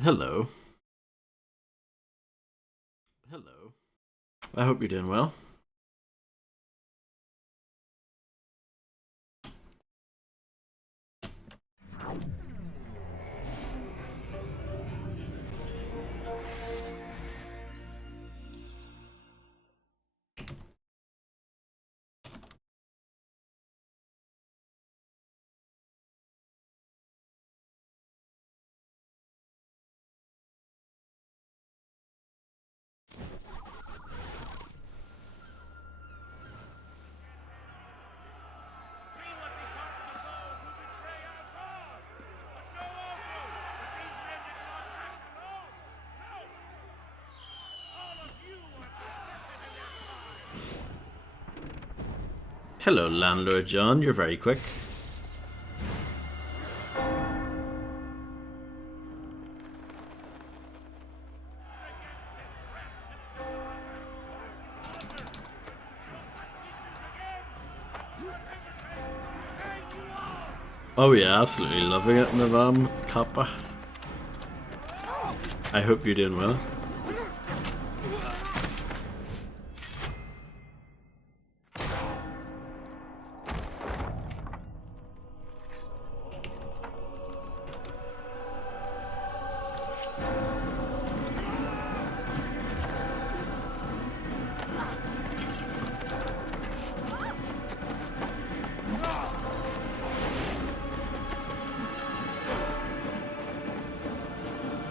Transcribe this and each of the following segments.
Hello. Hello. I hope you're doing well. Hello, Landlord John. You're very quick. Oh yeah, absolutely loving it, Navam Kappa. I hope you're doing well.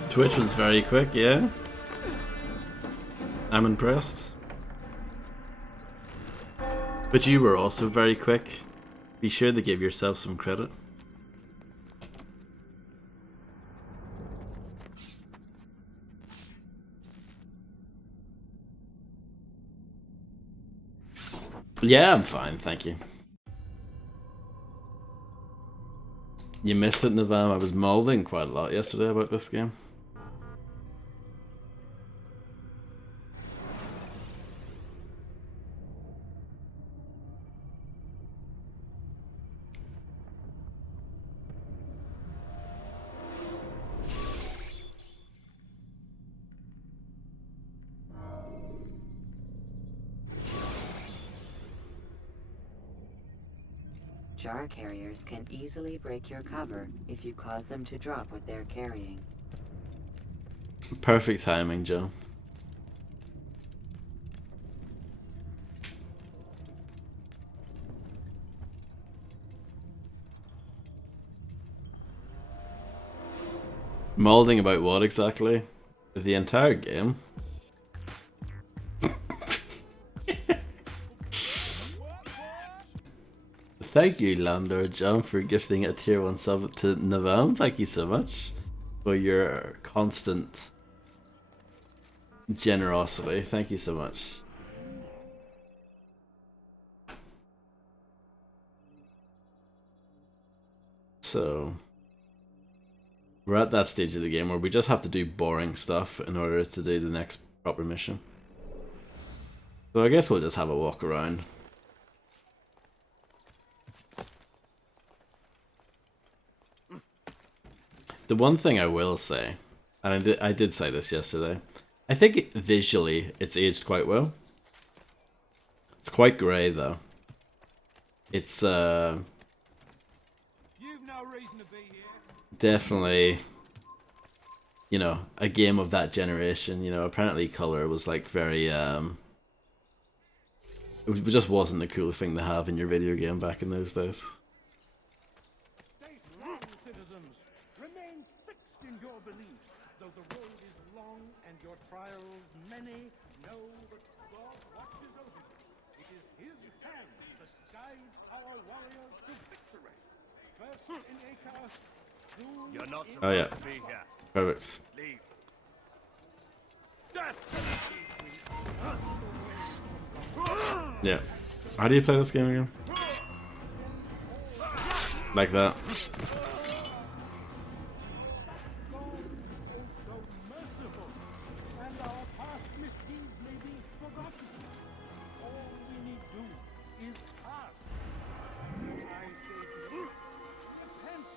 Twitch was very quick, yeah? I'm impressed. But you were also very quick. Be sure to give yourself some credit. Yeah, I'm fine, thank you. You missed it, Navam. I was molding quite a lot yesterday about this game. Jar carriers can easily break your cover if you cause them to drop what they're carrying. Perfect timing, Joe. Molding about what exactly? The entire game? Thank you, Landlord John, for gifting a tier 1 sub to Navam. Thank you so much for your constant generosity. Thank you so much. So, we're at that stage of the game where we just have to do boring stuff in order to do the next proper mission. So I guess we'll just have a walk around. The one thing I will say, and I did say this yesterday, I think visually it's aged quite well. It's quite grey though. It's definitely, you know, a game of that generation. You know, apparently color was like very it just wasn't a cool thing to have in your video game back in those days. Stay strong, citizens. Remain fixed in your beliefs. Though the road is long and your trials many, know that God watches over you. It is His hand that guides our warriors to victory. First in Acre, soon You're not Oh yeah, supposed to be here. perfect. Leave. Death! Yeah. How do you play this game again? Like that. so merciful, and our past misdeeds may be forgotten. All we need do is ask. I say to you, repent,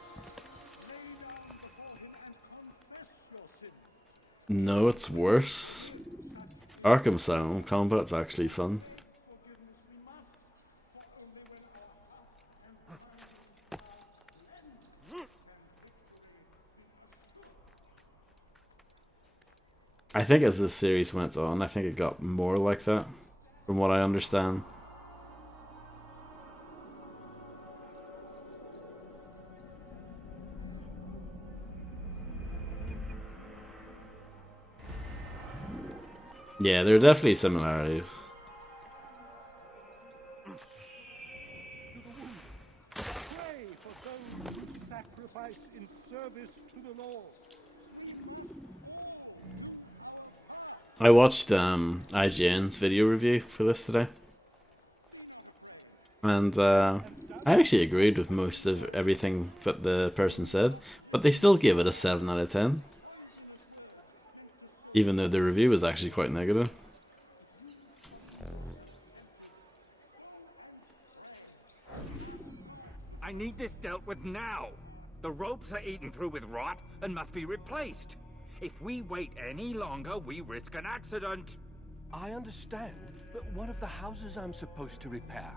lay down before Him and confess your No, it's worse. Arkham Asylum combat's actually fun. I think as the series went on, I think it got more like that, from what I understand. Yeah, there are definitely similarities. Pray for those who sacrifice in service to the law. I watched IGN's video review for this today. And I actually agreed with most of everything that the person said, but they still gave it a 7 out of 10. Even though the review was actually quite negative. I need this dealt with now. The ropes are eaten through with rot and must be replaced. If we wait any longer, we risk an accident. I understand, but what of the houses I'm supposed to repair?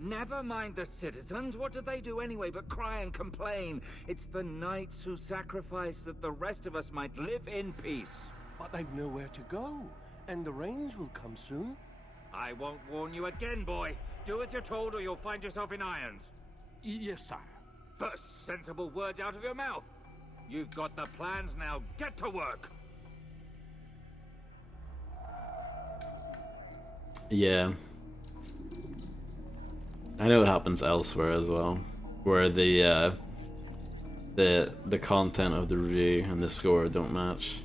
Never mind the citizens. What do they do anyway but cry and complain? It's the knights who sacrifice that the rest of us might live in peace. But they've nowhere to go, and the rains will come soon. I won't warn you again, boy. Do as you're told or you'll find yourself in irons. Yes, sire. First, sensible words out of your mouth. You've got the plans now. Get to work. Yeah. I know it happens elsewhere as well, where the content of the review and the score don't match.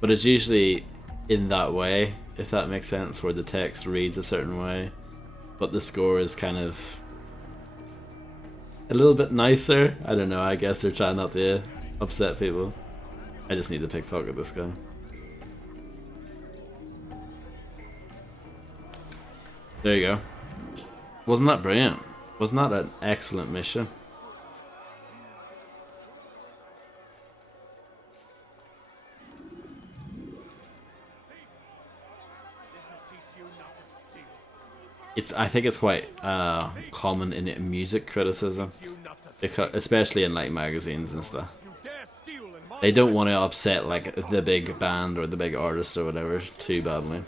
But it's usually in that way, if that makes sense, where the text reads a certain way, but the score is kind of a little bit nicer. I don't know, I guess they're trying not to upset people. I just need to pickpocket this guy. There you go. Wasn't that brilliant? Wasn't that an excellent mission? I think it's quite common in music criticism, because especially in like magazines and stuff. They don't want to upset like the big band or the big artist or whatever too badly,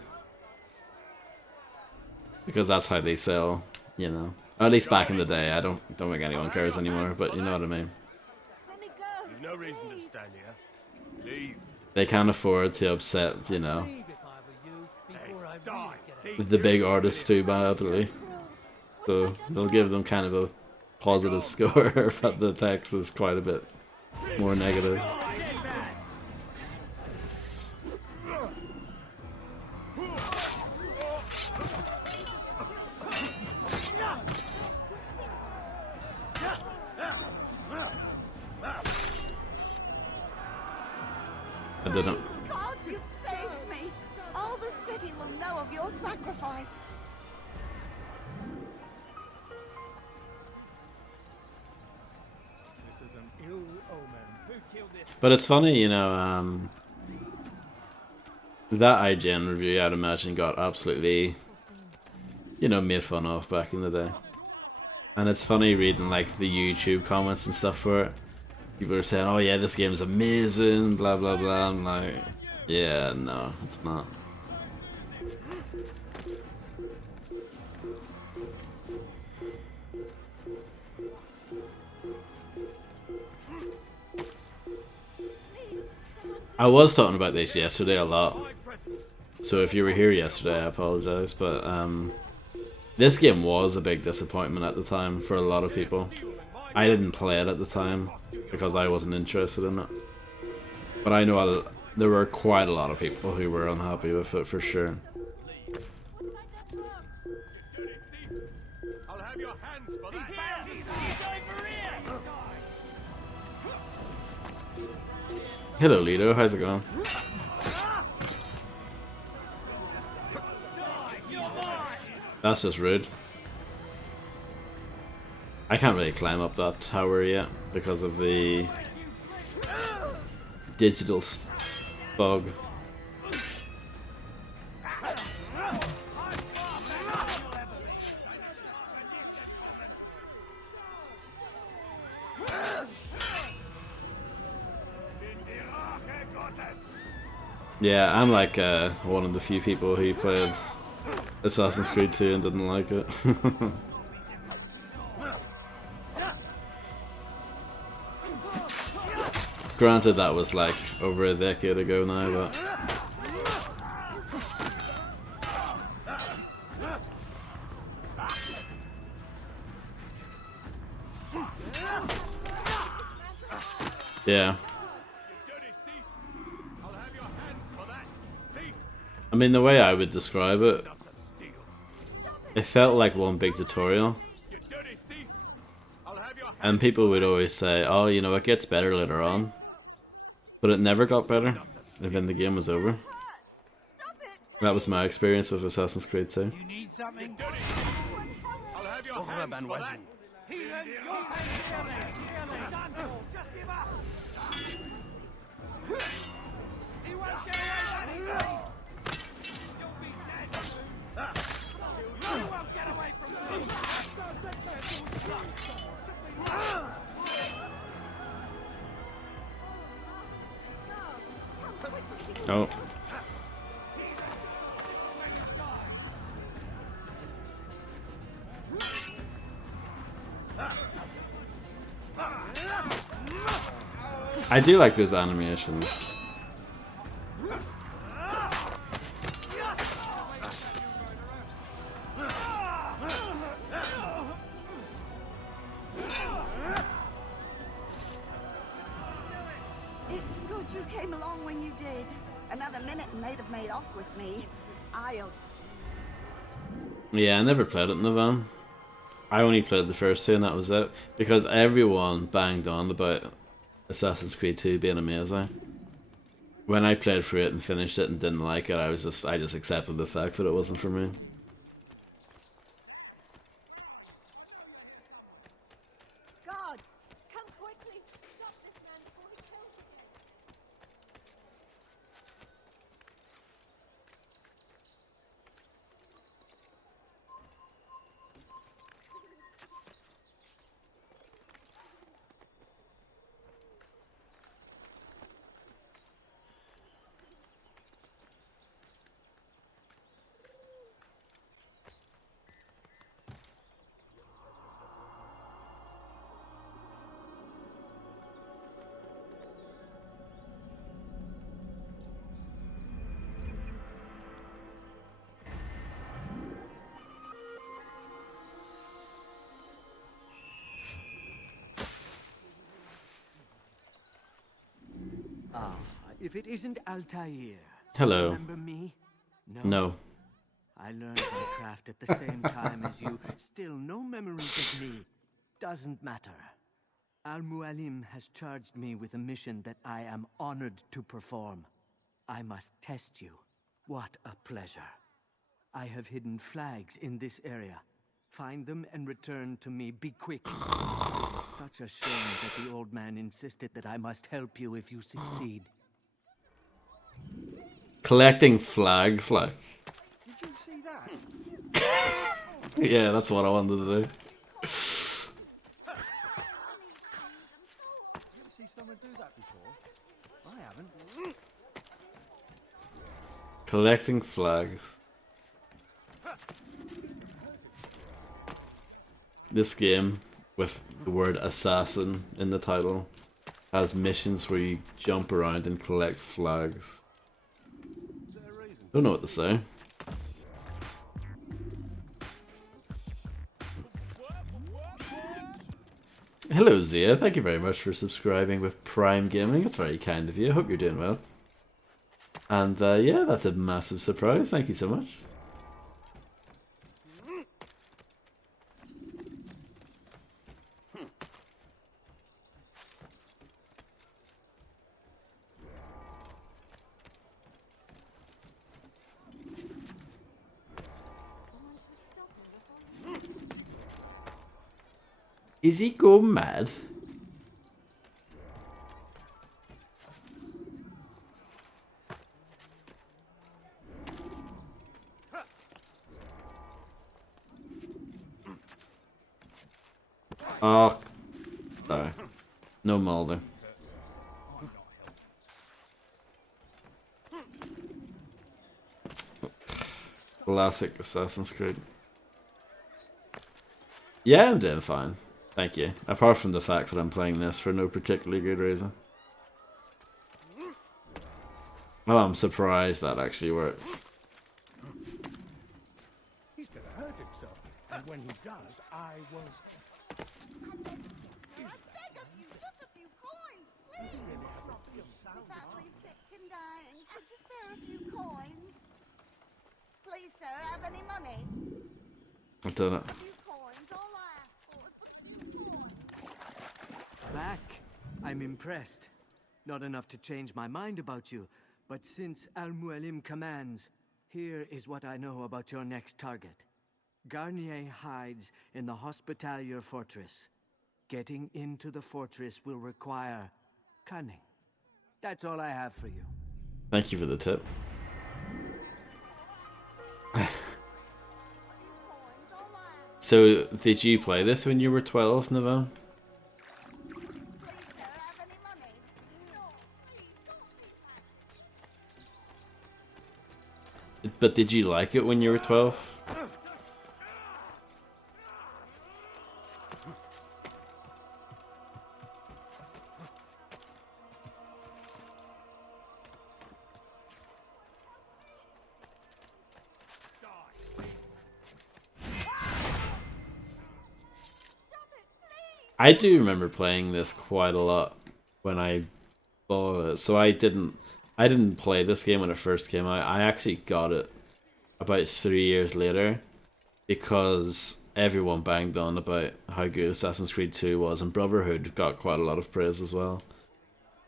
because that's how they sell, you know. Or at least back in the day. I don't think anyone cares anymore, but you know what I mean. There's no reason to stand here. Leave. They can't afford to upset, you know, Leave if I were you before I Die. really get the big artists too badly. So they'll give them kind of a positive score, but the text is quite a bit more negative. I didn't. God, you've saved me! All the city will know of your sacrifice! This is an ill omen. Who killed this? But it's funny, you know, that IGN review, I'd imagine, got absolutely, you know, made fun of back in the day. And it's funny reading, like, the YouTube comments and stuff for it. People are saying, oh yeah, this game's amazing, blah blah blah. I'm like, yeah, no, it's not. I was talking about this yesterday a lot, so if you were here yesterday, I apologize, but this game was a big disappointment at the time for a lot of people. I didn't play it at the time because I wasn't interested in it, but I know there were quite a lot of people who were unhappy with it for sure. I'll have your hands for that. Hello Lido, how's it going? That's just rude. I can't really climb up that tower yet because of the digital Bug. Yeah, I'm like one of the few people who played Assassin's Creed 2 and didn't like it. Granted, that was like over a decade ago now, but... Yeah. I mean, the way I would describe it, it felt like one big tutorial. And people would always say, oh, you know, it gets better later on. But it never got better, even the game was over. That was my experience with Assassin's Creed 2. You need something? I'll have your hand for that. Oh. I do like those animations. It's good you came along when you did. Another minute and they'd have made off with me. Yeah, I never played it in the van. I only played the first two and that was it. Because everyone banged on about Assassin's Creed 2 being amazing. When I played through it and finished it and didn't like it, I just accepted the fact that it wasn't for me. God, come quickly. Stop this man before he kills us. Ah, if it isn't Altair. Hello. Remember me? No. I learned my craft at the same time as you. Still, no memories of me. Doesn't matter. Al-Mualim has charged me with a mission that I am honored to perform. I must test you. What a pleasure. I have hidden flags in this area. Find them and return to me. Be quick. It's such a shame that the old man insisted that I must help you if you succeed. Collecting flags, like... Did you see that? Yeah, that's what I wanted to do. You ever see someone do that before? I haven't. Collecting flags. This game, with the word assassin in the title, has missions where you jump around and collect flags. Don't know what to say. Hello Zia, thank you very much for subscribing with Prime Gaming. It's very kind of you. I hope you're doing well. And yeah, that's a massive surprise. Thank you so much. Is he go mad? Oh, sorry. No Mulder. Classic Assassin's Creed. Yeah, I'm doing fine. Thank you. Apart from the fact that I'm playing this for no particularly good reason. Oh, I'm surprised that actually works. He's gonna hurt himself. And when he does, I won't. I beg of you, just a few coins, please. The family's sick and dying. Could you spare a few coins? Please, sir, have any money? I've done it. A few coins, all I ask for is but a few coins. Back. I'm impressed. Not enough to change my mind about you, but since Al-Mualim commands, here is what I know about your next target. Garnier hides in the Hospitalier Fortress. Getting into the fortress will require cunning. That's all I have for you. Thank you for the tip. So, did you play this when you were 12, Naval? Please, sir, have any money? No, please, don't be mad. But did you like it when you were 12? I do remember playing this quite a lot when I bought it. So I didn't play this game when it first came out. I actually got it about 3 years later because everyone banged on about how good Assassin's Creed 2 was, and Brotherhood got quite a lot of praise as well.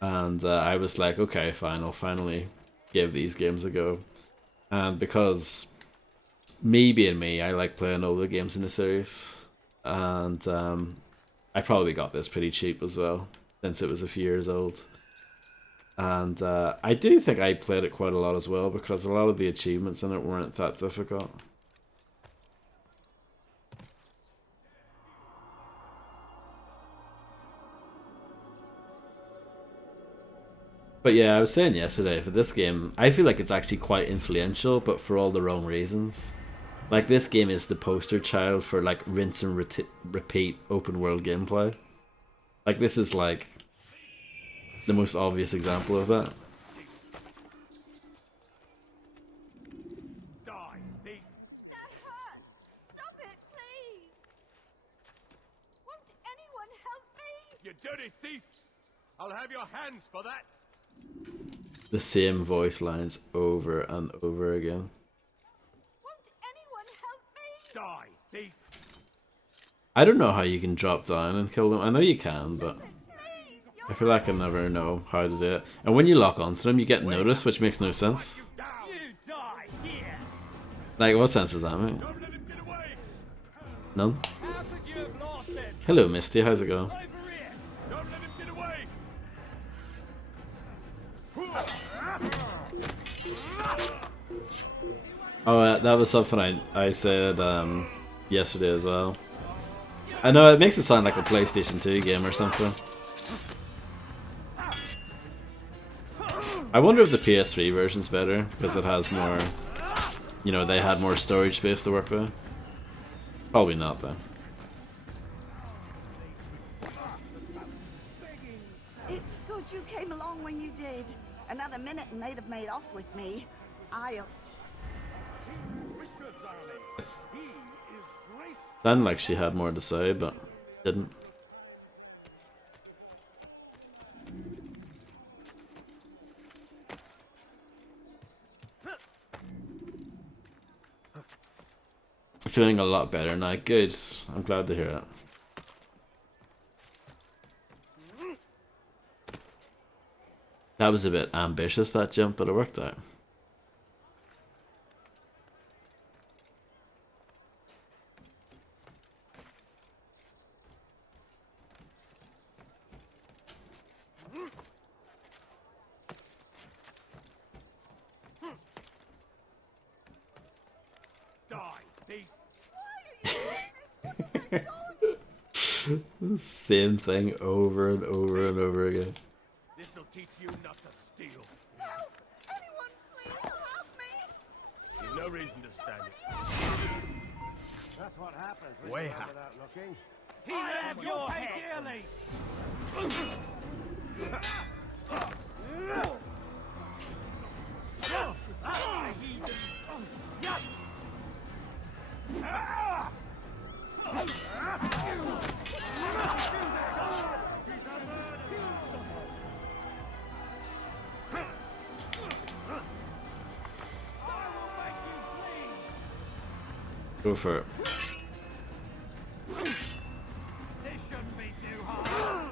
And I was like, okay, fine, I'll finally give these games a go. And because me being me, I like playing older games in the series. And I probably got this pretty cheap as well, since it was a few years old. And I do think I played it quite a lot as well, because a lot of the achievements in it weren't that difficult. But yeah, I was saying yesterday, for this game, I feel like it's actually quite influential, but for all the wrong reasons. Like, this game is the poster child for, like, rinse and repeat open world gameplay. Like, this is, like, the most obvious example of that. Die, thief! That hurts! Stop it, please! Won't anyone help me? You dirty thief! I'll have your hands for that! The same voice lines over and over again. Won't anyone help me? Die, thief! I don't know how you can drop down and kill them. I know you can, but Please! You're I feel like I never know how to do it. And when you lock onto them, you get noticed, which makes no sense. Down! You die here! Like, what sense does that make? Don't let him get away! None? How could you have lost him? Hello, Misty. How's it going? Over here! Don't let him get away! Oh, that was something I said yesterday as well. I know, it makes it sound like a PlayStation 2 game or something. I wonder if the PS3 version's better, because it has more, you know, they had more storage space to work with. Probably not, though. It's good you came along when you did. Another minute and they'd have made off with me. I'll... Richard's army! It's He is great! sounded like she had more to say, but didn't. Feeling a lot better now. Good. I'm glad to hear it. That was a bit ambitious, that jump, but it worked out. Die, thief! Same thing over and over and over again. This'll teach you not to steal. Help! Anyone, please help me! There's no reason to stand it. That's what happens when Way you run up. without looking. I am your head. Dearly. Go for it. This shouldn't be too hard.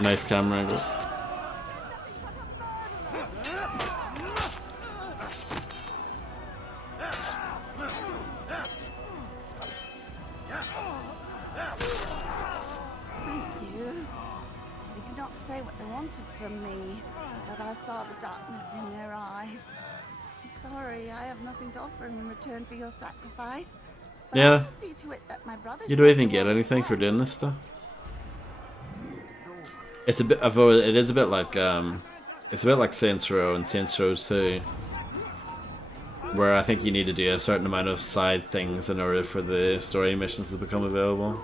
Nice camera angle. Thank you. They did not say what they wanted from me, but I saw the darkness in their eyes. I'm sorry, I have nothing to offer in return for your sacrifice. But I Yeah. shall see to it that my brothers You don't even don't get walk anything for away. doing this stuff. It's a bit. It is a bit like it's a bit like Saints Row and Saints Row 2, where I think you need to do a certain amount of side things in order for the story missions to become available.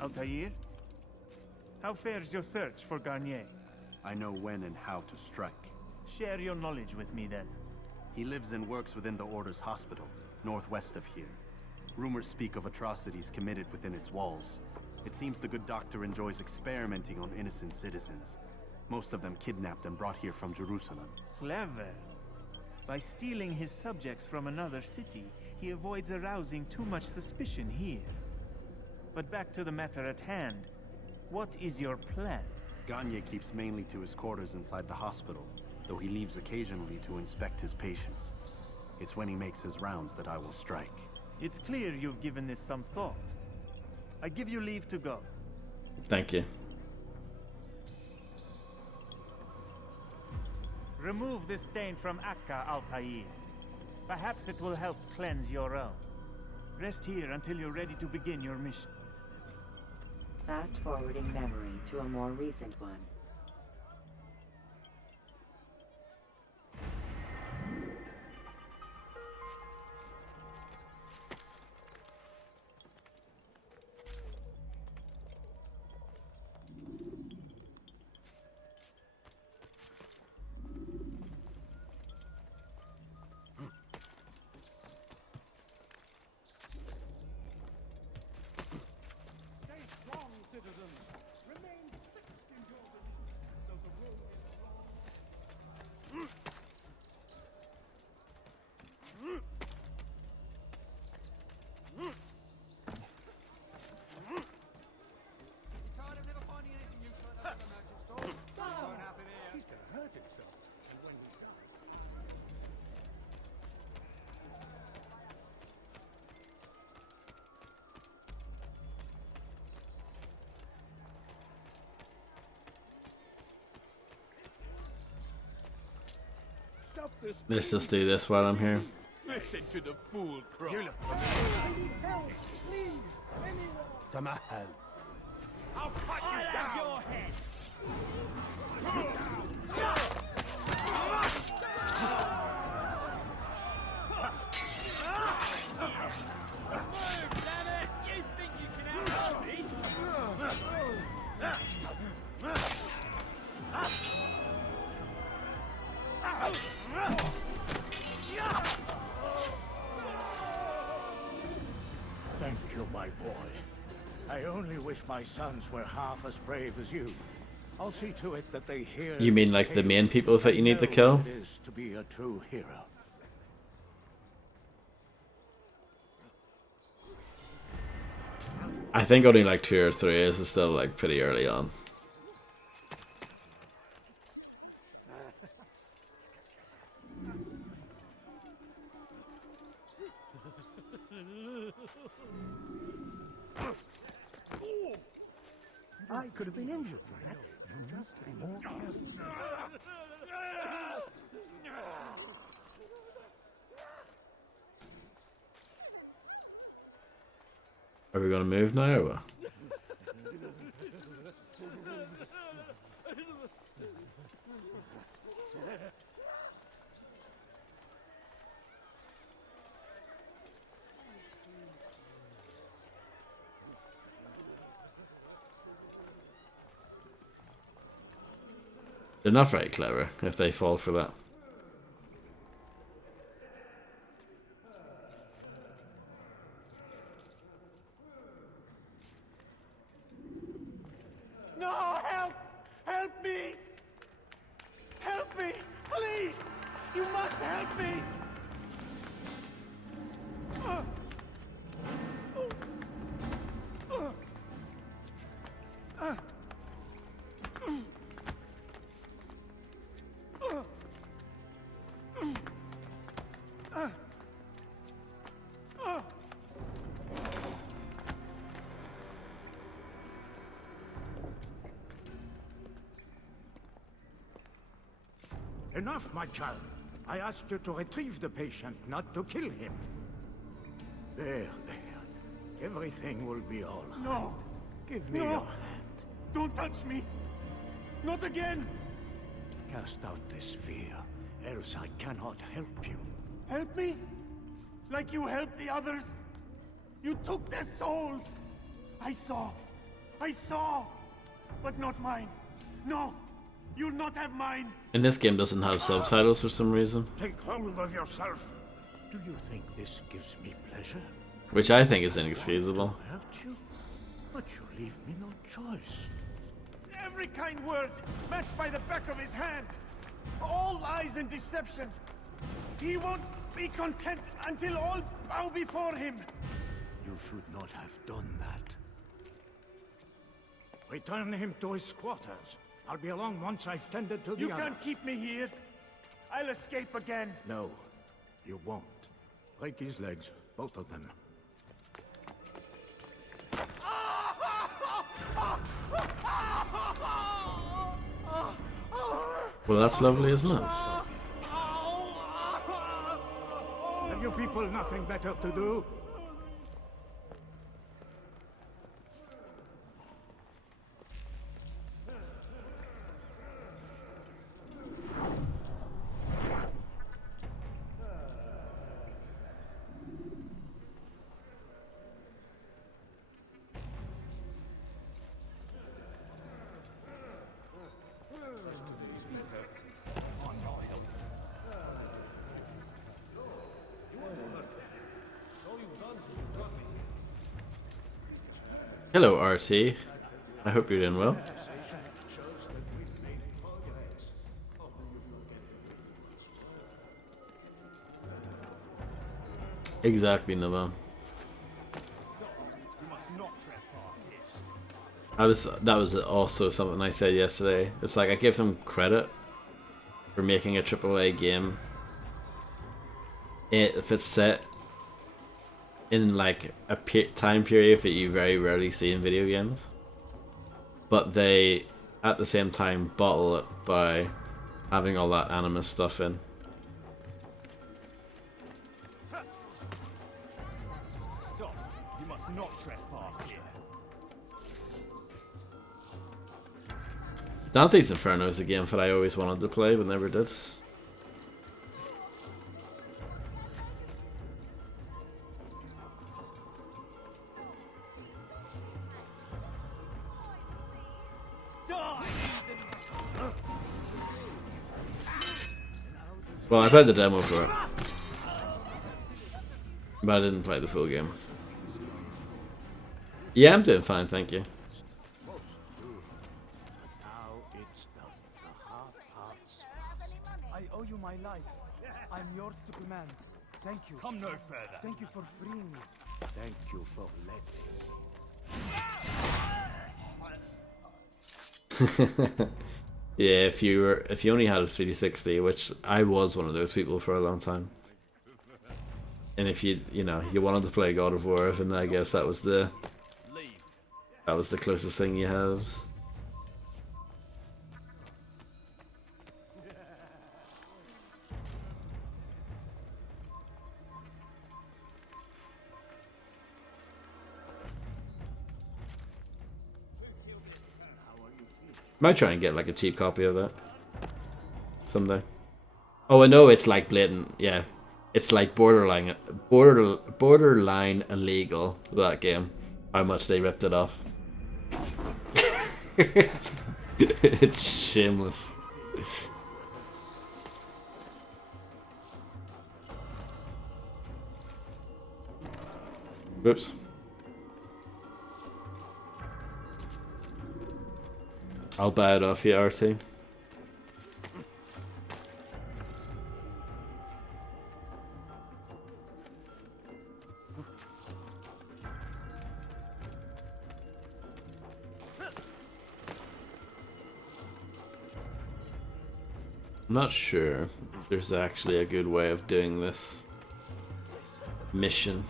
Altair? How fares your search for Garnier? I know when and how to strike. Share your knowledge with me then. He lives and works within the Order's hospital, northwest of here. Rumors speak of atrocities committed within its walls. It seems the good doctor enjoys experimenting on innocent citizens. Most of them kidnapped and brought here from Jerusalem. Clever. By stealing his subjects from another city, he avoids arousing too much suspicion here. But back to the matter at hand. What is your plan? Gagne keeps mainly to his quarters inside the hospital, though he leaves occasionally to inspect his patients. It's when he makes his rounds that I will strike. It's clear you've given this some thought. I give you leave to go. Thank you. Remove this stain from Akka, Altair. Perhaps it will help cleanse your own. Rest here until you're ready to begin your mission. Fast forwarding memory to a more recent one. Stay strong, citizens. Remain fixed in your beliefs, though the road is long. He's gonna hurt himself, and when he dies. Stop this. Let's just do this while I'm here. Listen to the fool cry. Tamahal. I'll cut you down. Your head. Thank you, my boy. I only wish my sons were half as brave as you. I'll see to it that they hear. You mean like the main people that you need to kill? It is to be a true hero. I think only like 2 or 3 is still like pretty early on. I could have been injured, Rat. Just be more careful. Are we gonna move now or what? They're not very clever if they fall for that. No, help! Help me! Help me! Please! You must help me! Enough, my child. I asked you to retrieve the patient, not to kill him. There. Everything will be all right. No! Give me No. your hand. Don't touch me! Not again! Cast out this fear, else I cannot help you. Help me? Like you helped the others? You took their souls! I saw! But not mine! No! You'll not have mine! And this game doesn't have subtitles for some reason, Take hold of yourself. Do you think this gives me pleasure? which I think is inexcusable. Hurt you? But you leave me no choice. Every kind word matched by the back of his hand! All lies and deception! He won't be content until all bow before him! You should not have done that. Return him to his quarters. I'll be along once I've tended to the You others. can't keep me here! I'll escape again! No, you won't. Break his legs, both of them. Well, that's lovely, isn't it? Have you people nothing better to do? Hello, RT. I hope you're doing well. Exactly, Nova. That was also something I said yesterday. It's like I give them credit for making a AAA game. If it's set in like a time period that you very rarely see in video games, but they at the same time bottle it by having all that anime stuff in. Stop. You must not trespass here. Dante's Inferno is a game that I always wanted to play but never did. Well, I played the demo for it, but I didn't play the full game. Yeah, I'm doing fine, thank you. I owe you my life. I'm yours to command. Thank you. Come no further. Thank you for freeing me. Thank you for letting. Yeah, if you only had a 360, which I was one of those people for a long time, and if you wanted to play God of War, then I guess that was the closest thing you had. Might try and get like a cheap copy of that someday. Oh, I know it's like blatant. Yeah, it's like borderline illegal, that game. How much they ripped it off. It's shameless. Whoops. I'll buy it off you, RT. I'm not sure if there's actually a good way of doing this mission.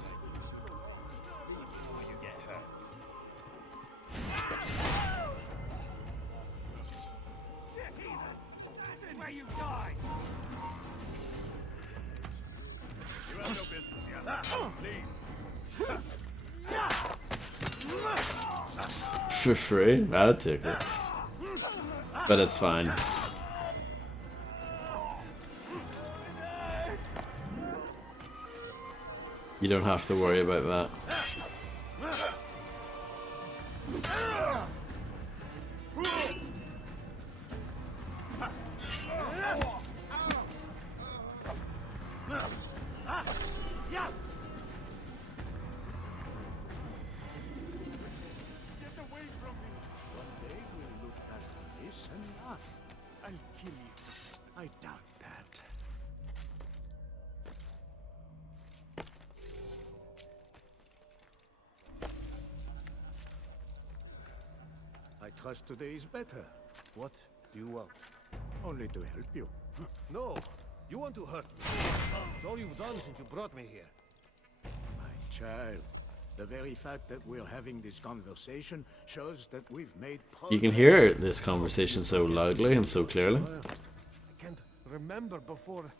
For free? I'll take it. But it's fine. You don't have to worry about that. I trust today is better. What do you want? Only to help you. No, you want to hurt me. It's all you've done since you brought me here. My child, the very fact that we're having this conversation shows that we've made progress. You can hear this conversation so loudly and so clearly. I can't remember before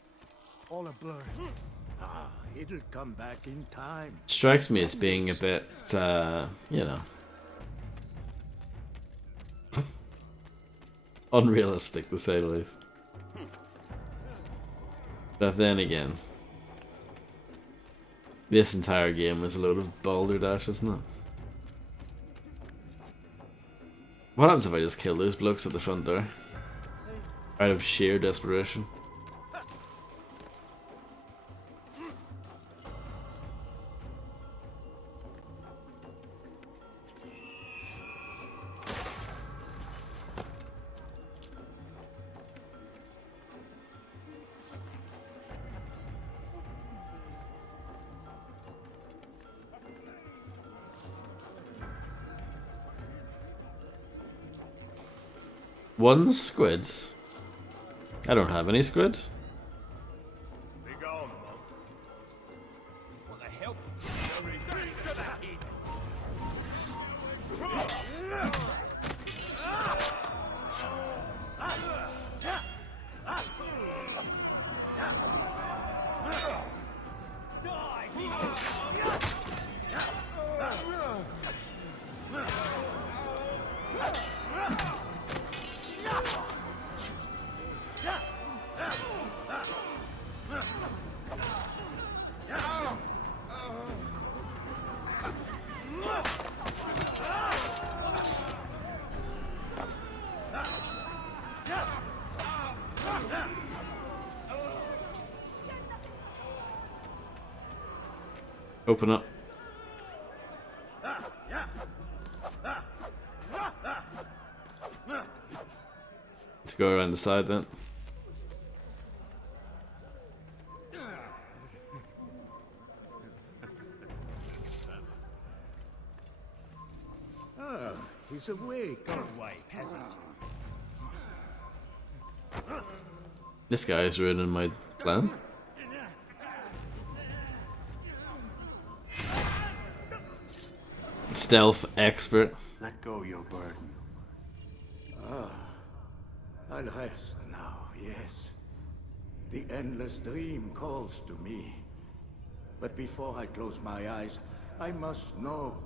all a blur. Ah, it'll come back in time. Strikes me as being a bit, unrealistic to say the least. But then again, this entire game is a load of balderdash, isn't it? What happens if I just kill those blokes at the front door? Out of sheer desperation. One squid? I don't have any squid. Be gone, monk. What the hell? Open up. Let's go around the side then. is awake. Go away, peasant. This guy is ruining my plan. Stealth expert. Let go your burden. I'll rest now, yes. The endless dream calls to me. But before I close my eyes, I must know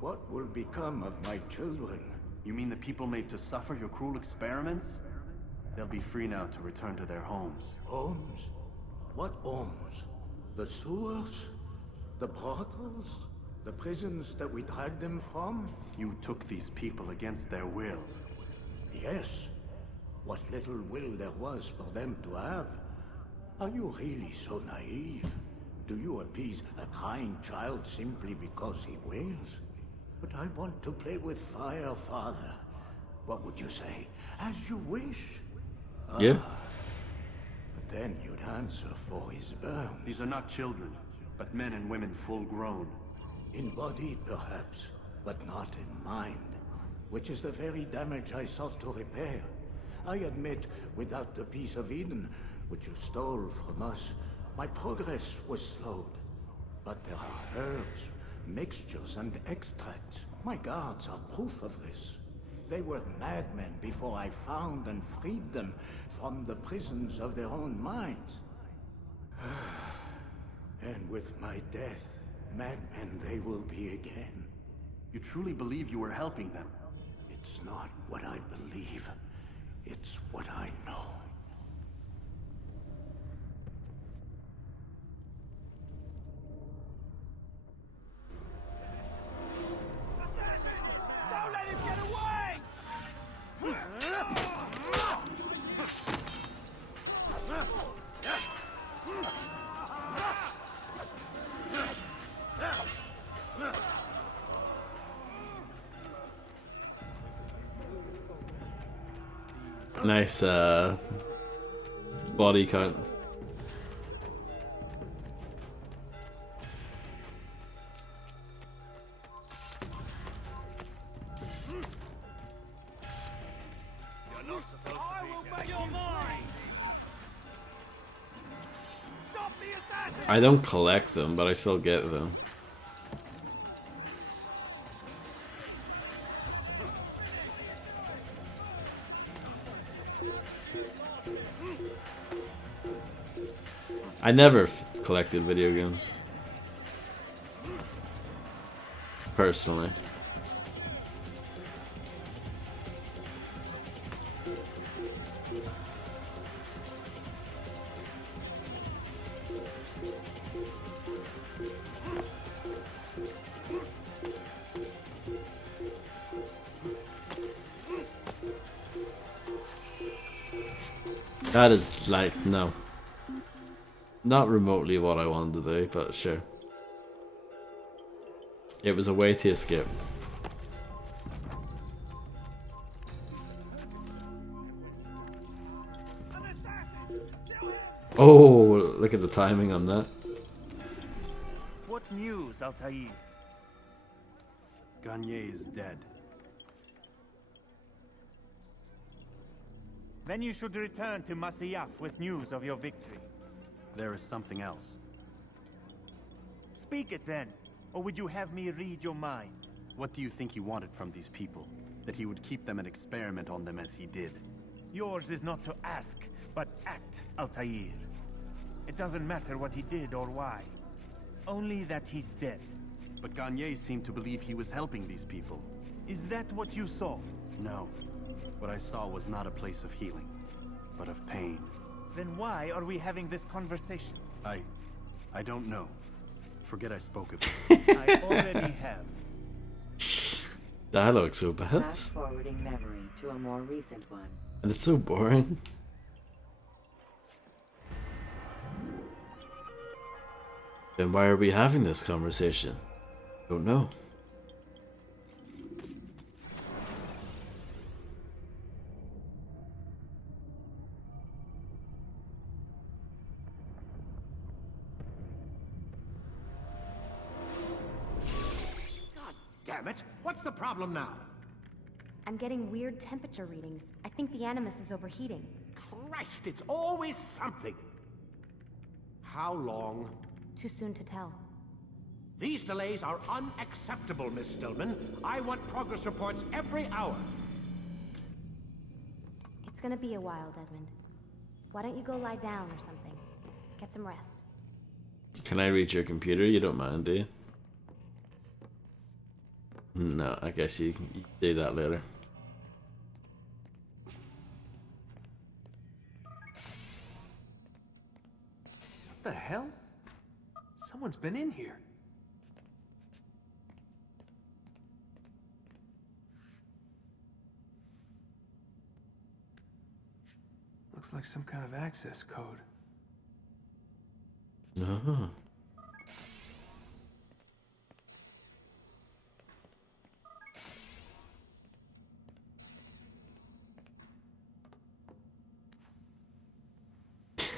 what will become of my children. You mean the people made to suffer your cruel experiments? They'll be free now to return to their homes. Homes? What homes? The sewers? The brothels? The prisons that we dragged them from? You took these people against their will. Yes. What little will there was for them to have. Are you really so naive? Do you appease a crying child simply because he wails? But I want to play with fire, Father. What would you say? As you wish. Yeah. But then you'd answer for his burns. These are not children, but men and women full grown. In body, perhaps, but not in mind. Which is the very damage I sought to repair. I admit, without the piece of Eden, which you stole from us, my progress was slowed. But there are herbs, mixtures, and extracts. My guards are proof of this. They were madmen before I found and freed them from the prisons of their own minds. And with my death, madmen they will be again. You truly believe you were helping them? It's not what I believe. It's what I know. Don't let him get away! Nice body count. I don't collect them, but I still get them. I never collected video games. Personally. That is like, no. Not remotely what I wanted to do, but sure. It was a way to escape. Oh, look at the timing on that. What news, Altair? Garnier is dead. Then you should return to Masyaf with news of your victory. There is something else. Speak it then, or would you have me read your mind? What do you think he wanted from these people? That he would keep them and experiment on them as he did? Yours is not to ask, but act, Altair. It doesn't matter what he did or why. Only that he's dead. But Garnier seemed to believe he was helping these people. Is that what you saw? No. What I saw was not a place of healing, but of pain. Then why are we having this conversation? I don't know. Forget I spoke of it. I already have. Dialogue's so bad. Fast forwarding memory to a more recent one. And it's so boring. Then why are we having this conversation? Don't know. Damn it! What's the problem now? I'm getting weird temperature readings. I think the Animus is overheating. Christ, it's always something! How long? Too soon to tell. These delays are unacceptable, Miss Stillman. I want progress reports every hour. It's gonna be a while, Desmond. Why don't you go lie down or something? Get some rest. Can I read your computer? You don't mind, do you? No, I guess you can do that later. What the hell? Someone's been in here. Looks like some kind of access code. No.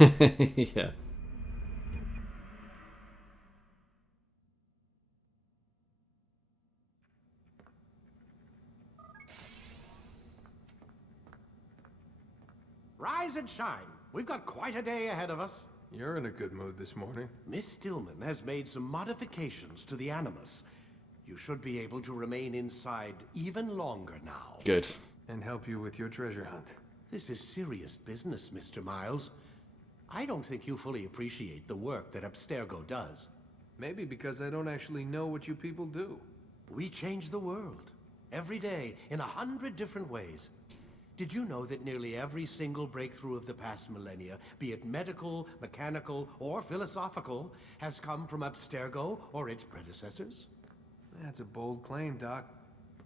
Yeah. Rise and shine. We've got quite a day ahead of us. You're in a good mood this morning. Miss Stillman has made some modifications to the Animus. You should be able to remain inside even longer now. Good. And help you with your treasure hunt. This is serious business, Mr. Miles. I don't think you fully appreciate the work that Abstergo does. Maybe because I don't actually know what you people do. We change the world. Every day, in 100 different ways. Did you know that nearly every single breakthrough of the past millennia, be it medical, mechanical, or philosophical, has come from Abstergo or its predecessors? That's a bold claim, Doc.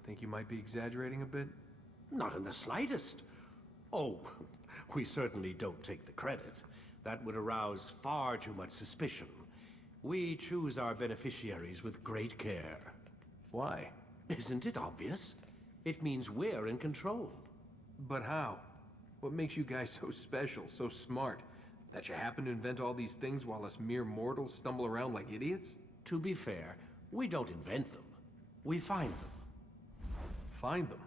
Think you might be exaggerating a bit? Not in the slightest. Oh, we certainly don't take the credit. That would arouse far too much suspicion. We choose our beneficiaries with great care. Why? Isn't it obvious? It means we're in control. But how? What makes you guys so special, so smart? That you happen to invent all these things while us mere mortals stumble around like idiots? To be fair, we don't invent them. We find them. Find them?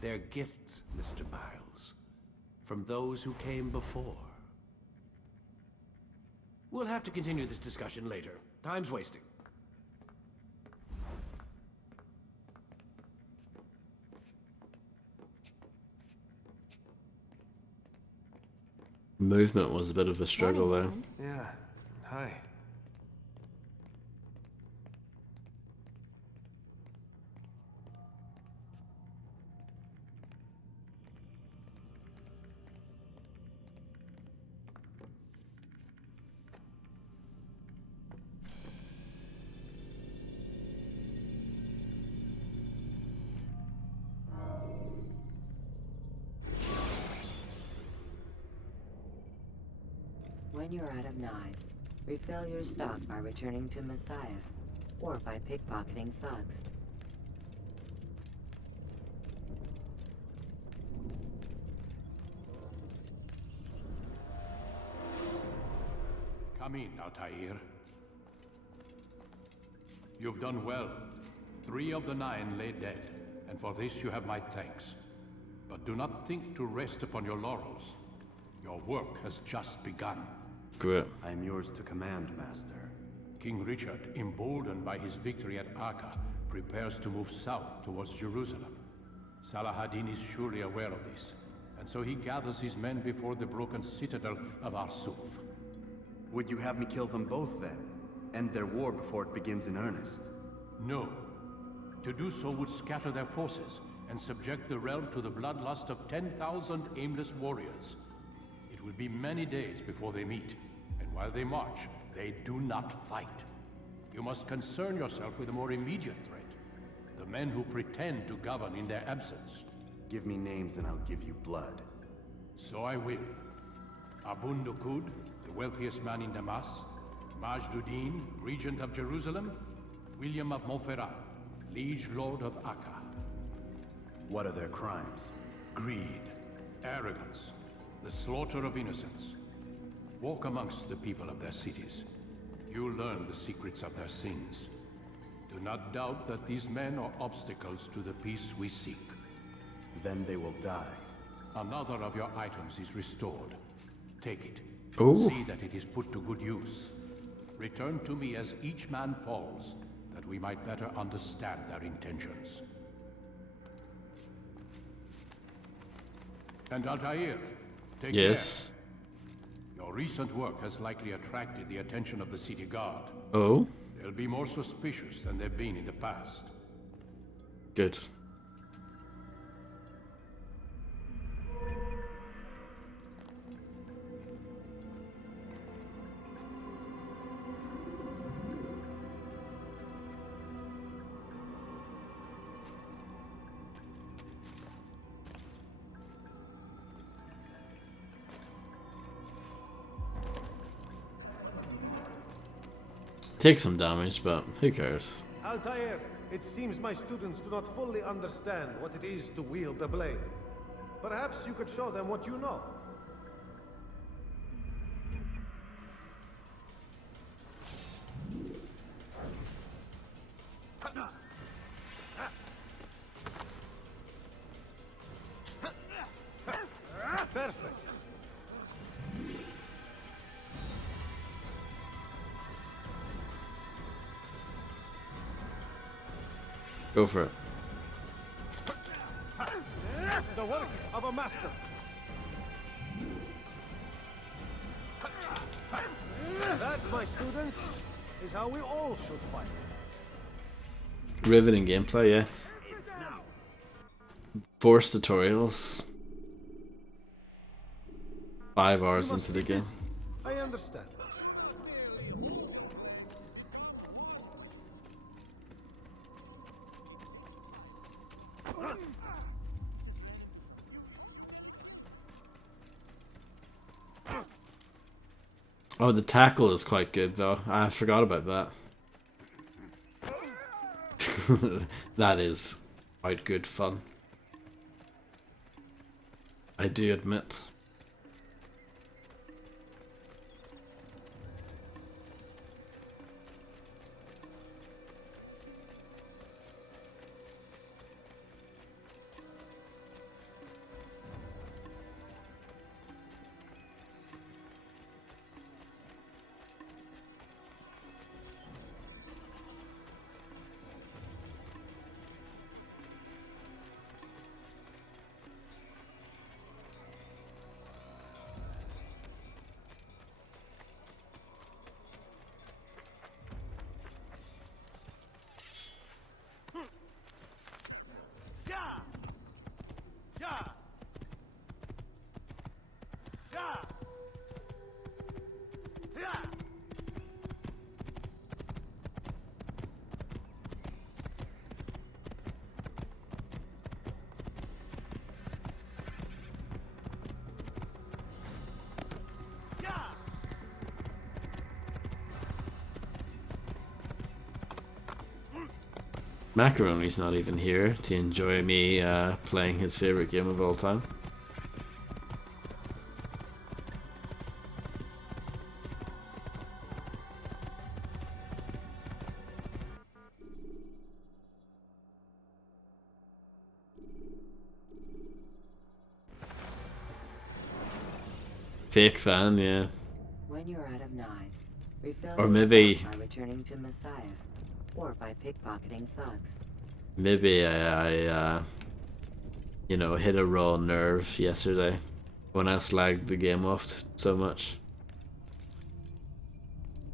They're gifts, Mr. Miles. From those who came before. We'll have to continue this discussion later. Time's wasting. Movement was a bit of a struggle there. Yeah. Hi. When you're out of knives, refill your stock by returning to Messiah, or by pickpocketing thugs. Come in, Altair. You've done well. 3 of the 9 lay dead, and for this you have my thanks. But do not think to rest upon your laurels. Your work has just begun. Great. I am yours to command, Master. King Richard, emboldened by his victory at Acre, prepares to move south towards Jerusalem. Salah-ad-Din is surely aware of this, and so he gathers his men before the broken citadel of Arsuf. Would you have me kill them both then? End their war before it begins in earnest? No. To do so would scatter their forces and subject the realm to the bloodlust of 10,000 aimless warriors. It will be many days before they meet, and while they march, they do not fight. You must concern yourself with a more immediate threat. The men who pretend to govern in their absence. Give me names and I'll give you blood. So I will. Abun Dukud, the wealthiest man in Damas. Majd-ud-Din, regent of Jerusalem. William of Montferrat, liege lord of Acre. What are their crimes? Greed, arrogance, the slaughter of innocents. Walk amongst the people of their cities. You'll learn the secrets of their sins. Do not doubt that these men are obstacles to the peace we seek. then they will die. Another of your items is restored. Take it. Ooh. See that it is put to good use. Return to me as each man falls, that we might better understand their intentions. And Altair, take Yes. care. Your recent work has likely attracted the attention of the city guard. Oh, They'll be more suspicious than they've been in the past. good. Take some damage, but who cares? Altair, it seems my students do not fully understand what it is to wield a blade. Perhaps you could show them what you know. Perfect. Go for it. The work of a master. That, my students, is how we all should fight. Riveting gameplay, yeah. Force tutorials. 5 hours into the game. I understand. Oh, the tackle is quite good though. I forgot about that. That is quite good fun. I do admit. Macaroni's not even here to enjoy me playing his favorite game of all time. Fake fan, yeah. When you're out of knives, refill Or your maybe- stock by returning to Messiah, or by pickpocketing thugs. Maybe I you know, hit a raw nerve yesterday when I slagged the game off so much.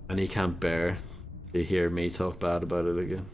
And he can't bear to hear me talk bad about it again.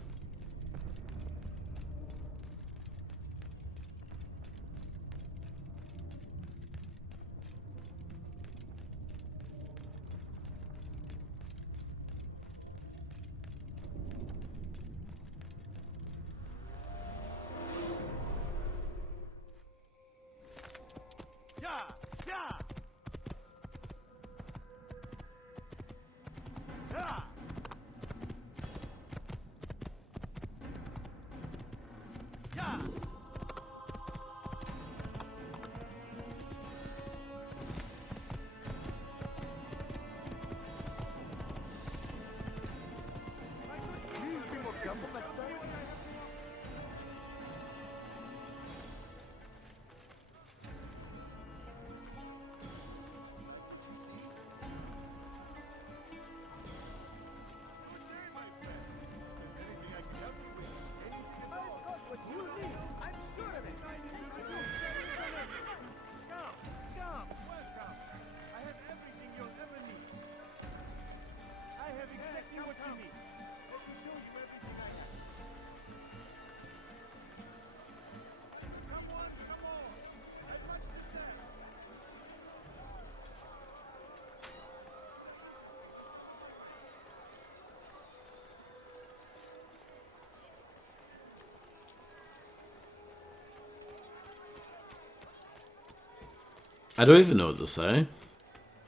I don't even know what to say.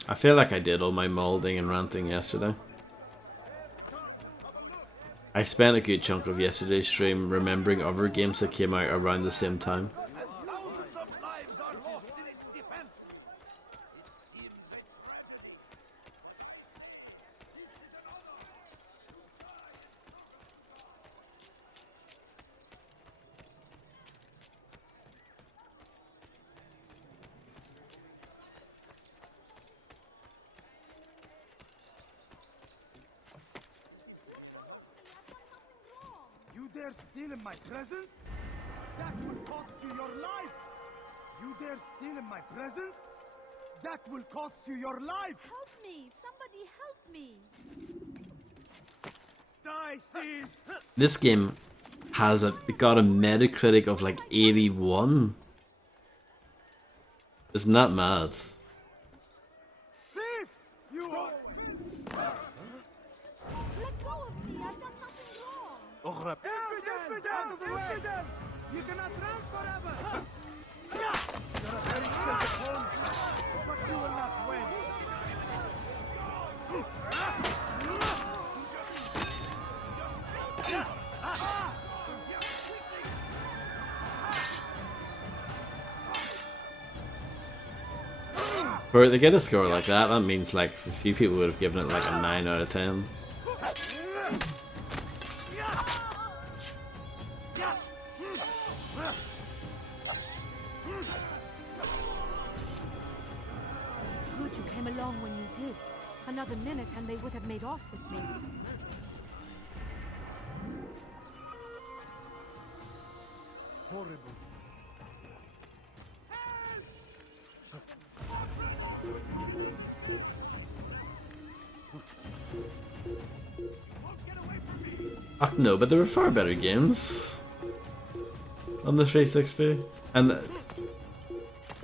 I feel like I did all my molding and ranting yesterday. I spent a good chunk of yesterday's stream remembering other games that came out around the same time. You dare steal in my presence? That will cost you your life! You dare steal in my presence? That will cost you your life! Help me! Somebody help me! Die, thief! This game has got a Metacritic of like 81. Isn't that mad? Thief! You are... Let go of me! I've done nothing wrong! Infidel! You cannot run forever! You're a very skillful opponent, but you will not win. For it to get a score like that, that means like a few people would have given it like a 9 out of 10. Good you came along when you did. Another minute and they would have made off with me. Horrible. Ach no, but there were far better games on the 360. And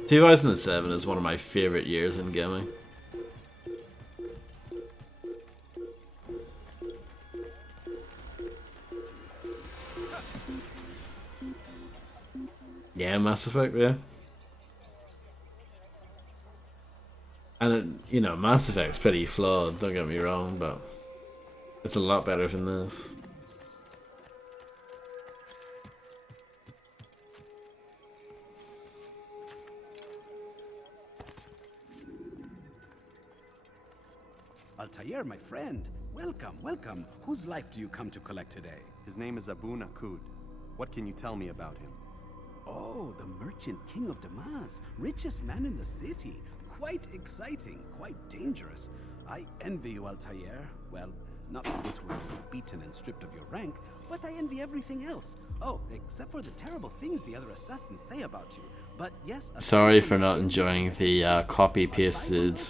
2007 is one of my favorite years in gaming. Yeah, Mass Effect, yeah. And it, you know, Mass Effect's pretty flawed, don't get me wrong, but it's a lot better than this. Altair, my friend. Welcome, welcome. Whose life do you come to collect today? His name is Abu Nakud. What can you tell me about him? Oh, the merchant king of Damas. Richest man in the city. Quite exciting, quite dangerous. I envy you, Altair. Well, not that you were beaten and stripped of your rank, but I envy everything else. Oh, except for the terrible things the other assassins say about you. But yes... Sorry for not enjoying the copy-pasted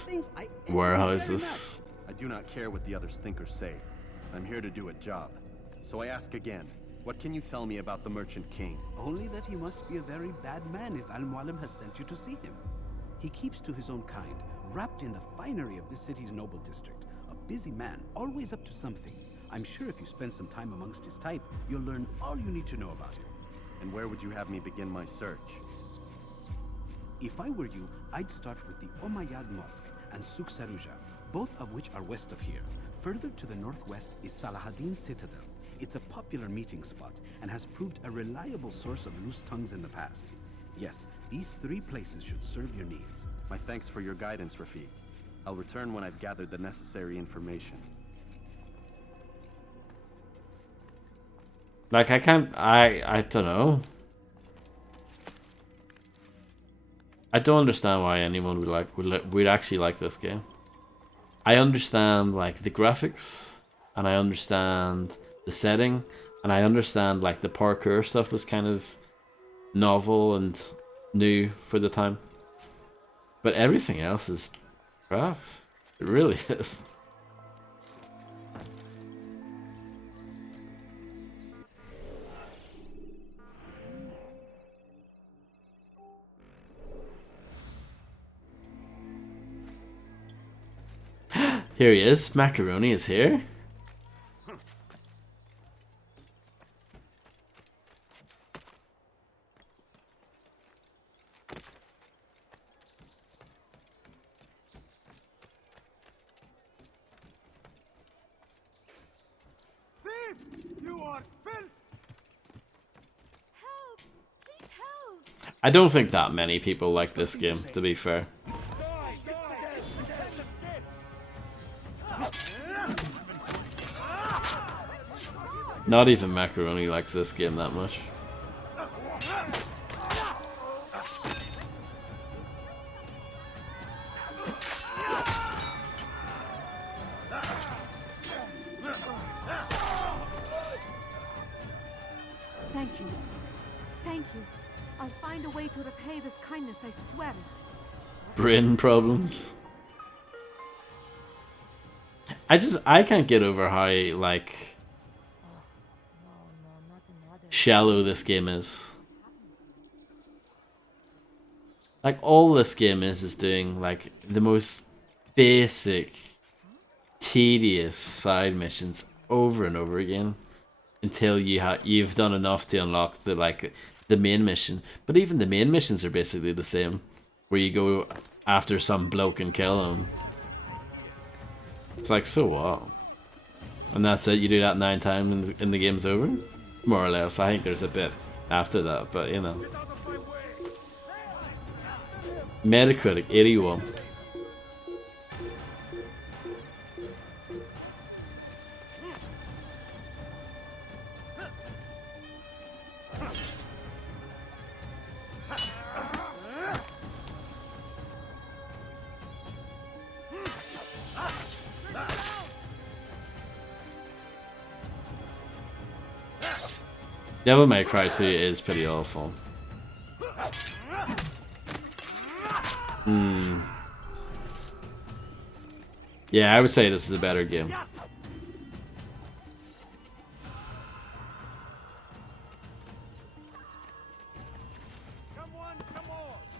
warehouses. I do not care what the others think or say. I'm here to do a job. So I ask again, what can you tell me about the Merchant King? Only that he must be a very bad man if Al-Mualim has sent you to see him. He keeps to his own kind, wrapped in the finery of this city's noble district. A busy man, always up to something. I'm sure if you spend some time amongst his type, you'll learn all you need to know about him. And where would you have me begin my search? If I were you, I'd start with the Umayyad Mosque and Souk Saruja, both of which are west of here. Further to the northwest is Salahaddin Citadel. It's a popular meeting spot and has proved a reliable source of loose tongues in the past. Yes, these three places should serve your needs. My thanks for your guidance, Rafiq. I'll return when I've gathered the necessary information. Like, I don't know. I don't understand why anyone would actually like this game. I understand like the graphics, and I understand the setting, and I understand like the parkour stuff was kind of novel and new for the time. But everything else is crap. It really is. Here he is. Macaroni is here. I don't think that many people like this game, to be fair. Not even Macaroni likes this game that much. Thank you. Thank you. I'll find a way to repay this kindness, I swear it. Brain problems. I can't get over how, like, shallow this game is. Like, all this game is doing, like, the most basic, tedious side missions over and over again until you've done enough to unlock the main mission. But even the main missions are basically the same, where you go after some bloke and kill him. It's like, so what? And that's it, you do that 9 times and the game's over? More or less. I think there's a bit after that, but you know. Metacritic 81. Devil May Cry 2 is pretty awful. Yeah, I would say this is a better game.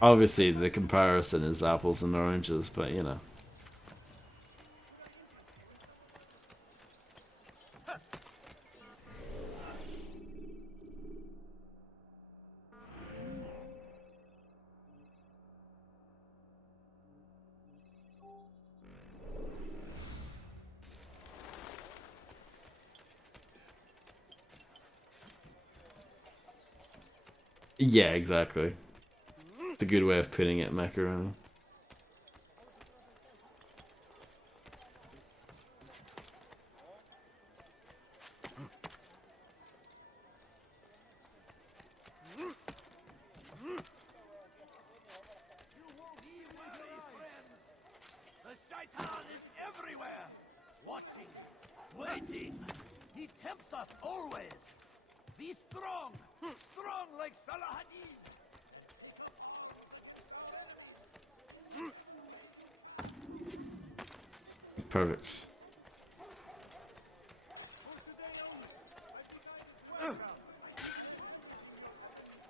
Obviously, the comparison is apples and oranges, but you know. Yeah, exactly. It's a good way of putting it, Macaroni. The Shaitan is everywhere, watching, waiting. He tempts us always. Be strong, strong like Salahadin. Perfect.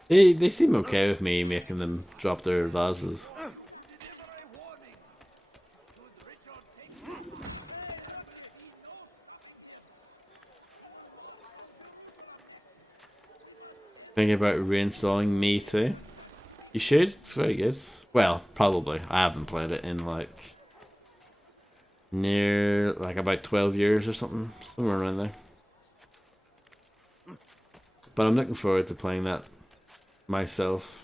They seem okay with me making them drop their vases. Thinking about reinstalling Me Too. You should, it's very good. Well, probably. I haven't played it in like about 12 years or something. Somewhere around there. But I'm looking forward to playing that myself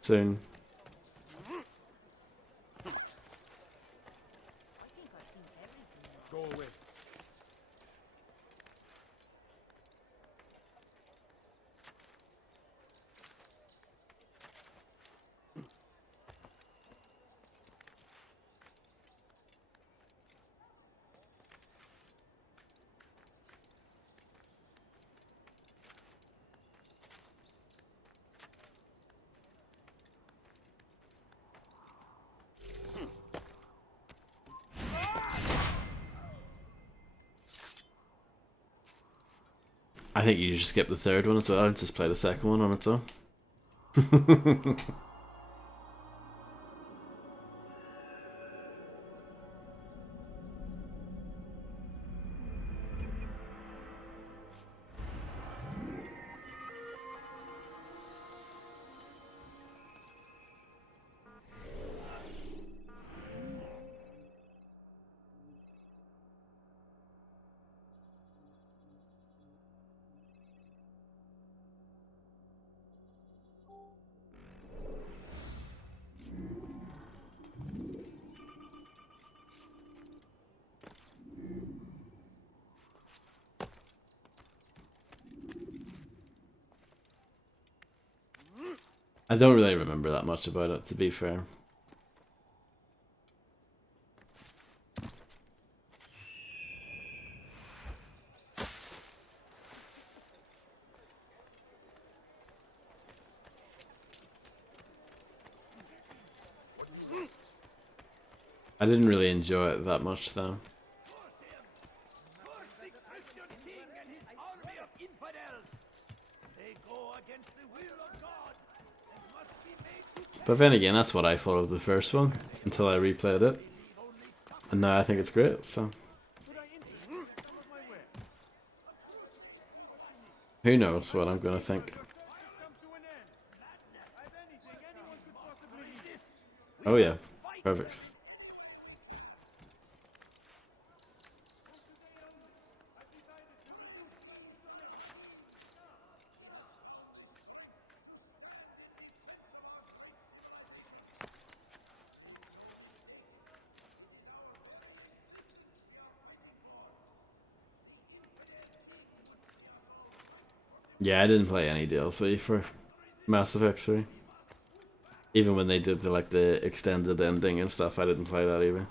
soon. Go away. I think you should skip the third one as well and just play the second one on its own. I don't really remember that much about it, to be fair. I didn't really enjoy it that much, though. But then again, that's what I thought of the first one, until I replayed it. And now I think it's great, so... Who knows what I'm gonna think. Oh yeah, perfect. Yeah, I didn't play any DLC for Mass Effect 3. Even when they did the extended ending and stuff, I didn't play that either.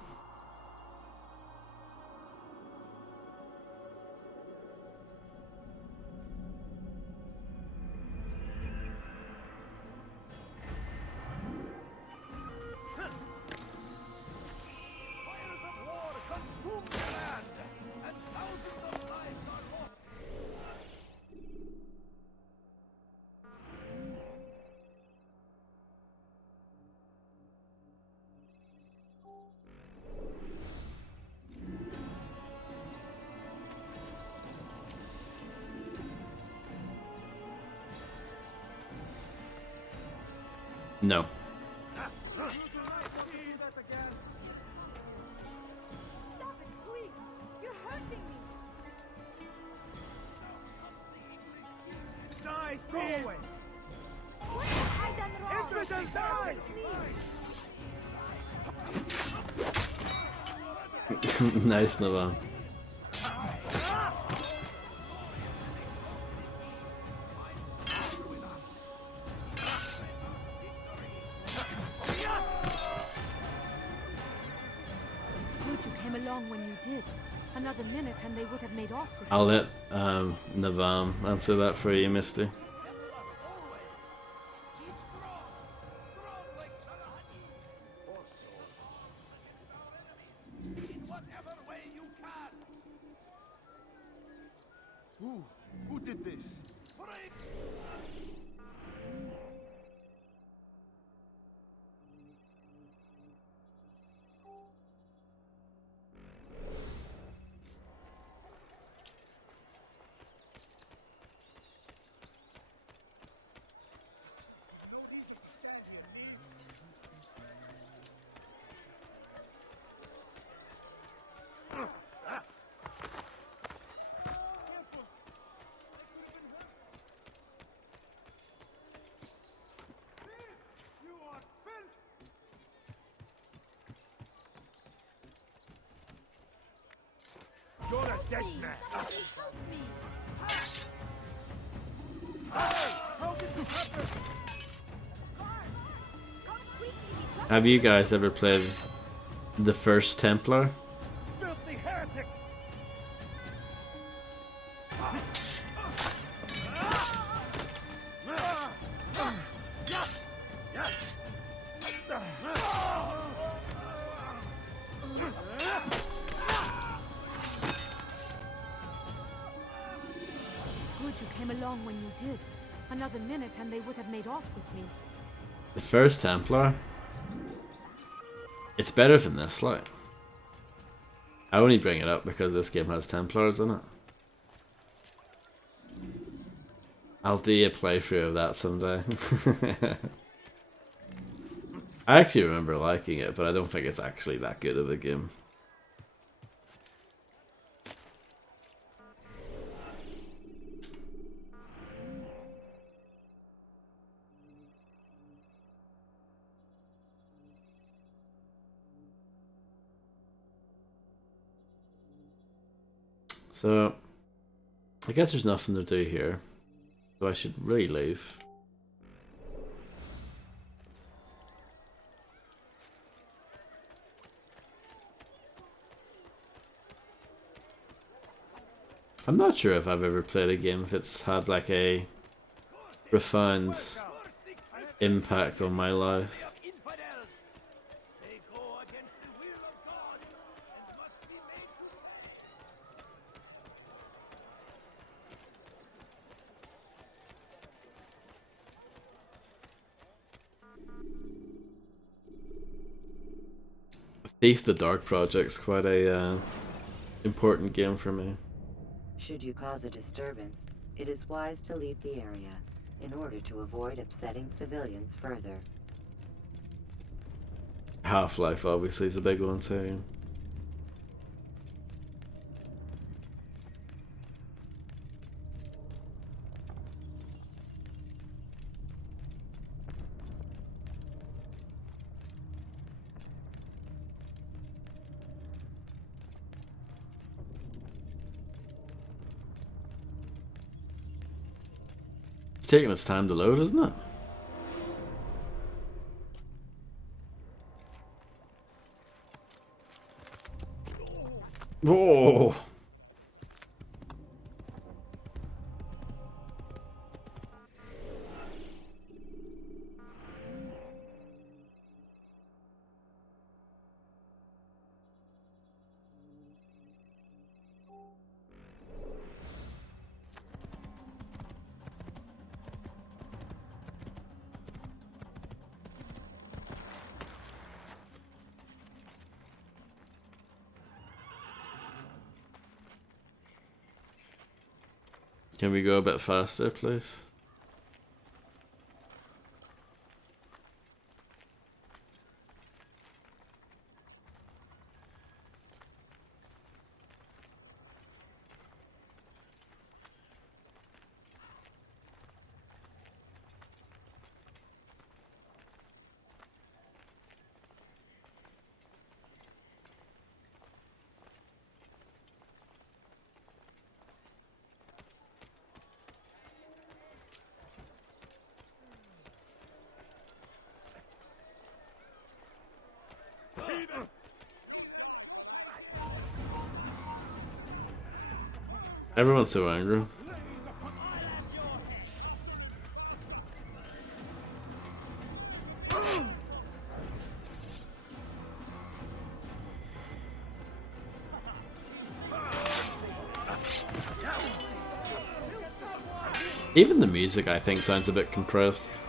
No. Nice, Navam. Another minute and they would have made off with I'll let Navam answer that for you, Misty. Who did this? You're a dead man. Have you guys ever played the first Templar? Filthy heretic! Good you came along when you did. Another minute and they would have made off with me. The first Templar? It's better than this, like. I only bring it up because this game has Templars in it. I'll do a playthrough of that someday. I actually remember liking it, but I don't think it's actually that good of a game. So, I guess there's nothing to do here, so I should really leave. I'm not sure if I've ever played a game if it's had like a profound impact on my life. Thief the Dark Project's quite a important game for me. Should you cause a disturbance, it is wise to leave the area in order to avoid upsetting civilians further. Half-Life obviously is a big one too. It's taking its time to load, isn't it? Whoa! Can we go a bit faster, please? Everyone's so angry. Even the music, I think, sounds a bit compressed.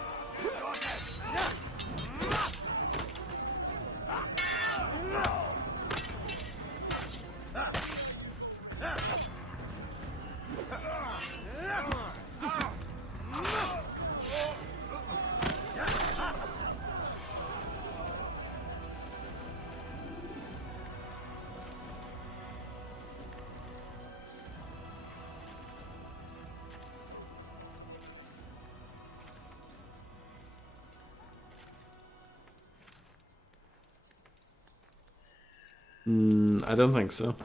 I don't think so.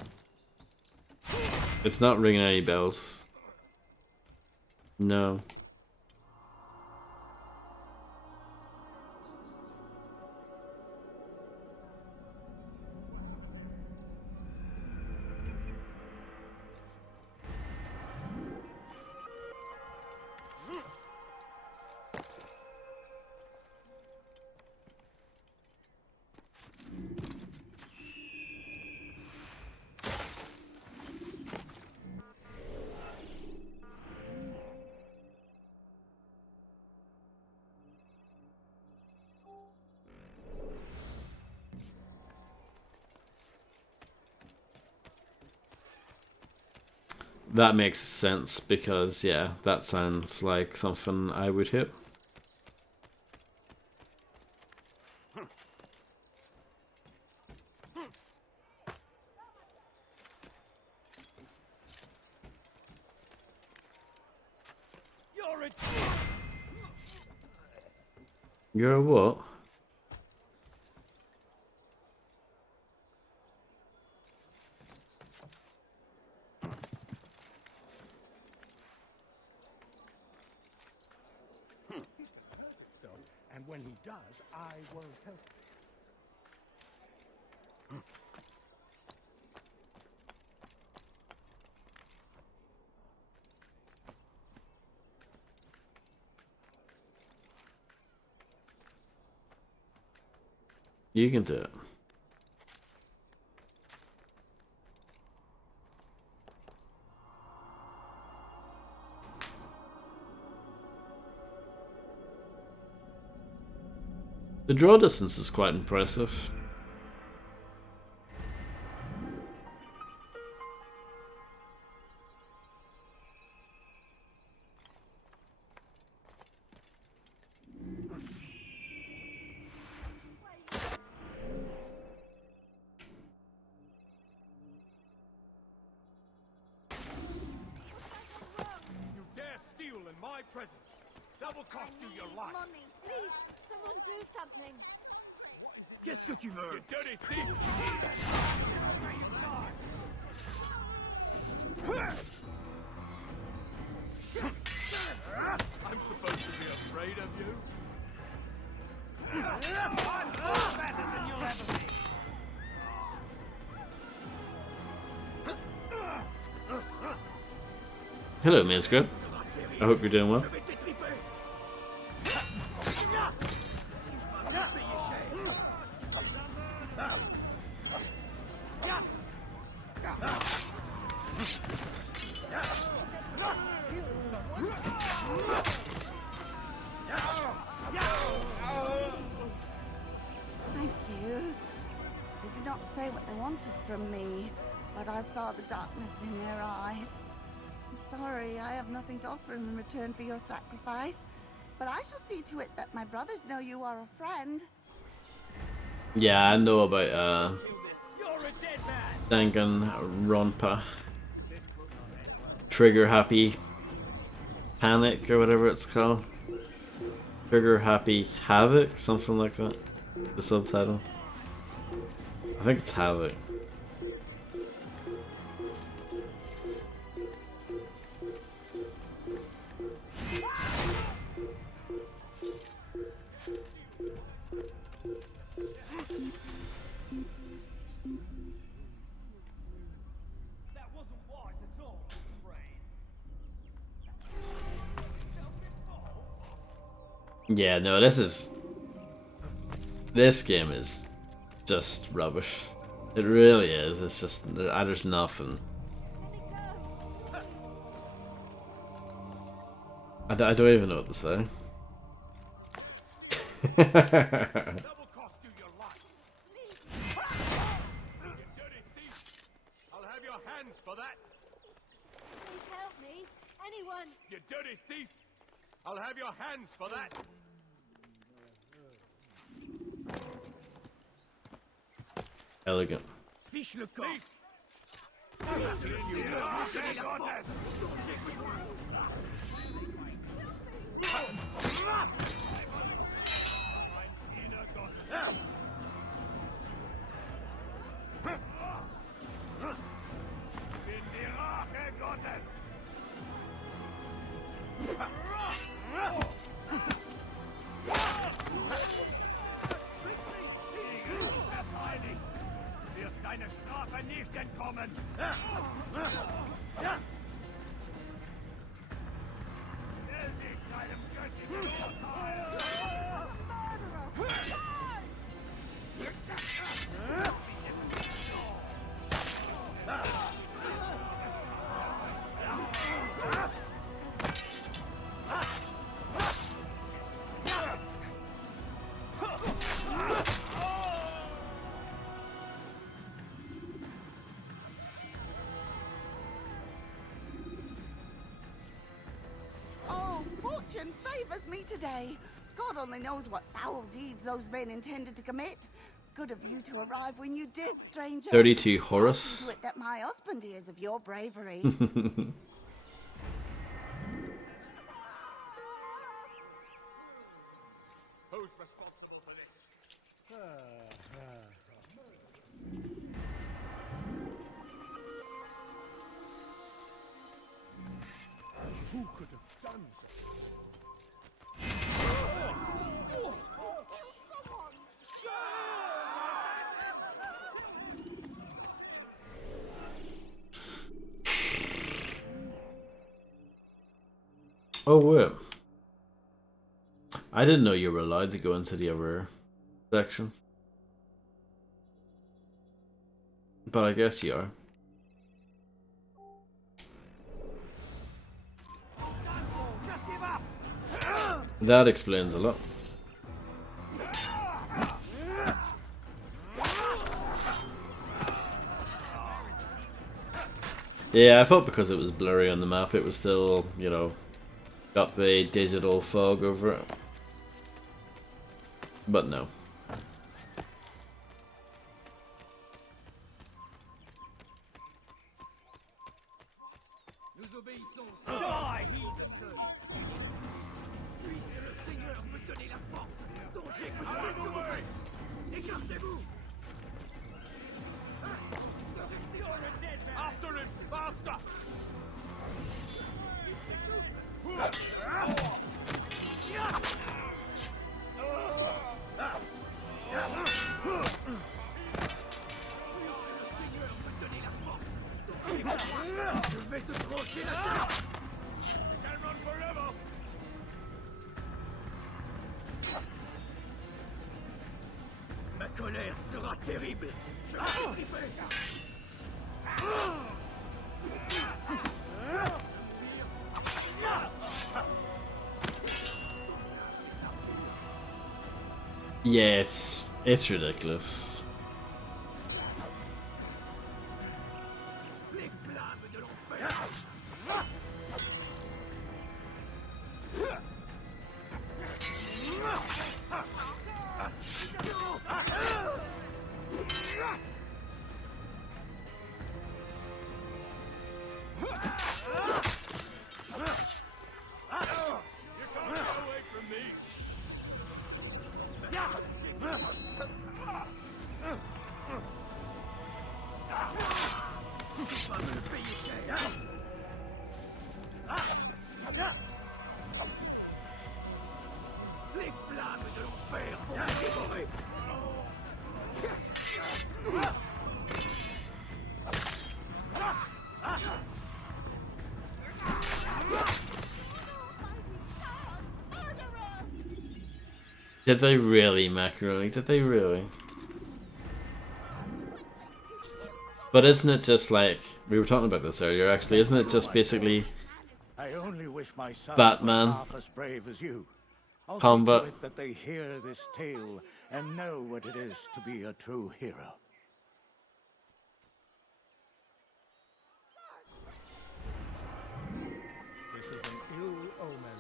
It's not ringing any bells. No. That makes sense because, yeah, that sounds like something I would hit. You're a what? And when he does, I will help. You can do it. The draw distance is quite impressive. You dare steal in my presence. That will cost you your life. Money. Please, someone do something. Qu'est-ce que tu veux? You dirty thief! I'm supposed to be afraid of you? I'm better than you'll ever be. Hello, Minsgrip. I hope you're doing well. Thank you. They did not say what they wanted from me, but I saw the darkness in their eyes. I'm sorry, I have nothing to offer in return for your sacrifice, but I shall see to it that my brothers know you are a friend. Yeah, I know about Danganronpa. Trigger Happy Panic or whatever it's called. Trigger Happy Havoc, something like that. The subtitle. I think it's Havoc. Yeah, no, this game is just rubbish. It really is. It's just there's nothing. I don't even know what to say. I'll have your hands for that. Please help me. Anyone. You dirty thief. I'll have your hands for that. Elegant. Fiche le corps. Deine Strafe nicht entkommen! Stell dich deinem göttlichen Urteil! Oh, fortune favors me today. God only knows what foul deeds those men intended to commit. Good of you to arrive when you did, stranger. 32 Horus. See to it that my husband hears of your bravery. Who's responsible for this? Who could have done Oh wait. I didn't know you were allowed to go into the other section. But I guess you are. That explains a lot. Yeah, I thought because it was blurry on the map, it was still, you know, got the digital fog over it. But no. Ma colère sera terrible. Je Yeah, it's ridiculous. Did they really, Macaroni? Did they really? But isn't it just like, we were talking about this earlier actually, isn't it just basically I only wish my sons Batman were half as brave as you. I'll combat? see to it that they hear this tale and know what it is to be a true hero. This is an ill omen.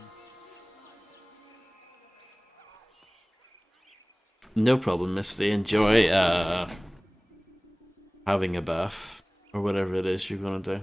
No problem, Misty. Enjoy having a bath or whatever it is you're gonna do.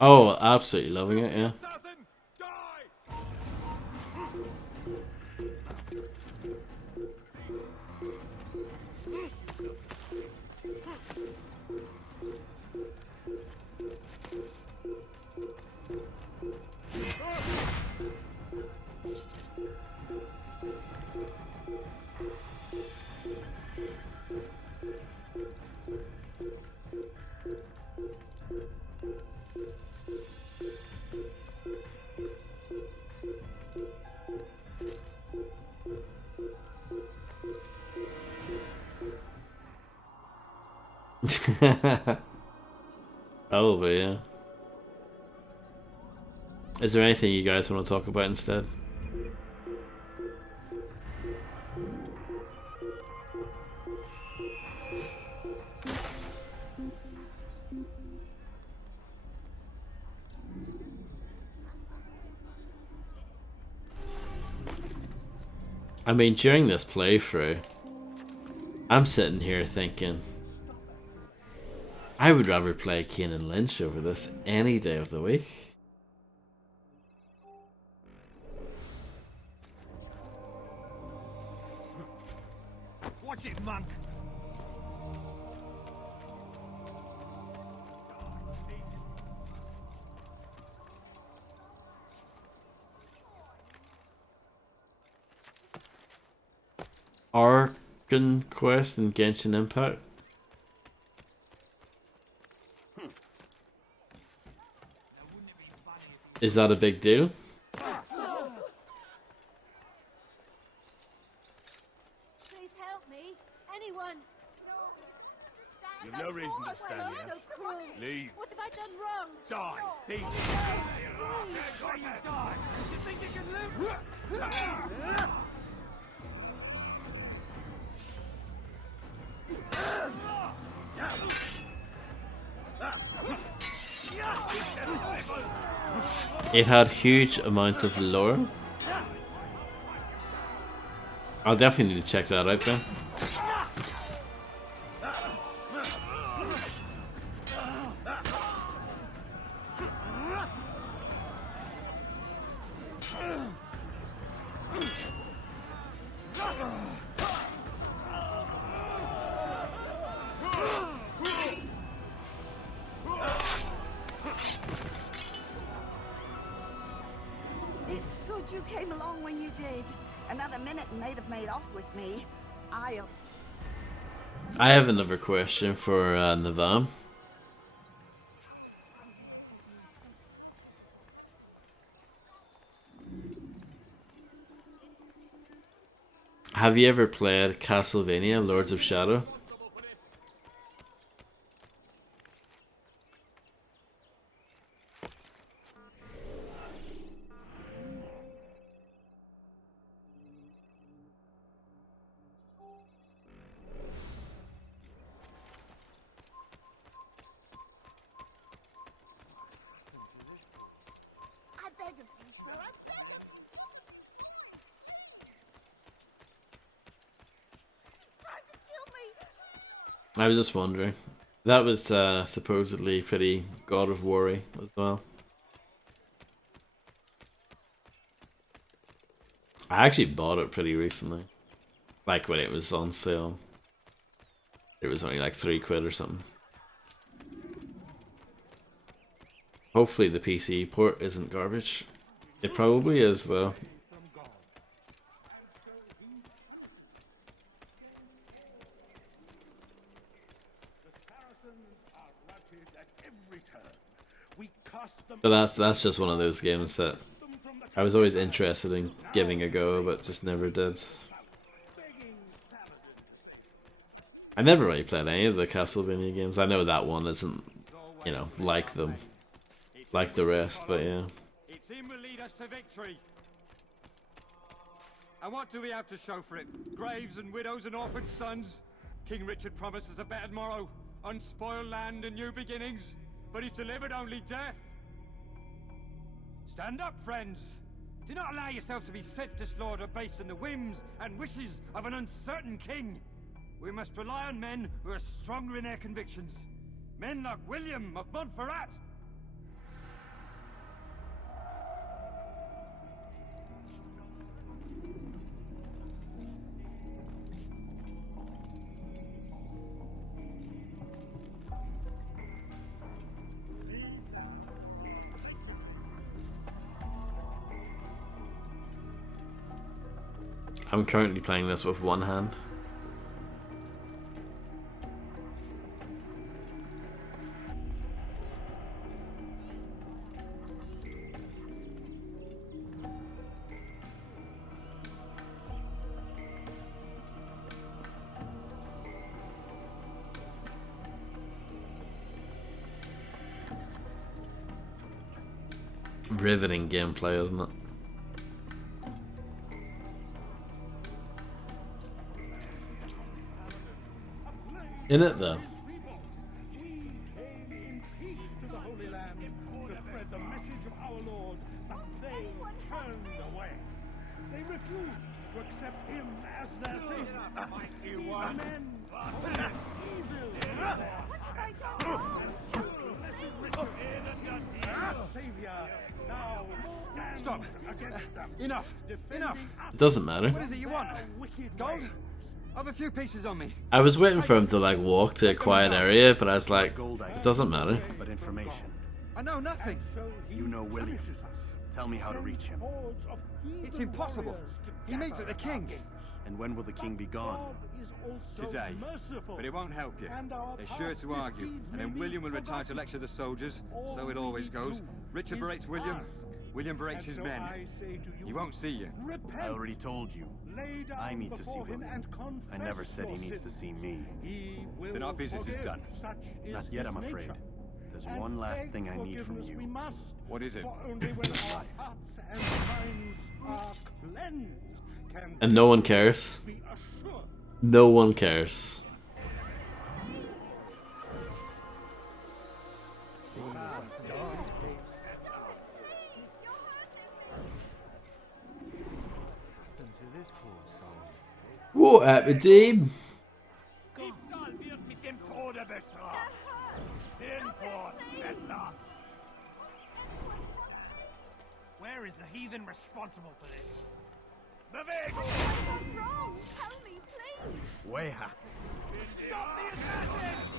Oh, absolutely loving it, yeah. Probably, yeah. Is there anything you guys want to talk about instead? I mean, during this playthrough, I'm sitting here thinking, I would rather play Kane and Lynch over this any day of the week. Watch it, monk! Arkan Quest and Genshin Impact. Is that a big deal? Please help me. Anyone. You've no reason to stand here. Leave. What have I done wrong? Die. Be That's why you die. You think you can live? It had huge amounts of lore. I'll definitely need to check that out then. It's good you came along when you did. Another minute and they'd have made off with me. I have another question for Navam. Have you ever played Castlevania Lords of Shadow? I beg of you, sir. I beg of you. Trying to kill me. I was just wondering. That was supposedly pretty God of War-y as well. I actually bought it pretty recently. Like when it was on sale. It was only like £3 or something. Hopefully the PC port isn't garbage. It probably is though. But that's just one of those games that I was always interested in giving a go, but just never did. I never really played any of the Castlevania games. I know that one isn't, you know, like them, like the rest, but yeah. Its aim will lead us to victory. And what do we have to show for it? Graves and widows and orphan sons? King Richard promises a better tomorrow, unspoiled land and new beginnings, but he's delivered only death. Stand up, friends. Do not allow yourself to be sent to slaughter based on the whims and wishes of an uncertain king. We must rely on men who are stronger in their convictions. Men like William of Montferrat. I'm currently playing this with one hand. riveting gameplay, isn't it? In it though. They refused to accept him as their savior. The mighty one. Men are evil. Savior now Stop! Enough! Enough! It doesn't matter. What is it you want? Gold? I've a few pieces on me. I was waiting for him to like walk to a quiet area, but I was like, it doesn't matter. But information. I know nothing. You know William. Tell me how to reach him. It's impossible. He meets at the king. And when will the king be gone? Today. But it won't help you. They're sure to argue. And then William will retire to lecture the soldiers. So it always goes. Richard berates William. William berates his men. He won't see you. I already told you. I need to see William. I never said he needs to see me. Then our business is done. Not yet, I'm afraid. There's one last thing I need from you. What is it? And no one cares. No one cares. What happened, team? Where is the heathen responsible for this? What's wrong? Tell me, please. Weha. Stop the assassin!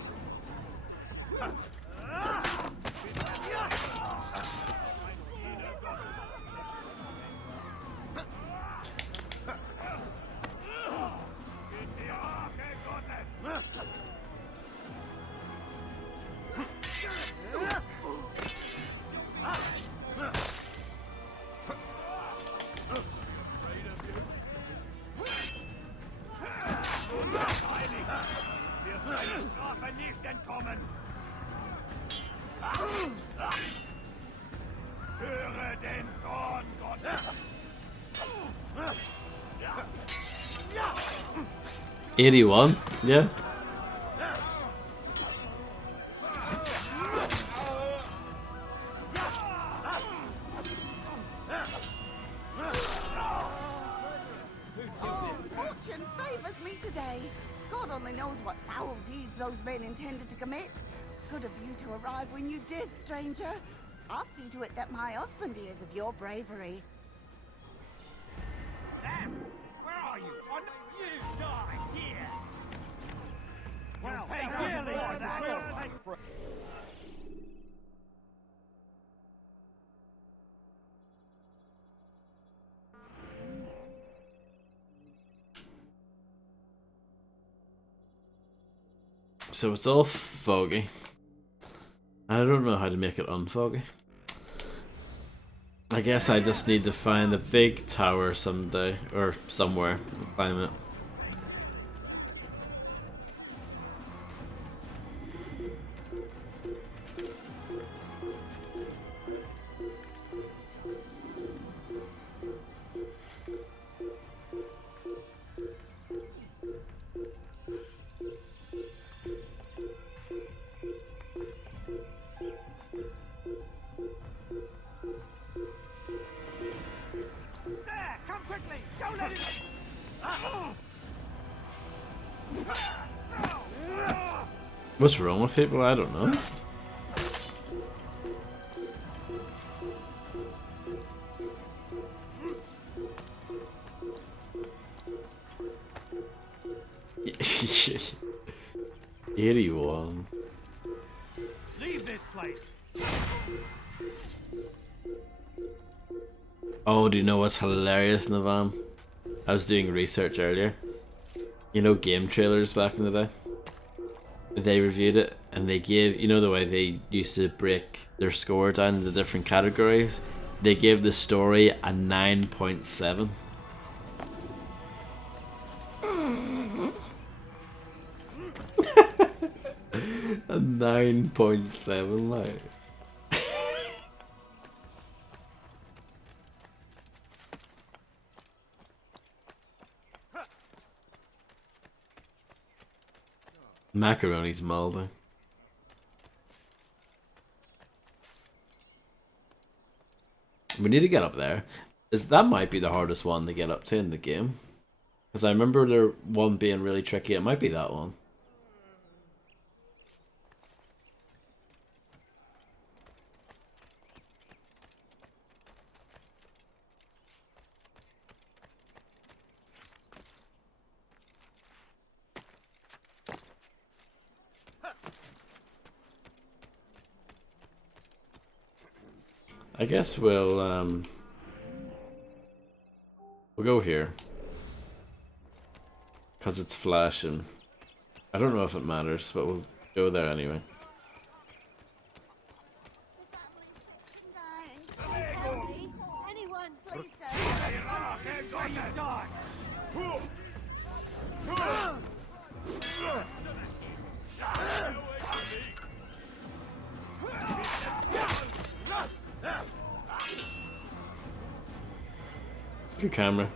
Höre den Zorn Gottes! 81, yeah. Fortune favors me today. God only knows what foul deeds those men intended to commit. Good of you to arrive when you did, stranger. I'll see to it that my husband hears of your bravery. Sam, where are you? You die here! Well, pay dearly for that! So it's all foggy. I don't know how to make it unfoggy. I guess I just need to find a big tower someday, or somewhere, and climb it. There! Come quickly! Don't let it... What's wrong with people? I don't know. $81. Leave this place! Oh, do you know what's hilarious, Navam? I was doing research earlier. You know game trailers back in the day? They reviewed it and they gave, you know the way they used to break their score down into different categories? They gave the story a 9.7. A 9.7, like. Macaroni's molding. We need to get up there. That might be the hardest one to get up to in the game. Because I remember there one being really tricky. It might be that one. I guess we'll go here. Because it's flashing. I don't know if it matters, but we'll go there anyway. Anyone, please Good camera.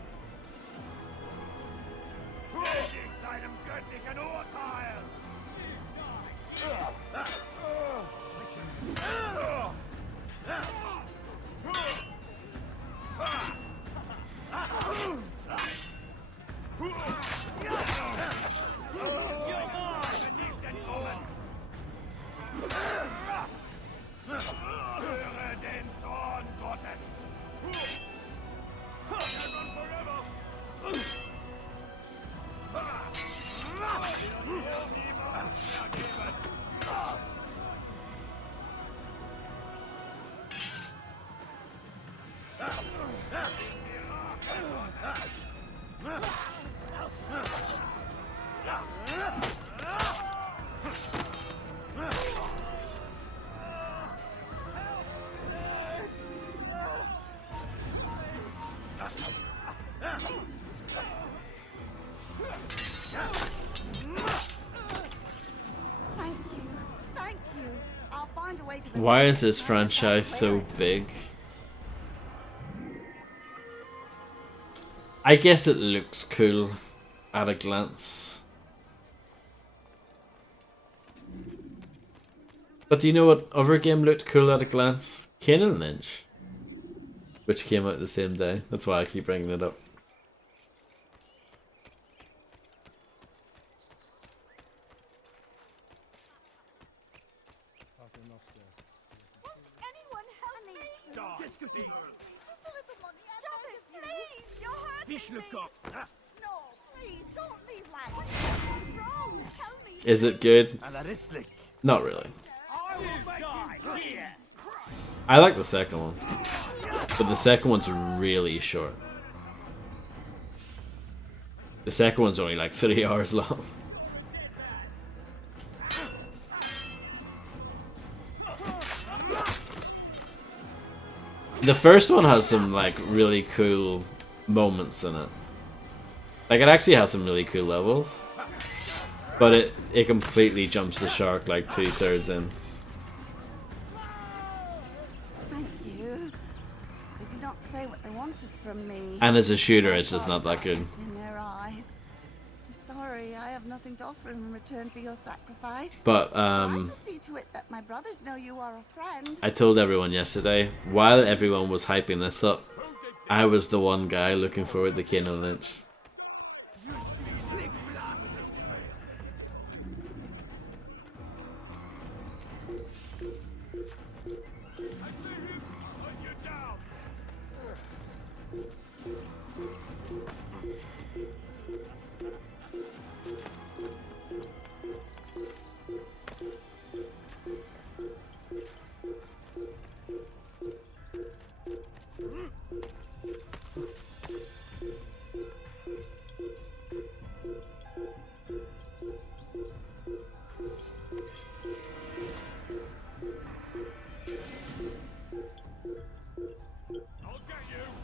Why is this franchise so big? I guess it looks cool at a glance. But do you know what other game looked cool at a glance? Kane and Lynch. Which came out the same day. That's why I keep bringing it up. Is it good? Not really. I like the second one, but the second one's really short. The second one's only like 3 hours long. The first one has some like really cool moments in it. Like it actually has some really cool levels, but it completely jumps the shark like 2/3 in. Thank you. They did not say what they wanted from me. And as a shooter, it's just not that good. In their eyes. I'm sorry, I have nothing to offer in return for your sacrifice. But I shall see to it that my brothers know you are a friend. I told everyone yesterday, while everyone was hyping this up, I was the one guy looking forward to Kane and Lynch.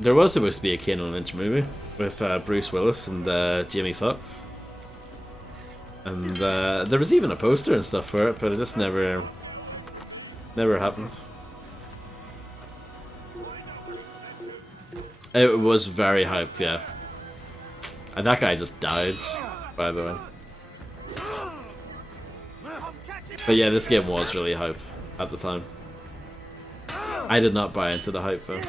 There was supposed to be a Kane and Lynch movie with Bruce Willis and Jamie Foxx, and there was even a poster and stuff for it, but it just never happened. It was very hyped, yeah, and that guy just died, by the way. But yeah, this game was really hype at the time. I did not buy into the hype though.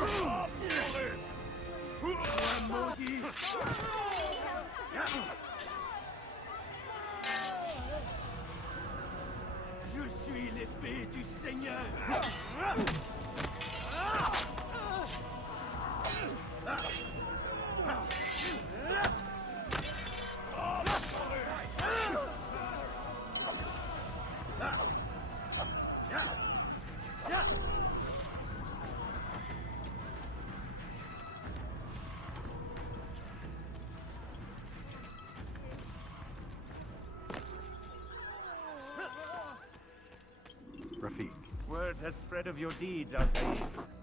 Rafik. Word has spread of your deeds, Altair.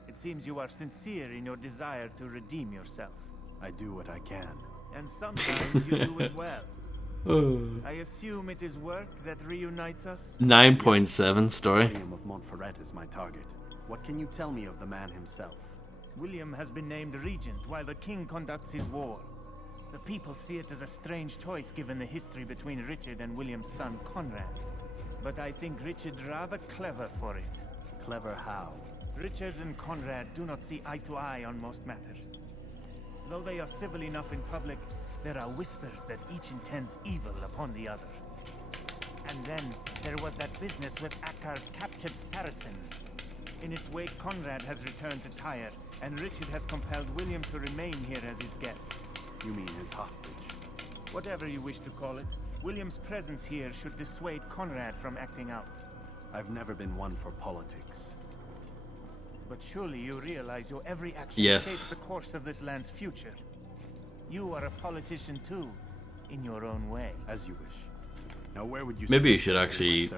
It seems you are sincere in your desire to redeem yourself. I do what I can. And sometimes you do it well. I assume it is work that reunites us? 9.7 story. William of Montferrat is my target. What can you tell me of the man himself? William has been named regent while the king conducts his war. The people see it as a strange choice given the history between Richard and William's son Conrad. But I think Richard rather clever for it. Clever how? Richard and Conrad do not see eye to eye on most matters. Though they are civil enough in public, there are whispers that each intends evil upon the other. And then there was that business with Akkar's captured Saracens. In its wake, Conrad has returned to Tyre, and Richard has compelled William to remain here as his guest. You mean his hostage? Whatever you wish to call it, William's presence here should dissuade Conrad from acting out. I've never been one for politics. But surely you realize your every action shapes the course of this land's future. You are a politician too, in your own way. As you wish. Now where would you Maybe you should actually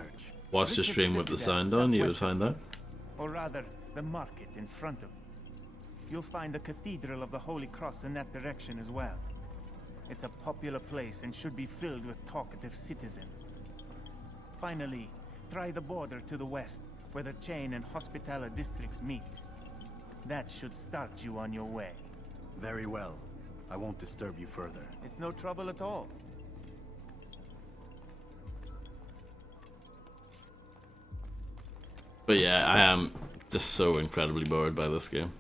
watch the stream with the sound on, you would find out. Or rather, the market in front of it. You'll find the Cathedral of the Holy Cross in that direction as well. It's a popular place and should be filled with talkative citizens. Finally, try the border to the west, where the Chain and Hospitaller districts meet. That should start you on your way. Very well. I won't disturb you further. It's no trouble at all. But yeah, I am just so incredibly bored by this game.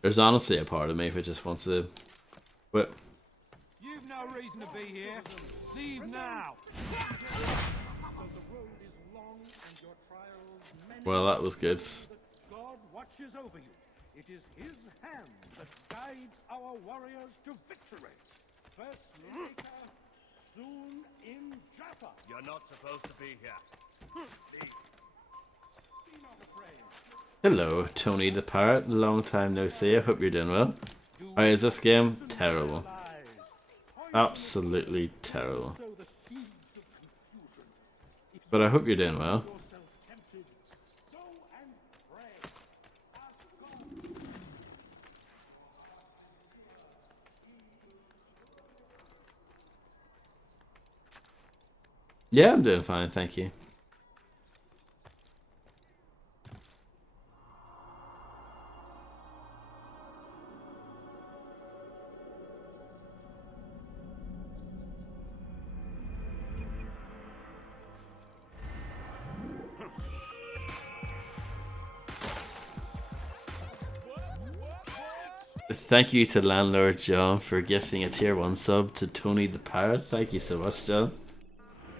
There's honestly a part of me if it just wants to quit. You've no reason to be here. Leave now. Well, that was good. God watches over you. It is his hand that guides our warriors to victory. First later, soon in Jaffa. You're not supposed to be here. Leave. Be not afraid. Hello, Tony the Parrot. Long time no see. I hope you're doing well. Alright, is this game terrible? Absolutely terrible. But I hope you're doing well. Yeah, I'm doing fine, thank you. Thank you to Landlord John for gifting a tier 1 sub to Tony the Parrot. Thank you so much, John.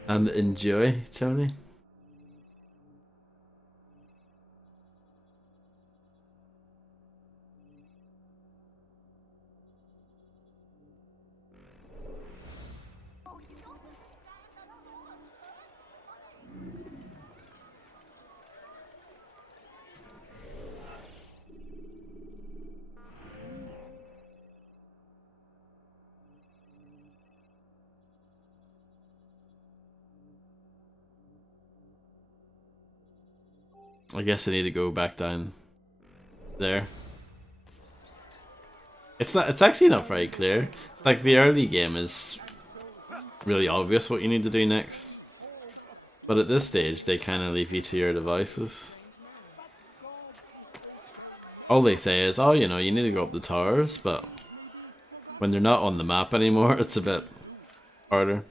And enjoy, Tony. I guess I need to go back down there. It's not. It's actually not very clear. It's like the early game is really obvious what you need to do next, but at this stage they kind of leave you to your devices. All they say is, "Oh, you know, you need to go up the towers," but when they're not on the map anymore, it's a bit harder.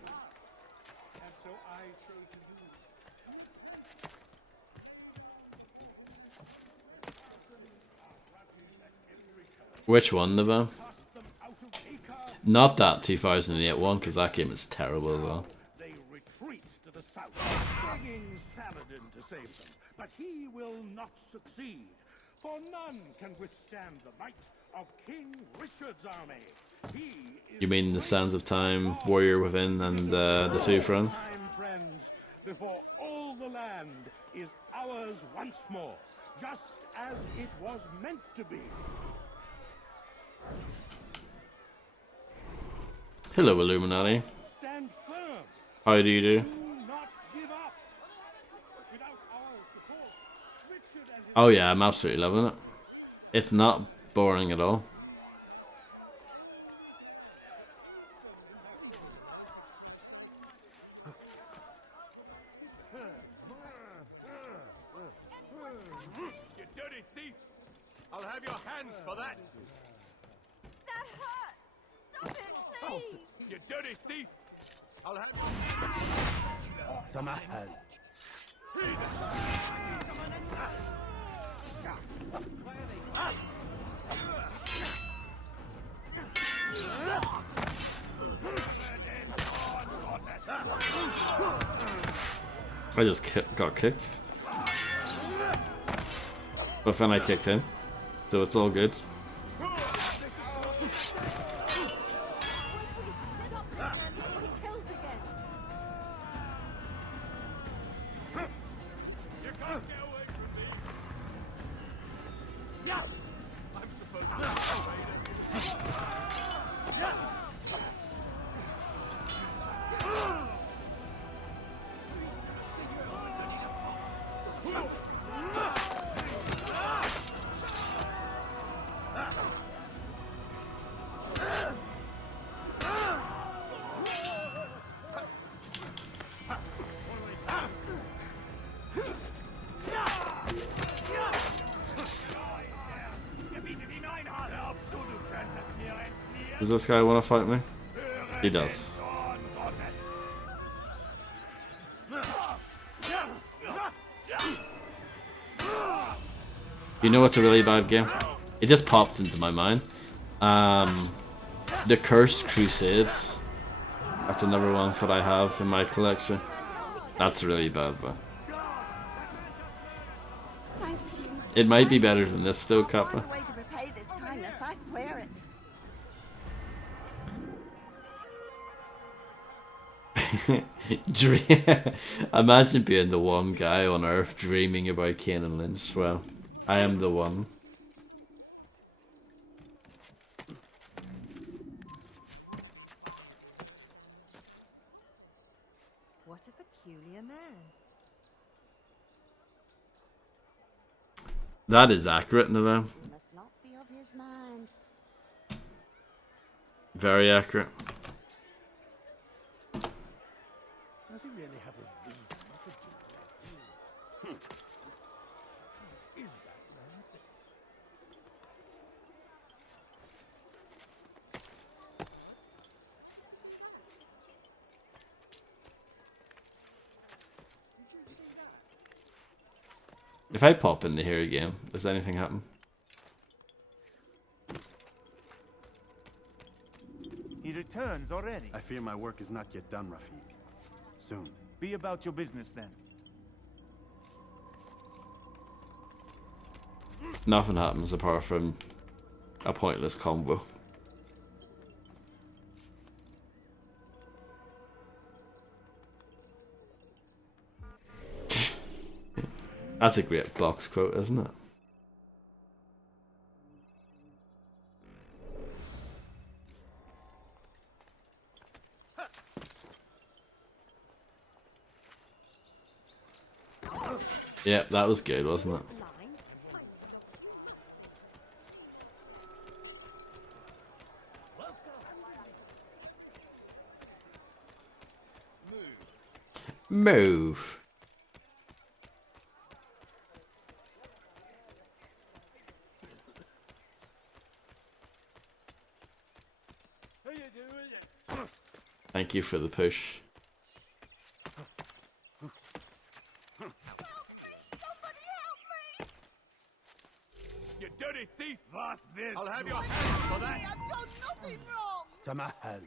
Which one, Neva? Not that 2008 one, because that game is terrible as well. They retreat to the south, begging Saladin to save them. But he will not succeed, for none can withstand the might of King Richard's army. He is You mean the Sands of Time, Warrior Within, and the Two Fronts? time, friends, before all the land is ours once more, just as it was meant to be. Hello, Illuminati. Stand firm. How do you do? Do not give up. Without our support, Richard and his Oh yeah, I'm absolutely loving it. It's not boring at all. You dirty thief! I'll have your hands for that! That hurt! Stop it, please! You dirty thief! I'll have Tamahal. I just got kicked. But then I kicked him. So it's all good. Does this guy want to fight me? He does. You know what's a really bad game? It just popped into my mind. The Cursed Crusades. That's another one that I have in my collection. That's really bad, but it might be better than this still, Kappa. Way to repay this kindness, I swear it. Imagine being the one guy on Earth dreaming about Kane and Lynch. Well, I am the one. What a peculiar man. That is accurate, Neva. Must not be of his mind. Very accurate. Does he really have a reason to do that? Is that man? If I pop into here again, does anything happen? He returns already. I fear my work is not yet done, Rafik. Soon. Be about your business then. Nothing happens apart from a pointless combo. That's a great box quote, isn't it? Yeah, that was good, wasn't it? move. Thank you for the push. You dirty thief! Was this? I'll have your hands for that! I've done nothing wrong! Samahan.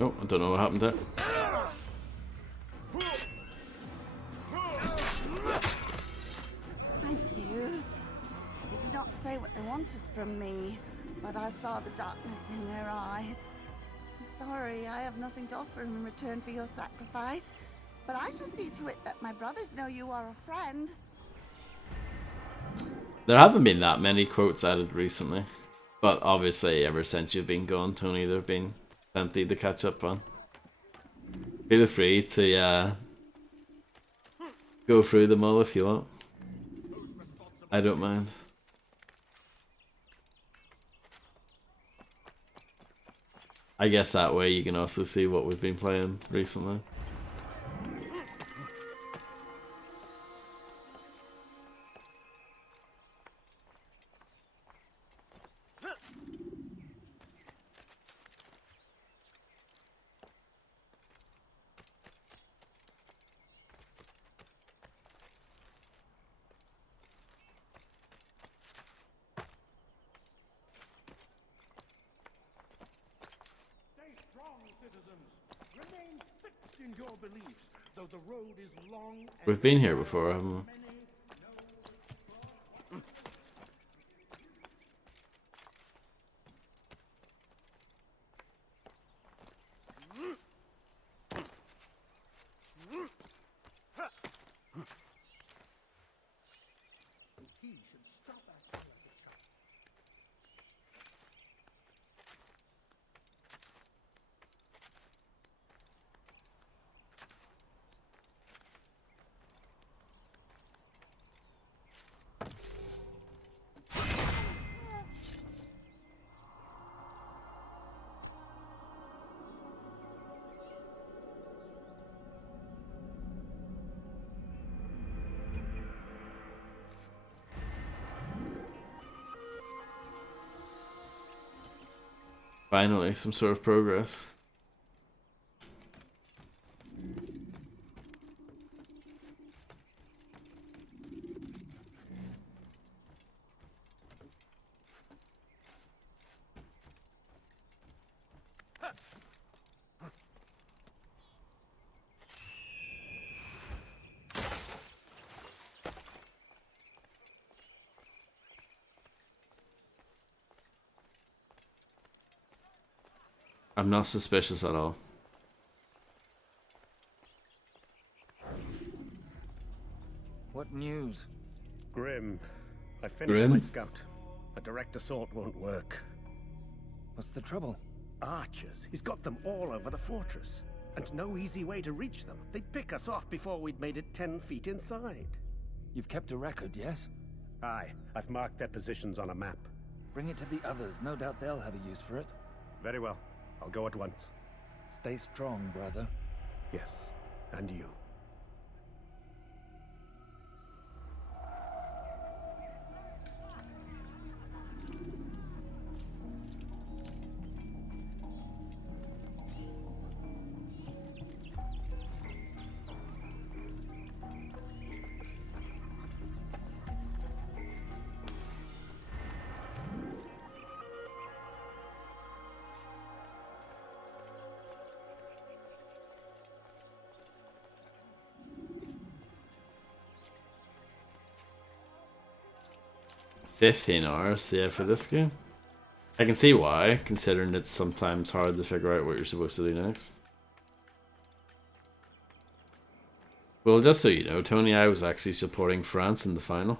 Oh, I don't know what happened there. Thank you. They did not say what they wanted from me, but I saw the darkness in their eyes. I'm sorry, I have nothing to offer in return for your sacrifice, but I shall see to it that my brothers know you are a friend. There haven't been that many quotes added recently, but obviously ever since you've been gone, Tony, there have been plenty to catch up on. Feel free to go through them all if you want. I don't mind. I guess that way you can also see what we've been playing recently. Stay strong, citizens. Remain fixed in your beliefs, though the road is long and We've been here before, haven't we? He should stop acting like a child. Finally, some sort of progress. I'm not suspicious at all. What news? Grim. I finished Grim? my scout. A direct assault won't work. What's the trouble? Archers. He's got them all over the fortress. And no easy way to reach them. They'd pick us off before we'd made it 10 feet inside. You've kept a record, yes? Aye. I've marked their positions on a map. Bring it to the others. No doubt they'll have a use for it. Very well. I'll go at once. Stay strong, brother. Yes. And you. $15, yeah, for this game. I can see why, considering it's sometimes hard to figure out what you're supposed to do next. Well, just so you know, Tony, I was actually supporting France in the final.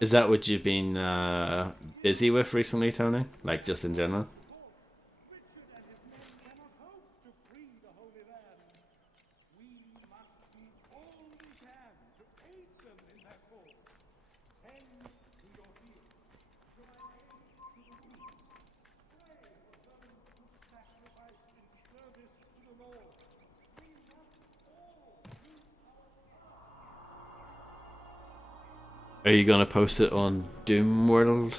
Is that what you've been busy with recently, Tony? Like, just in general? Are you gonna post it on Doom World?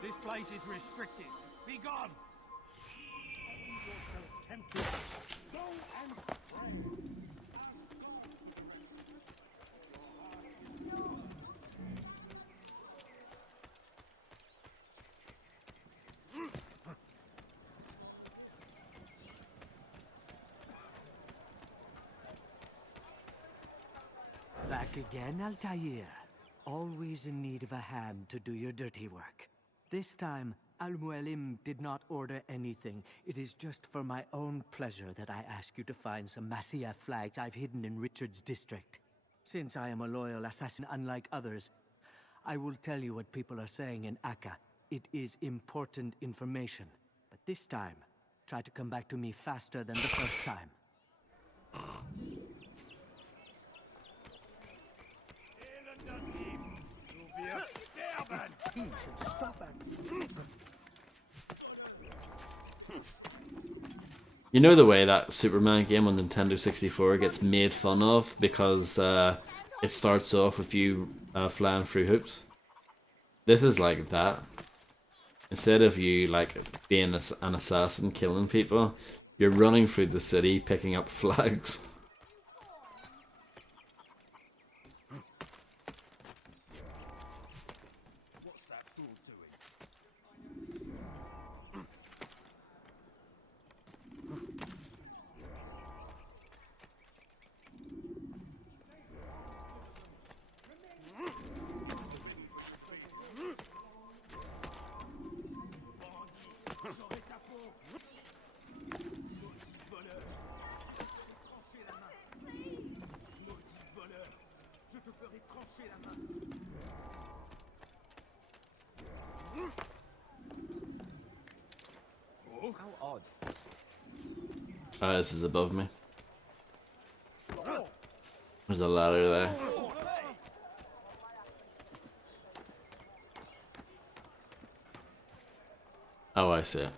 This place is restricted. Be gone! Tempted. Go and pray. Back again, Altair. Always in need of a hand to do your dirty work. This time, Al-Mualim did not order anything. It is just for my own pleasure that I ask you to find some Masyaf flags I've hidden in Richard's district. Since I am a loyal assassin unlike others, I will tell you what people are saying in Akka. It is important information. But this time, try to come back to me faster than the first time. He should stop at. You know the way that Superman game on Nintendo 64 gets made fun of because it starts off with you flying through hoops? This is like that. Instead of you like being an assassin killing people, you're running through the city picking up flags. This is above me. There's a ladder there. Oh, I see it.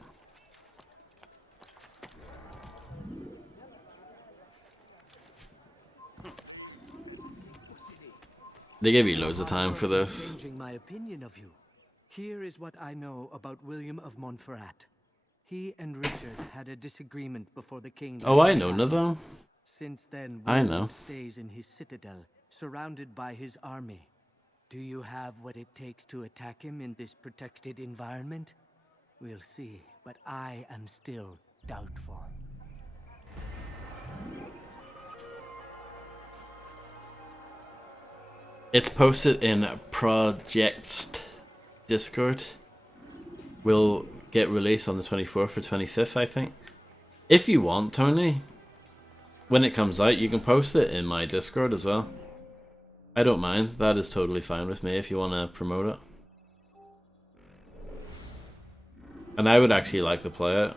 They gave you loads of time for this. Changing my opinion of you. Here is what I know about William of Montferrat. He and Richard had a disagreement before the king. Oh, I know Navarre. Since then, I William know. stays in his citadel, surrounded by his army. Do you have what it takes to attack him in this protected environment? We'll see, but I am still doubtful. It's posted in Project's Discord. Will get released on the 24th or 25th, I think. If you want, Tony, when it comes out, you can post it in my Discord as well. I don't mind. That is totally fine with me if you want to promote it. And I would actually like to play it.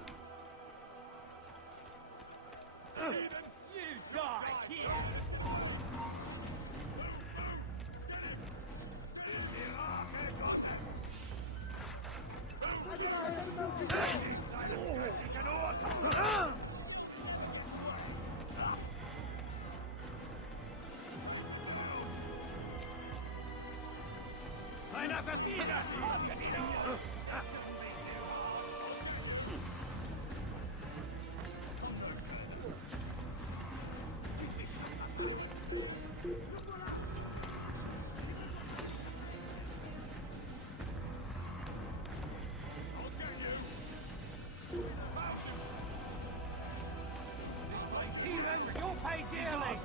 You'll pay dearly!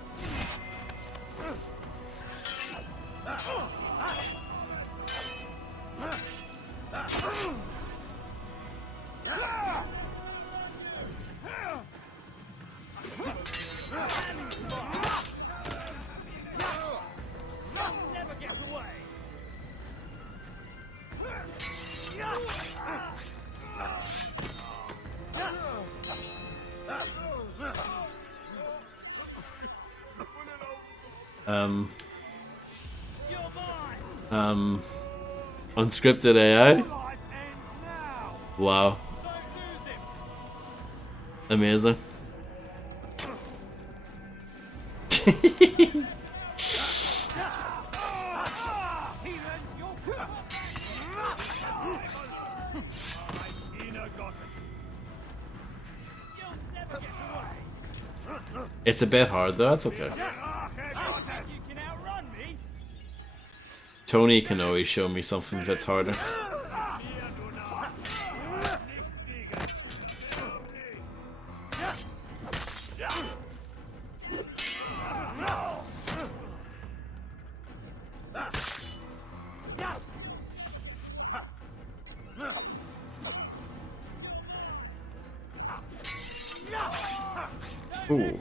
Unscripted AI? Wow. Amazing. It's a bit hard though, that's okay. Tony can always show me something that's harder. Ooh.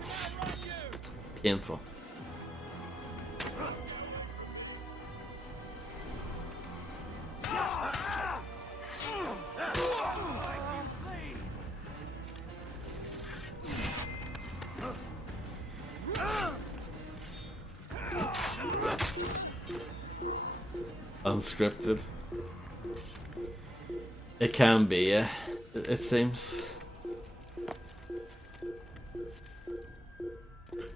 Painful. Unscripted. It can be, yeah. It seems.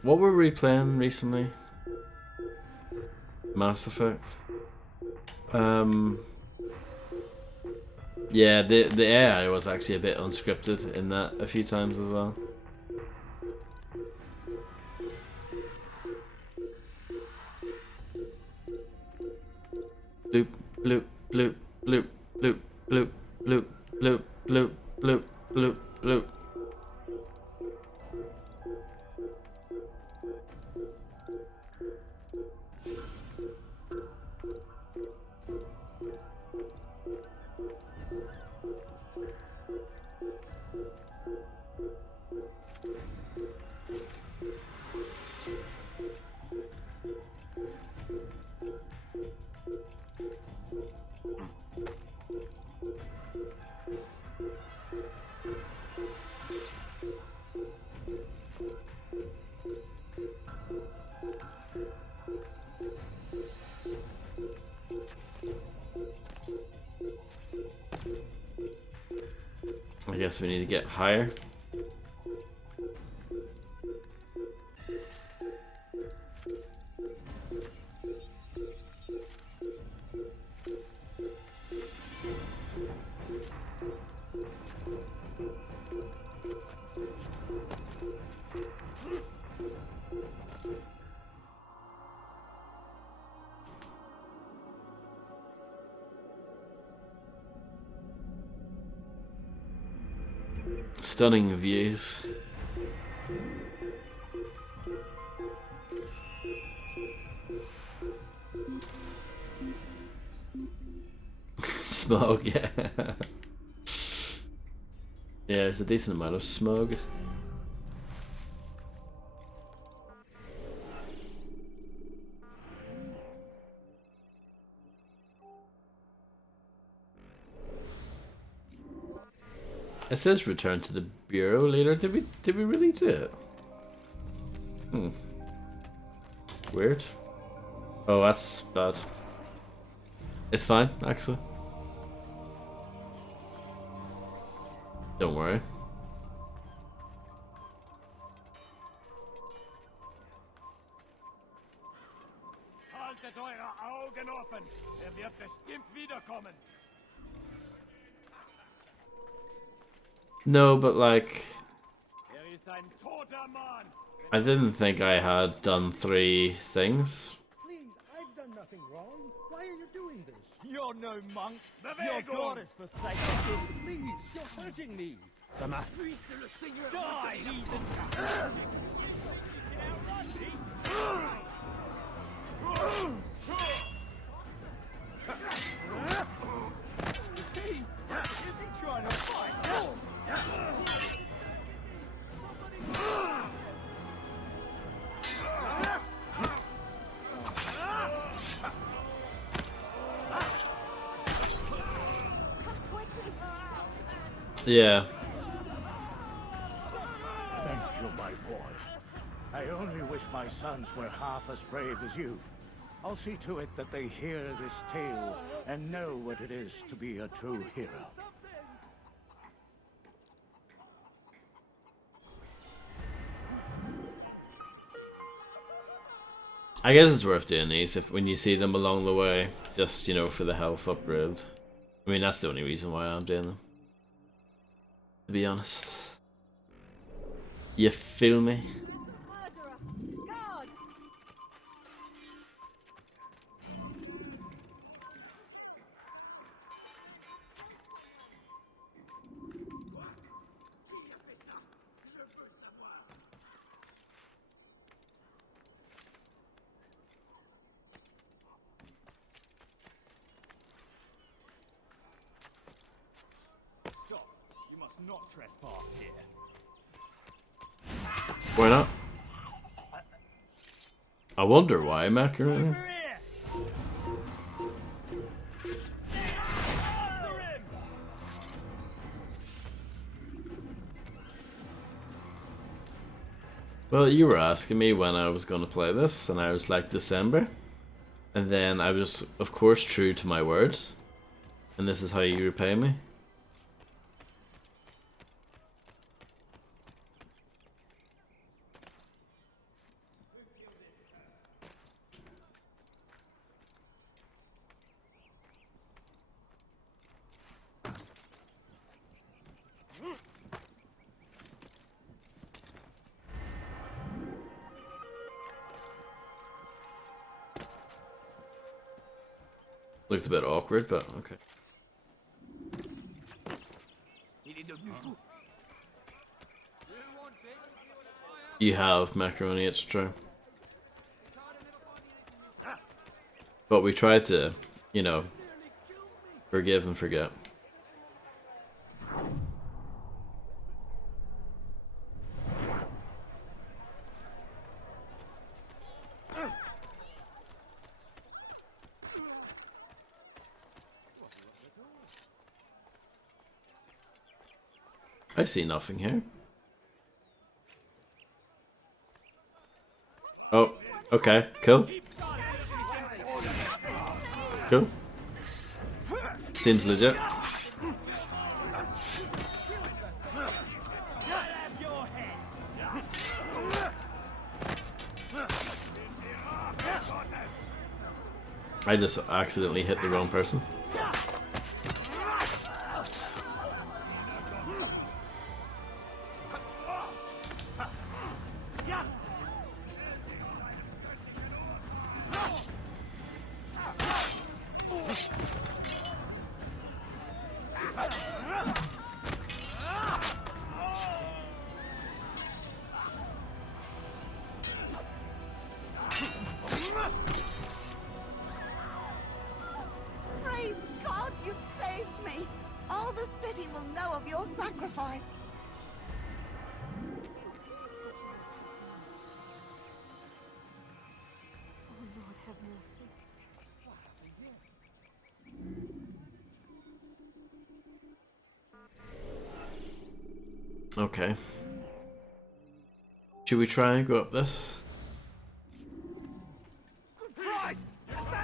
What were we playing recently? Mass Effect. Yeah, the AI was actually a bit unscripted in that a few times as well. Bloop, bloop, bloop, bloop, bloop, bloop, bloop, bloop, bloop, bloop, bloop, bloop. I guess we need to get higher. Stunning views. Smog, yeah. Yeah, there's a decent amount of smog. It says return to the bureau later. Did we really do it? Hmm. Weird. Oh, that's bad. It's fine, actually. Don't worry. Haltet eure Augen offen! Wird bestimmt wiederkommen! No, but like, I didn't think I had done 3 things. Please, I've done nothing wrong. Why are you doing this? You're no monk. Your god has forsaken you. Please, you're hurting me. Die, Is he trying to fight? Yeah. Thank you, my boy. I only wish my sons were half as brave as you. I'll see to it that they hear this tale and know what it is to be a true hero. I guess it's worth doing these if when you see them along the way, just, you know, for the health upgrade. I mean, that's the only reason why I'm doing them, to be honest. You feel me? You must not trespass here. Why not? I wonder why, Macaroni. Well, you were asking me when I was going to play this, and I was like December. And then I was, of course, true to my words. And this is how you repay me. Looked a bit awkward, but okay. You have macaroni, it's true. But we try to, you know, forgive and forget. I see nothing here. Oh, okay, cool. Cool. Seems legit. I just accidentally hit the wrong person. Praise God, you've saved me. All the city will know of your sacrifice. Oh, Lord, have mercy. Okay. Should we try and go up this?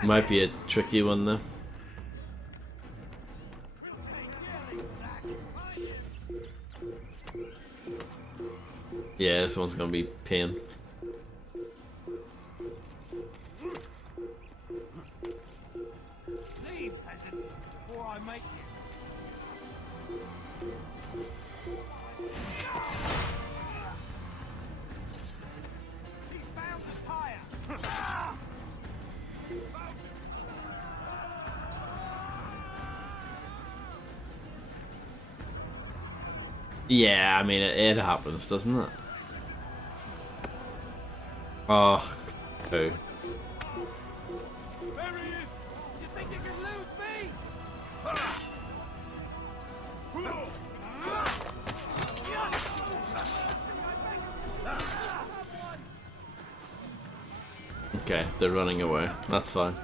Might be a tricky one though. Yeah, this one's gonna be pain. Leave, peasant, before I make He's found the tire! Yeah, I mean it happens, doesn't it? Oh, poo. There he is! You think you can lose me? Okay, they're running away. That's fine.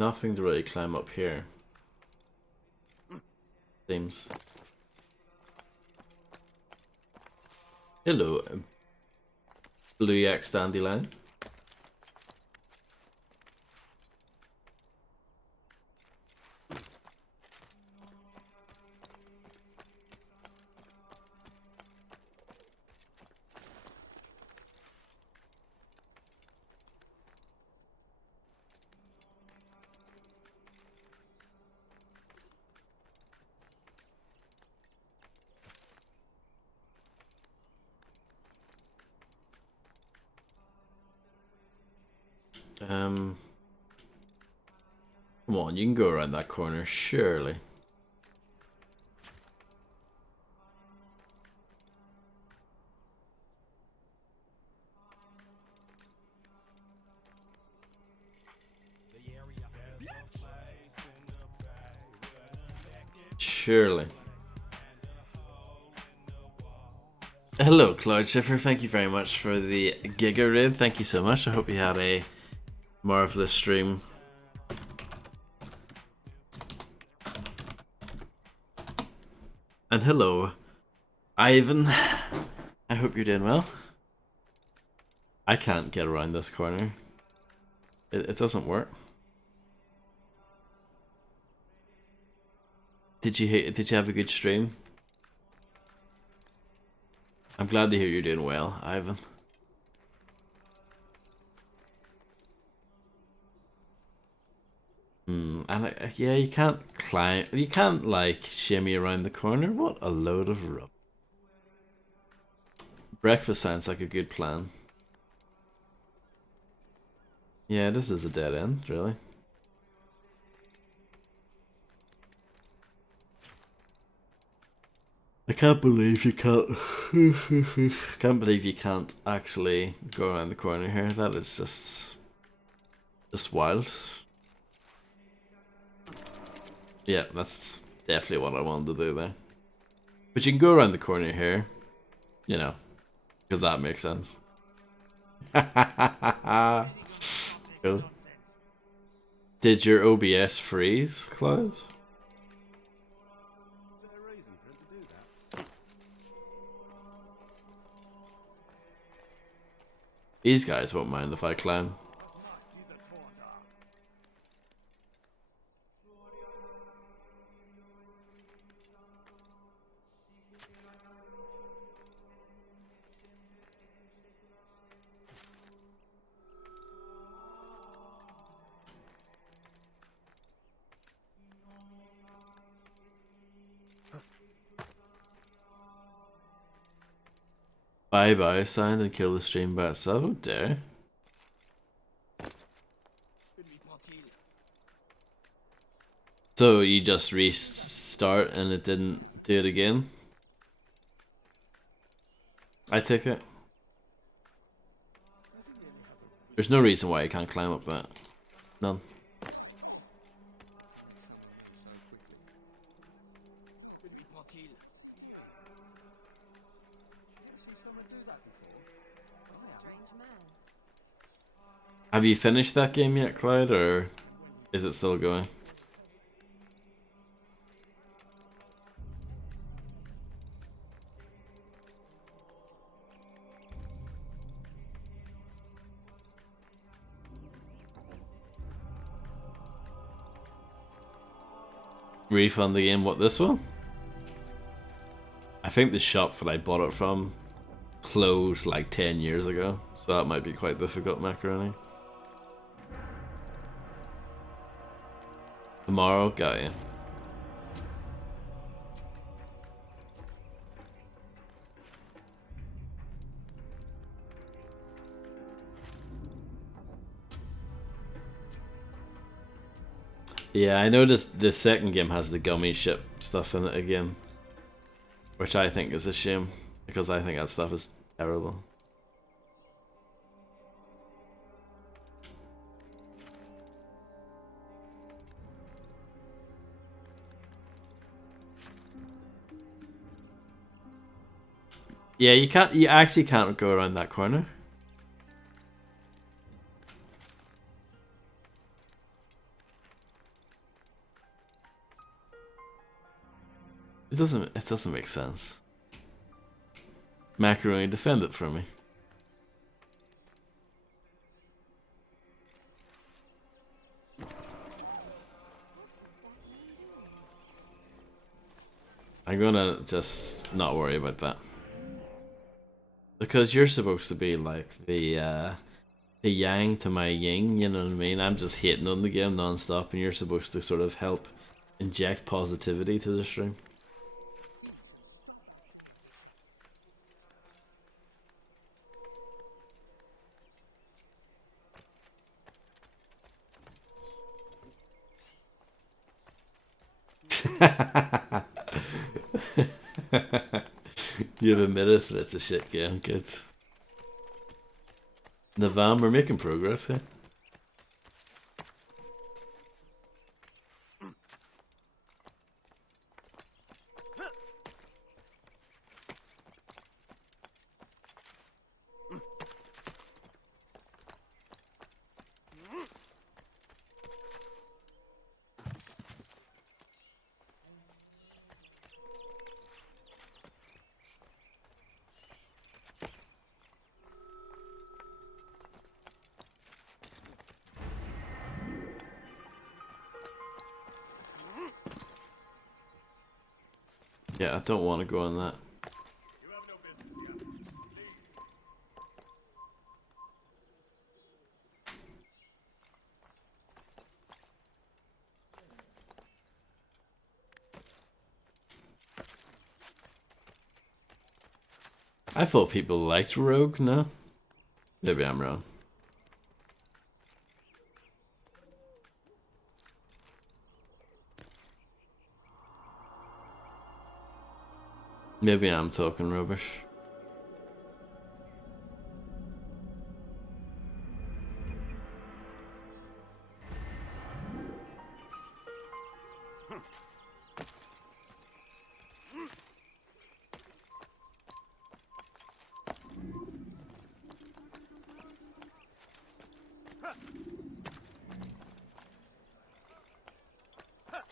Nothing to really climb up here. Seems. Hello, Blue Yak Dandelion. Come on, you can go around that corner, surely. Surely. Hello, Cloud Shifter. Thank you very much for the Giga Raid. Thank you so much. I hope you had a marvelous stream. And hello, Ivan. I hope you're doing well. I can't get around this corner. It doesn't work. Did you have a good stream? I'm glad to hear you're doing well, Ivan. And yeah, you can't climb. You can't like shimmy around the corner. What a load of rubbish. Breakfast sounds like a good plan. Yeah, this is a dead end, really. I can't believe you can't. Can't believe you can't actually go around the corner here. That is just wild. Yeah, that's definitely what I wanted to do there. But you can go around the corner here, you know, because that makes sense. Cool. Did your OBS freeze, Klaus? These guys won't mind if I climb. Bye-bye sign and kill the stream by itself. Oh dare. So you just restart and it didn't do it again? I take it. There's no reason why I can't climb up that. None. Have you finished that game yet, Clyde, or is it still going? Refund the game, what, this one? I think the shop that I bought it from closed like 10 years ago, so that might be quite difficult, Macaroni. Tomorrow, got you. Yeah, I noticed the second game has the gummy ship stuff in it again, which I think is a shame, because I think that stuff is terrible. Yeah, you actually can't go around that corner. It doesn't make sense. Macaroni, defend it for me. I'm gonna just not worry about that. Because you're supposed to be like the yang to my yin, you know what I mean? I'm just hating on the game non-stop and you're supposed to sort of help inject positivity to the stream. You've admitted that it's a shit game, kids. Navam, we're making progress here. Yeah, I don't want to go on that. I thought people liked Rogue, no? Maybe I'm wrong. Maybe I'm talking rubbish.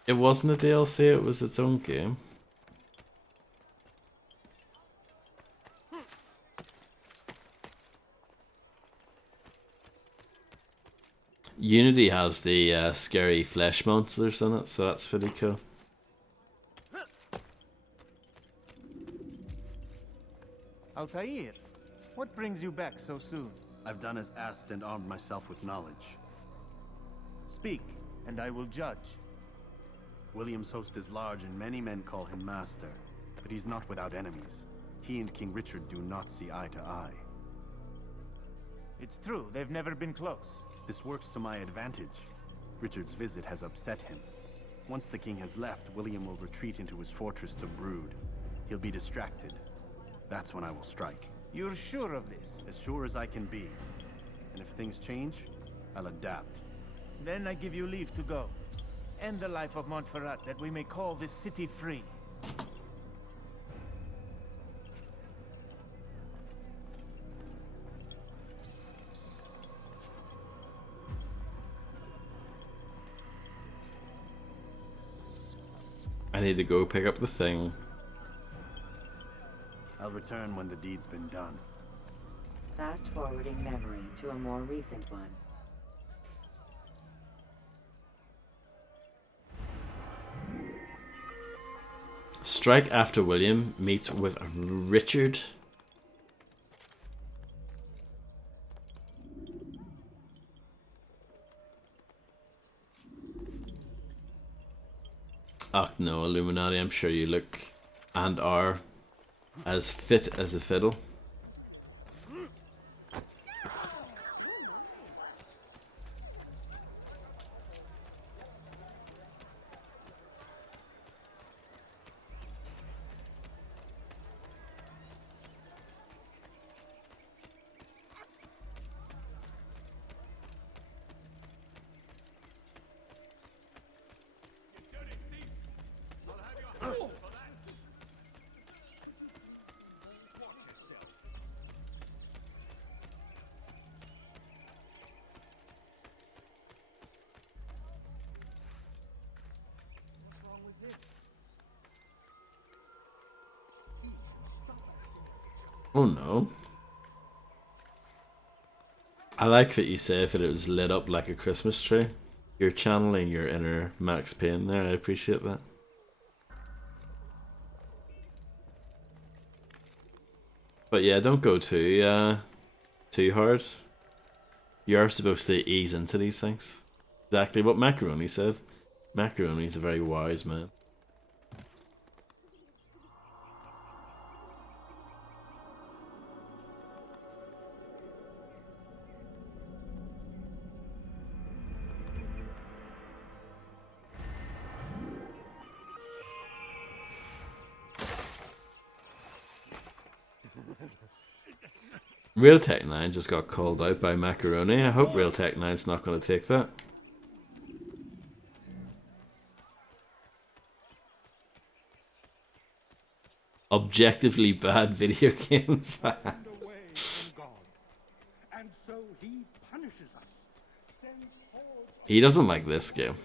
It wasn't a DLC, it was its own game. Unity has the scary flesh monsters in it, so that's pretty cool. Altair, what brings you back so soon? I've done as asked and armed myself with knowledge. Speak, and I will judge. William's host is large and many men call him master, but he's not without enemies. He and King Richard do not see eye to eye. It's true, they've never been close. This works to my advantage. Richard's visit has upset him. Once the king has left, William will retreat into his fortress to brood. He'll be distracted. That's when I will strike. You're sure of this? As sure as I can be. And if things change, I'll adapt. Then I give you leave to go. End the life of Montferrat, that we may call this city free. I need to go pick up the thing. I'll return when the deed's been done. Fast-forwarding memory to a more recent one. Strike after William meets with Richard. Oh no, Illuminati, I'm sure you look and are as fit as a fiddle. Oh no. I like that you say that it was lit up like a Christmas tree. You're channeling your inner Max Payne there, I appreciate that. But yeah, don't go too hard. You are supposed to ease into these things. Exactly what Macaroni said. Macaroni's a very wise man. Real Tech 9 just got called out by Macaroni. I hope Real Tech 9's not going to take that. Objectively bad video games. He doesn't like this game.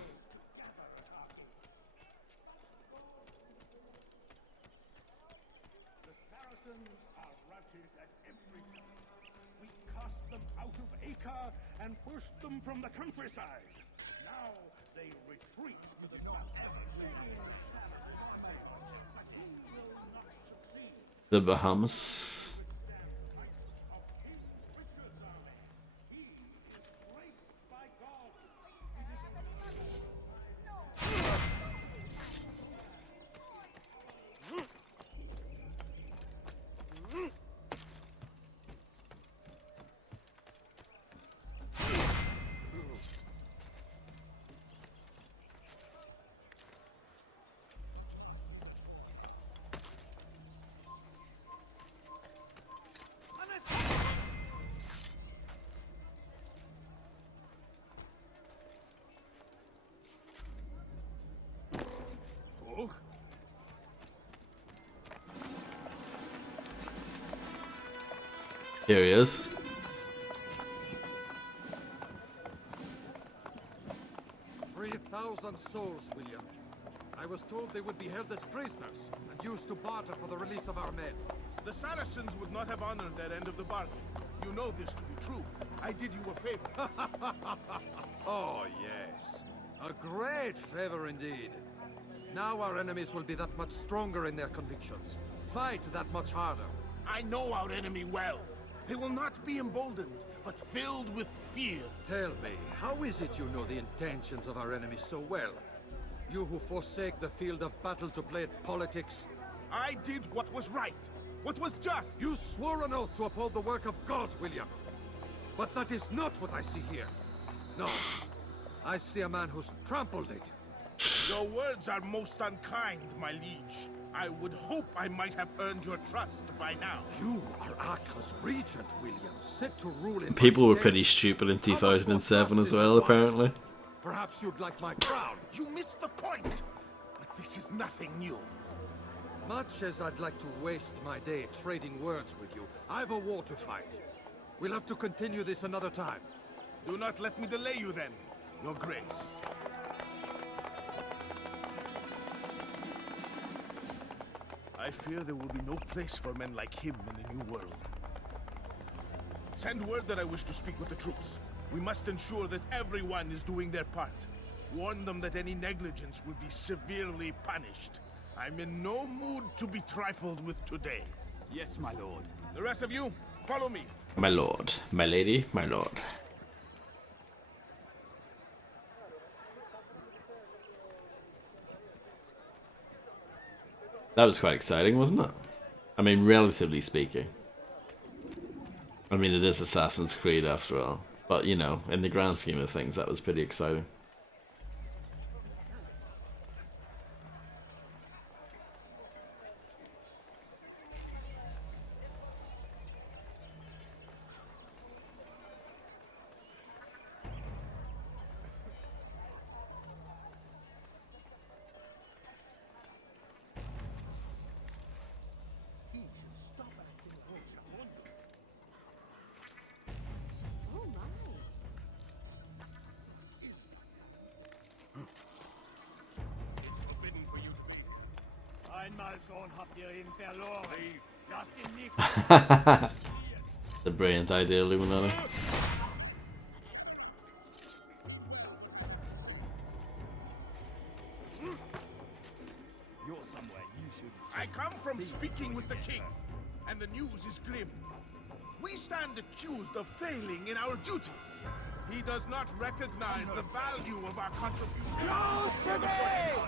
And pushed them from the countryside. Now they retreat to the north. The Bahamas. Here he is. "3,000 souls, William. I was told they would be held as prisoners and used to barter for the release of our men. The Saracens would not have honored that end of the bargain. You know this to be true. I did you a favor." Oh, yes. A great favor indeed. Now our enemies will be that much stronger in their convictions. Fight that much harder. I know our enemy well. They will not be emboldened, but filled with fear. Tell me, how is it you know the intentions of our enemies so well? You who forsake the field of battle to play at politics? I did what was right, what was just. You swore an oath to uphold the work of God, William. But that is not what I see here. No, I see a man who's trampled it. Your words are most unkind, my liege. I would hope I might have earned your trust by now. You are Acre's regent, William, set to rule in People were my pretty stupid in 2007 as well, apparently. Perhaps you'd like my crown. You missed the point. But this is nothing new. Much as I'd like to waste my day trading words with you, I've a war to fight. We'll have to continue this another time. Do not let me delay you then, Your Grace. I fear there will be no place for men like him in the New World. Send word that I wish to speak with the troops. We must ensure that everyone is doing their part. Warn them that any negligence will be severely punished. I'm in no mood to be trifled with today. Yes, my lord. The rest of you, follow me. My lord, my lady, my lord. That was quite exciting, wasn't it? I mean, relatively speaking. I mean, it is Assassin's Creed after all. But, you know, in the grand scheme of things, that was pretty exciting. Einmal schon habt ihr ihn verloren. The brilliant idea, Illuminati. I come from speaking with the king, and the news is grim. We stand accused of failing in our duties. He does not recognize the value of our contribution. Close to the fortress.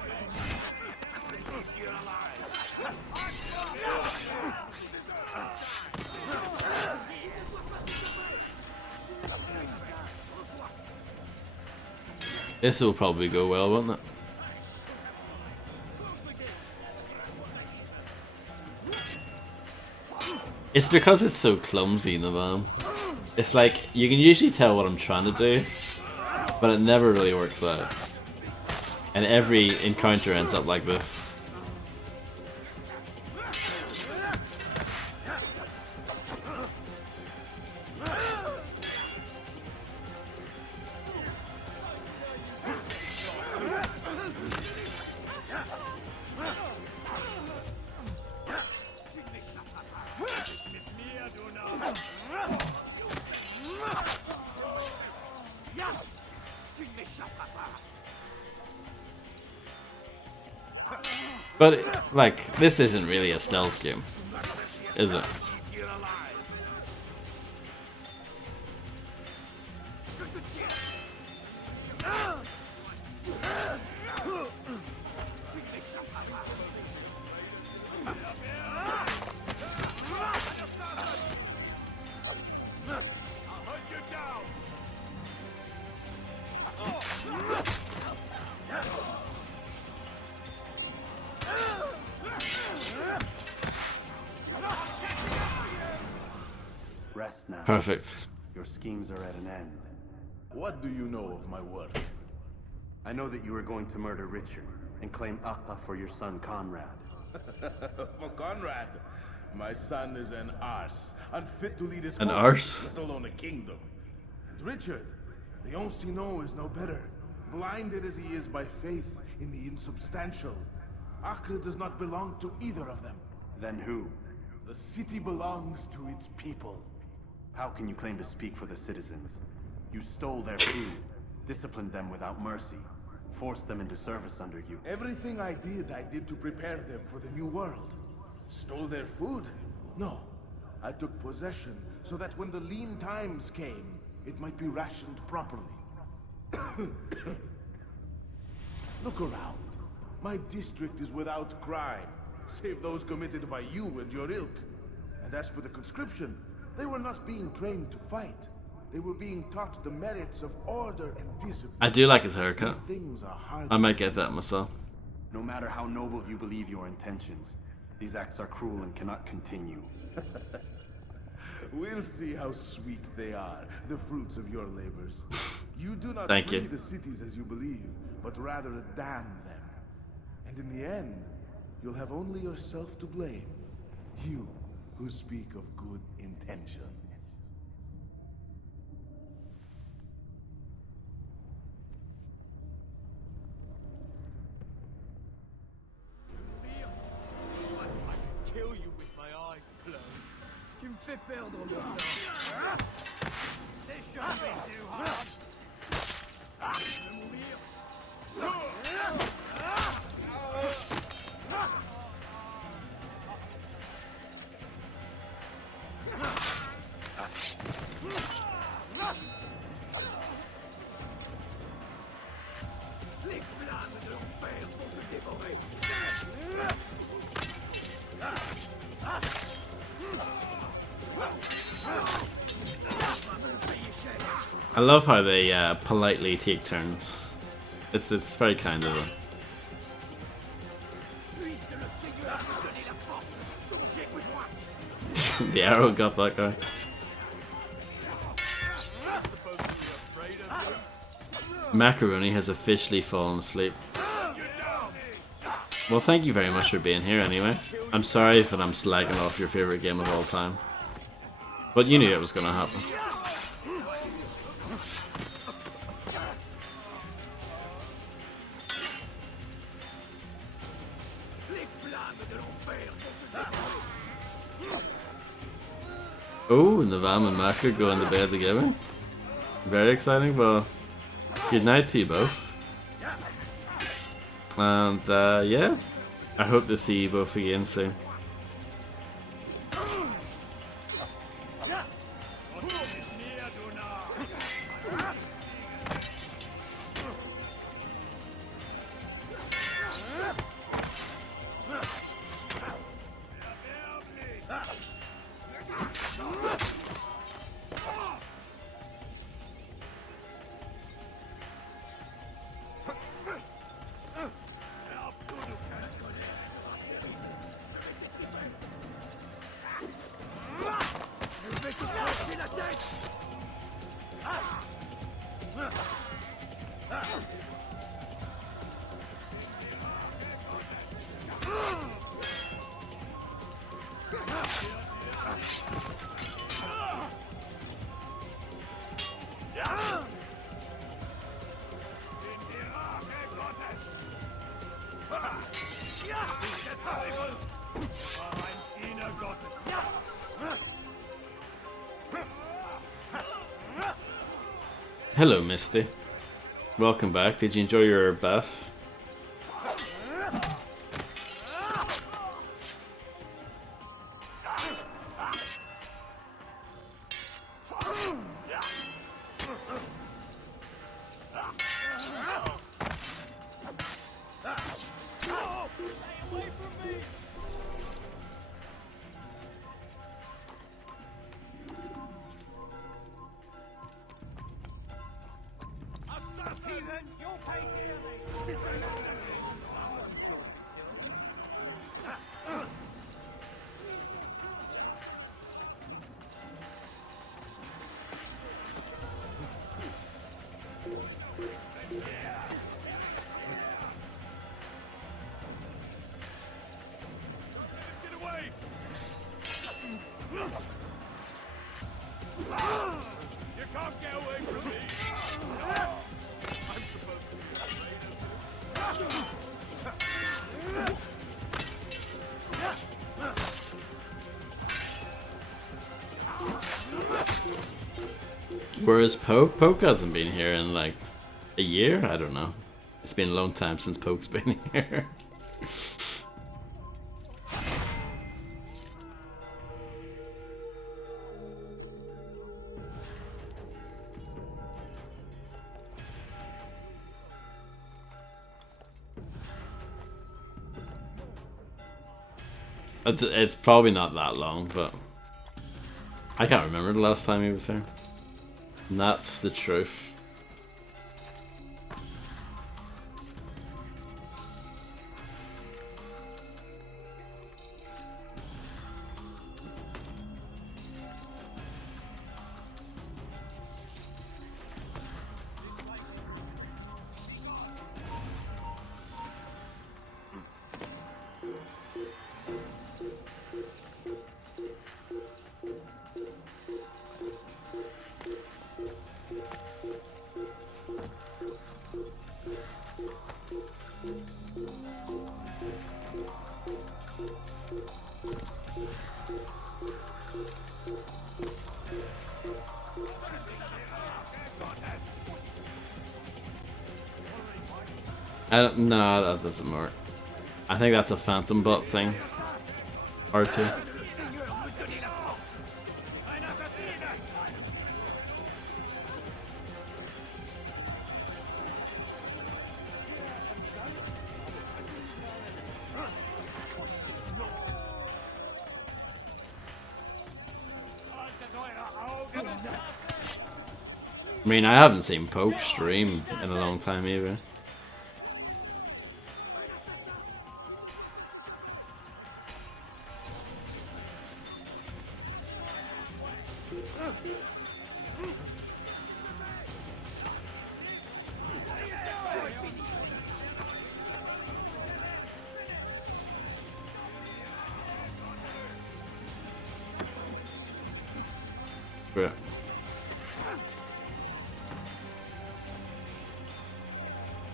You're alive. This will probably go well, won't it? It's because it's so clumsy, Navam. It's like, you can usually tell what I'm trying to do, but it never really works out. And every encounter ends up like this. But, like, this isn't really a stealth game, is it? Rest now. Perfect. Your schemes are at an end. What do you know of my work? I know that you are going to murder Richard and claim Akla for your son Conrad. For Conrad, my son is an arse, unfit to lead his An force, arse? let alone a kingdom. And Richard, the Oncino is no better, blinded as he is by faith in the insubstantial. Acre does not belong to either of them. Then who? The city belongs to its people. How can you claim to speak for the citizens? You stole their food, disciplined them without mercy, forced them into service under you. Everything I did to prepare them for the new world. Stole their food? No. I took possession so that when the lean times came, it might be rationed properly. Look around. My district is without crime, save those committed by you and your ilk. And as for the conscription, they were not being trained to fight. They were being taught the merits of order and discipline. I do like his haircut. These things are hard. I might get that myself. No matter how noble you believe your intentions, these acts are cruel and cannot continue. We'll see how sweet they are, the fruits of your labors. You do not Thank free you. the cities as you believe, but rather damn them. And in the end, you'll have only yourself to blame. You who speak of good intentions. Kill you with my eyes closed. Tu me fais perdre mon temps. Les choses sont too hard. Je vais mourir. Les flammes de l'enfer vont te dévorer. I love how they politely take turns. It's very kind of them. The arrow got that guy. Macaroni has officially fallen asleep. Well, thank you very much for being here anyway. I'm sorry if I'm slagging off your favorite game of all time. But you knew it was going to happen. Oh, Navam and Maka going to bed together. Very exciting. Well, good night to you both. And yeah, I hope to see you both again soon. Hello, Misty. Welcome back. Did you enjoy your bath? Whereas Poke? Poke hasn't been here in like a year? I don't know. It's been a long time since Poke's been here. It's probably not that long, but I can't remember the last time he was here. And that's the truth. No, that doesn't work. I think that's a Phantom Bot thing. R2. I mean, I haven't seen Poke stream in a long time either. Yeah.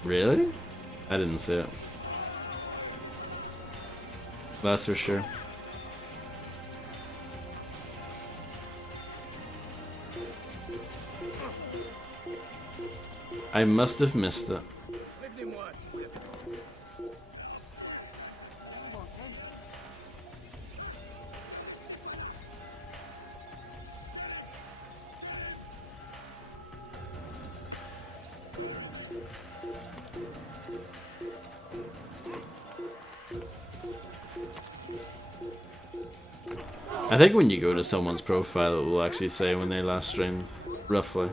Really? I didn't see it. That's for sure. I must have missed it. I think when you go to someone's profile, it will actually say when they last streamed, roughly.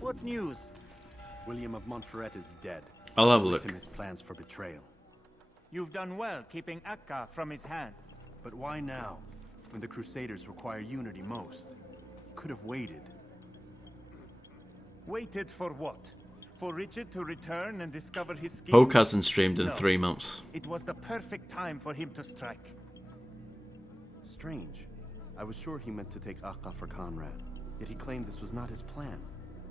What news? William of Montferrat is dead. I'll have a With look. him his plans for betrayal. You've done well keeping Akka from his hands. But why now, when the Crusaders require unity most? Could have waited. Waited for what? For Richard to return and discover his scheme? Hoke hasn't streamed in No. 3 months. It was the perfect time for him to strike. Strange. I was sure he meant to take Akka for Conrad, yet he claimed this was not his plan.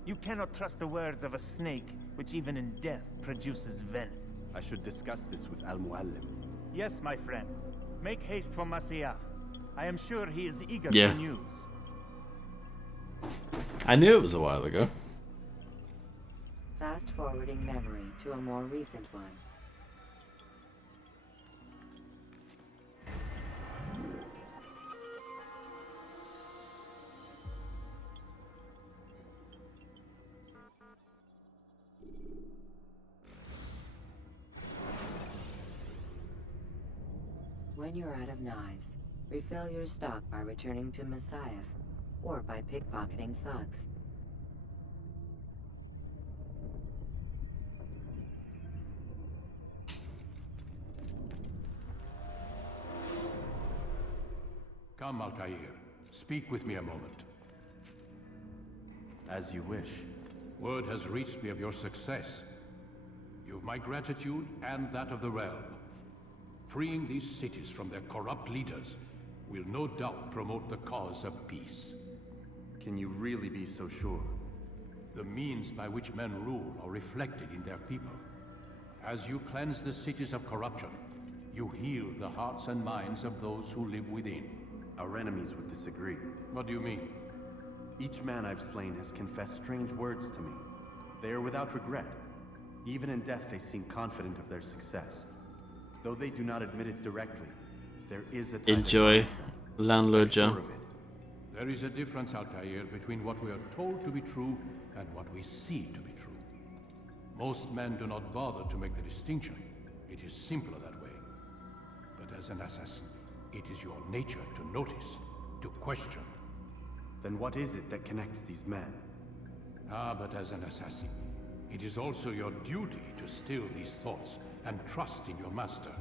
You cannot trust the words of a snake, which even in death produces venom. I should discuss this with Al-Muallim. Yes, my friend. Make haste for Masyaf. I am sure he is eager Yeah. for news. I knew it was a while ago. Fast forwarding memory to a more recent one. When you're out of knives, refill your stock by returning to Masyaf, or by pickpocketing thugs. Come, Altair. Speak with me a moment. As you wish. Word has reached me of your success. You've my gratitude and that of the realm. Freeing these cities from their corrupt leaders will no doubt promote the cause of peace. Can you really be so sure? The means by which men rule are reflected in their people. As you cleanse the cities of corruption, you heal the hearts and minds of those who live within. Our enemies would disagree. What do you mean? Each man I've slain has confessed strange words to me. They are without regret. Even in death they seem confident of their success. Though they do not admit it directly, there is a time Enjoy, landlord sure John. of it. There is a difference, Altair, between what we are told to be true and what we see to be true. Most men do not bother to make the distinction. It is simpler that way. But as an assassin, it is your nature to notice, to question. Then what is it that connects these men? Ah, but as an assassin, it is also your duty to still these thoughts and trust in your master.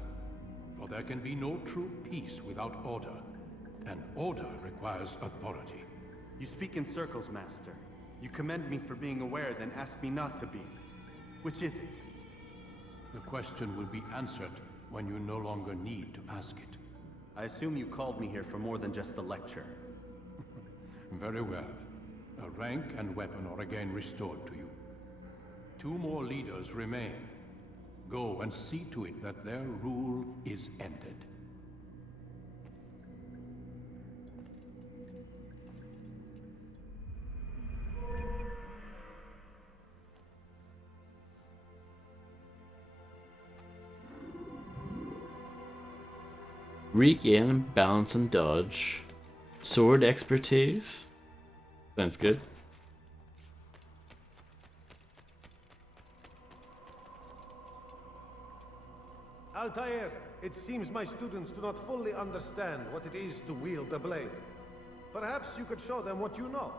For there can be no true peace without order, and order requires authority. You speak in circles, Master. You commend me for being aware, then ask me not to be. Which is it? The question will be answered when you no longer need to ask it. I assume you called me here for more than just a lecture. Very well. A rank and weapon are again restored to you. 2 more leaders remain. Go and see to it that their rule is ended. Regain balance and dodge. Sword expertise. Sounds good. Altair, It seems my students do not fully understand what it is to wield a blade. Perhaps you could show them what you know.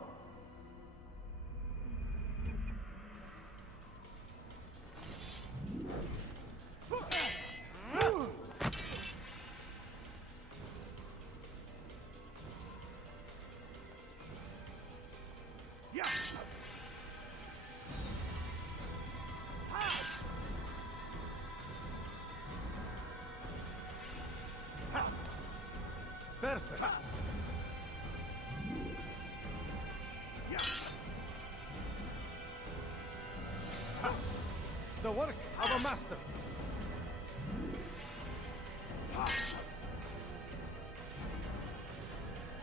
Perfect. The work of a master.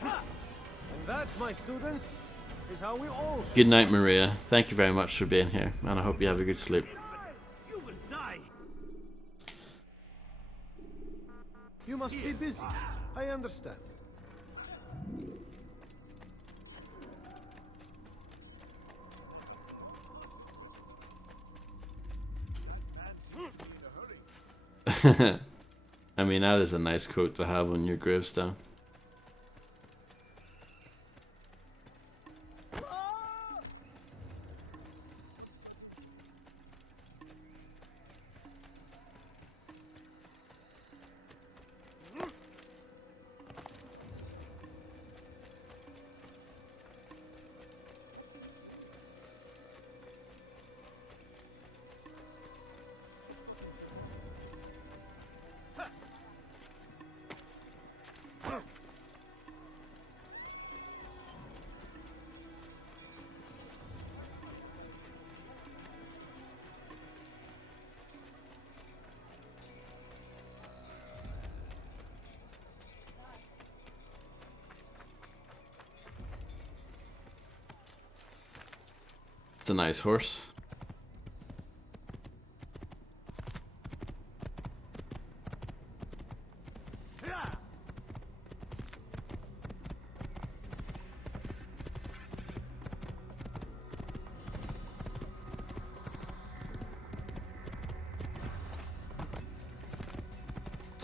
And that, my students, is how we all should. Good night, Maria. Thank you very much for being here, and I hope you have a good sleep. You will die. You must be busy. I understand. I mean, that is a nice quote to have on your gravestone. It's a nice horse.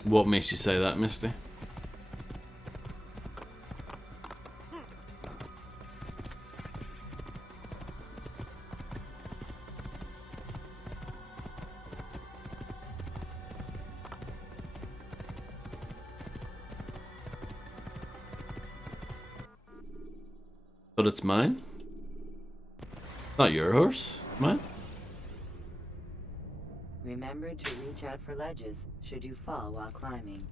What makes you say that, Misty? But it's mine? Not your horse? Mine? Remember to reach out for ledges should you fall while climbing.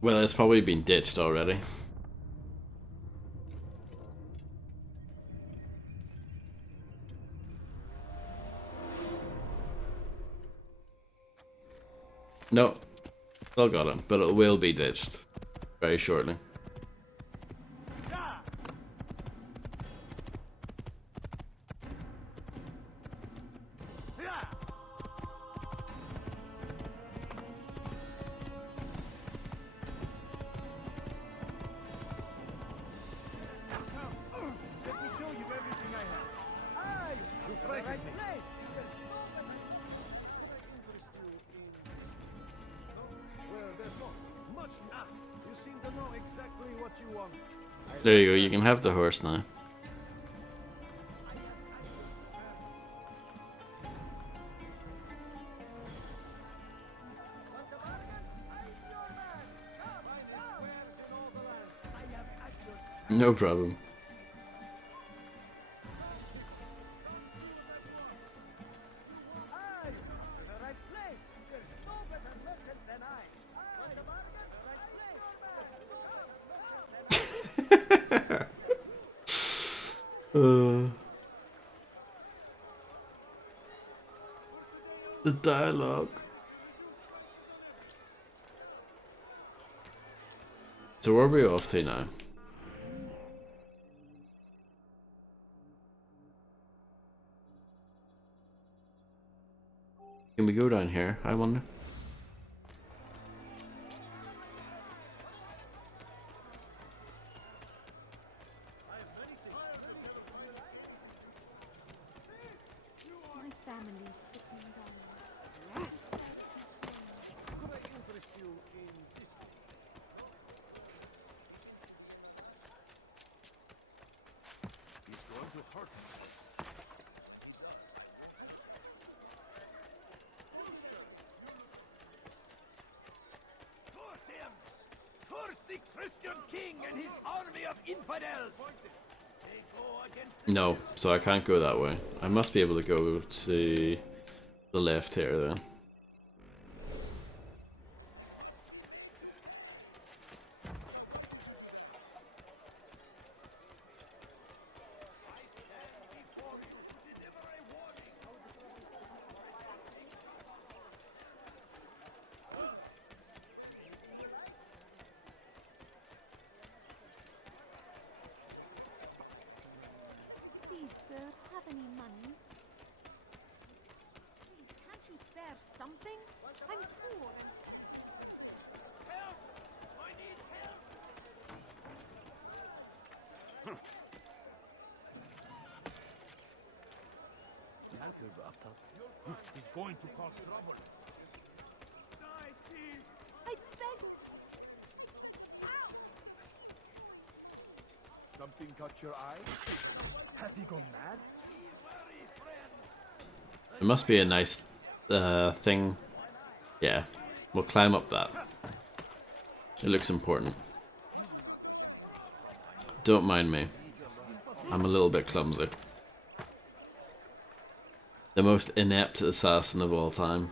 Well, it's probably been ditched already. No, still got it, but it will be ditched very shortly. There you go, you can have the horse now. No problem. The dialogue. So where are we off to now? Can we go down here, I wonder? My family sitting down. Could I interest you in this? He's going to hurt him. Curse him! Curse the Christian king and his army of infidels! They go against No, so I can't go that way. I must be able to go to the left here then. Please, sir, have any money? Please, can't you spare something? I'm poor and... Help! I need help! He's going to cause trouble. Die, thief! I beg... Something caught your eye? Has he gone mad? It must be a nice thing. Yeah, we'll climb up that. It looks important. Don't mind me. I'm a little bit clumsy. The most inept assassin of all time.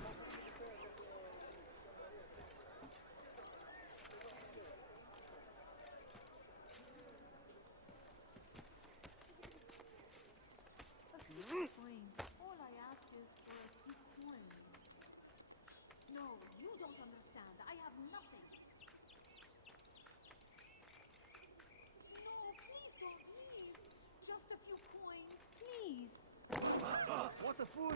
Fine. All I ask is for a few coins. No, you don't understand. I have nothing. No, please don't leave. Just a few coins, please. What a fool!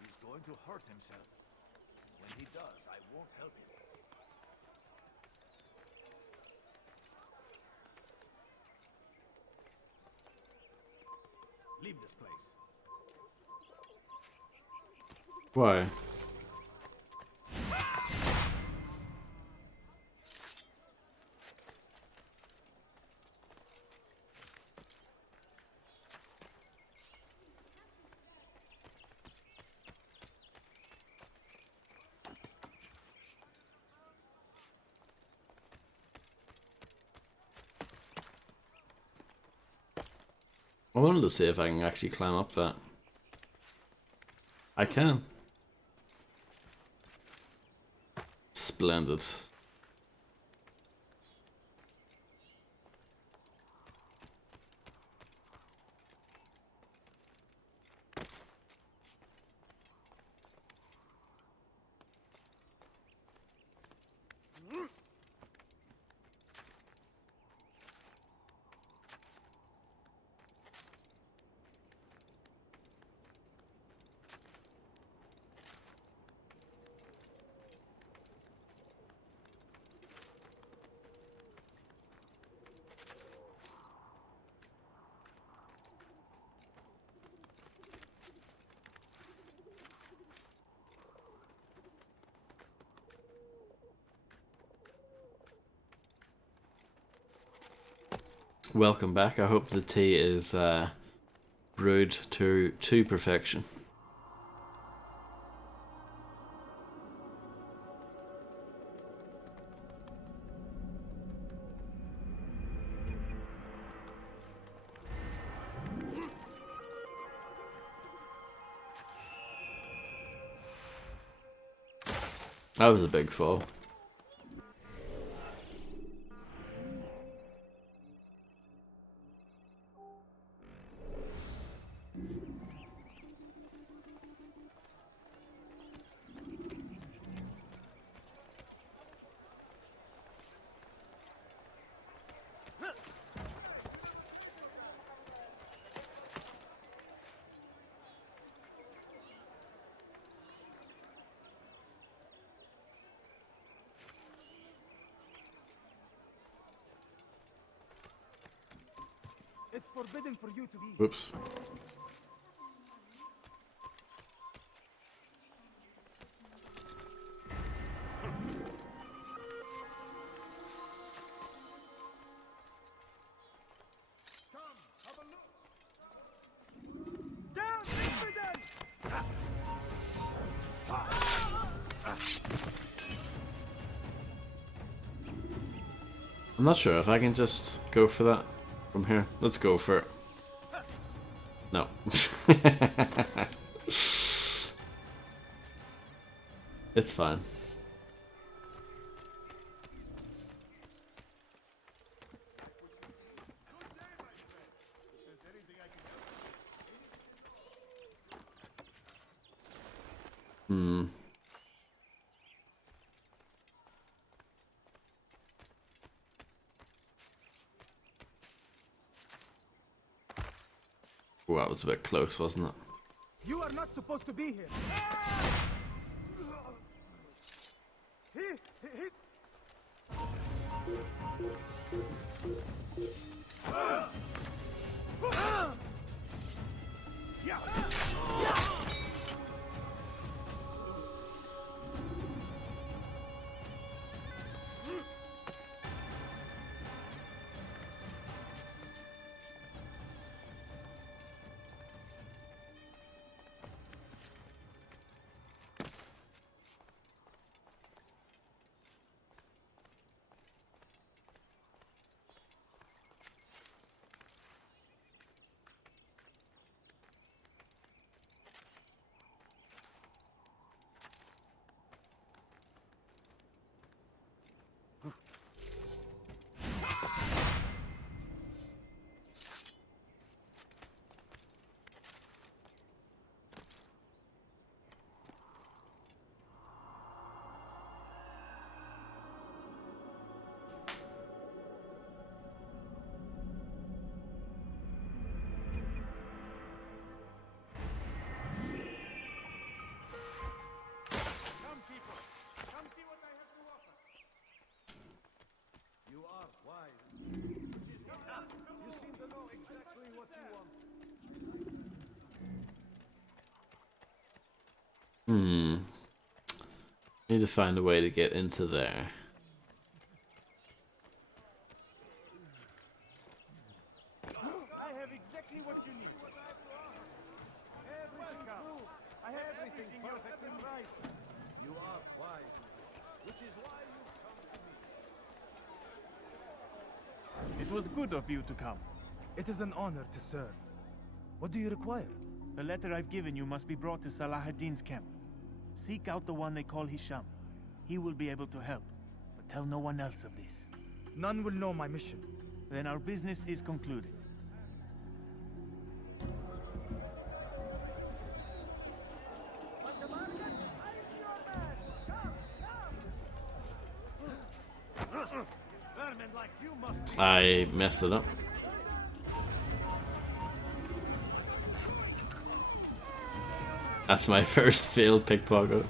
He's going to hurt himself. When he does, I won't help him. Leave this place. Why? I wanted to see if I can actually climb up that. I can. Splendid. Welcome back. I hope the tea is brewed to perfection. That was a big fall. It's forbidden for you to be. Whoops. I'm not sure if I can just go for that from here. Let's go for it. No. It's fine. Hmm. Well, that was a bit close, wasn't it? You are not supposed to be here. Here, here. Hmm. Need to find a way to get into there. I have exactly what you need. Everything counts. I have everything perfect and right. You are wise, which is why you come to me. It was good of you to come. It is an honor to serve. What do you require? The letter I've given you must be brought to Salah ad-Din's camp. Seek out the one they call Hisham. He will be able to help, but tell no one else of this. None will know my mission. Then our business is concluded. I messed it up. That's my first failed pickpocket.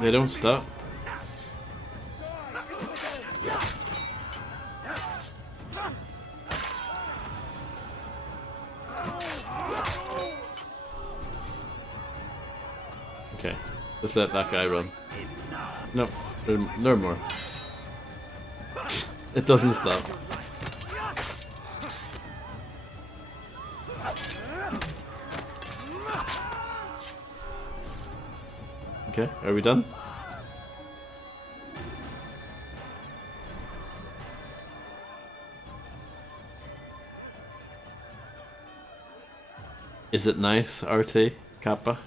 They don't stop. Okay, just let that guy run. No, no more. It doesn't stop. Okay, are we done? Is it nice, RT, Kappa?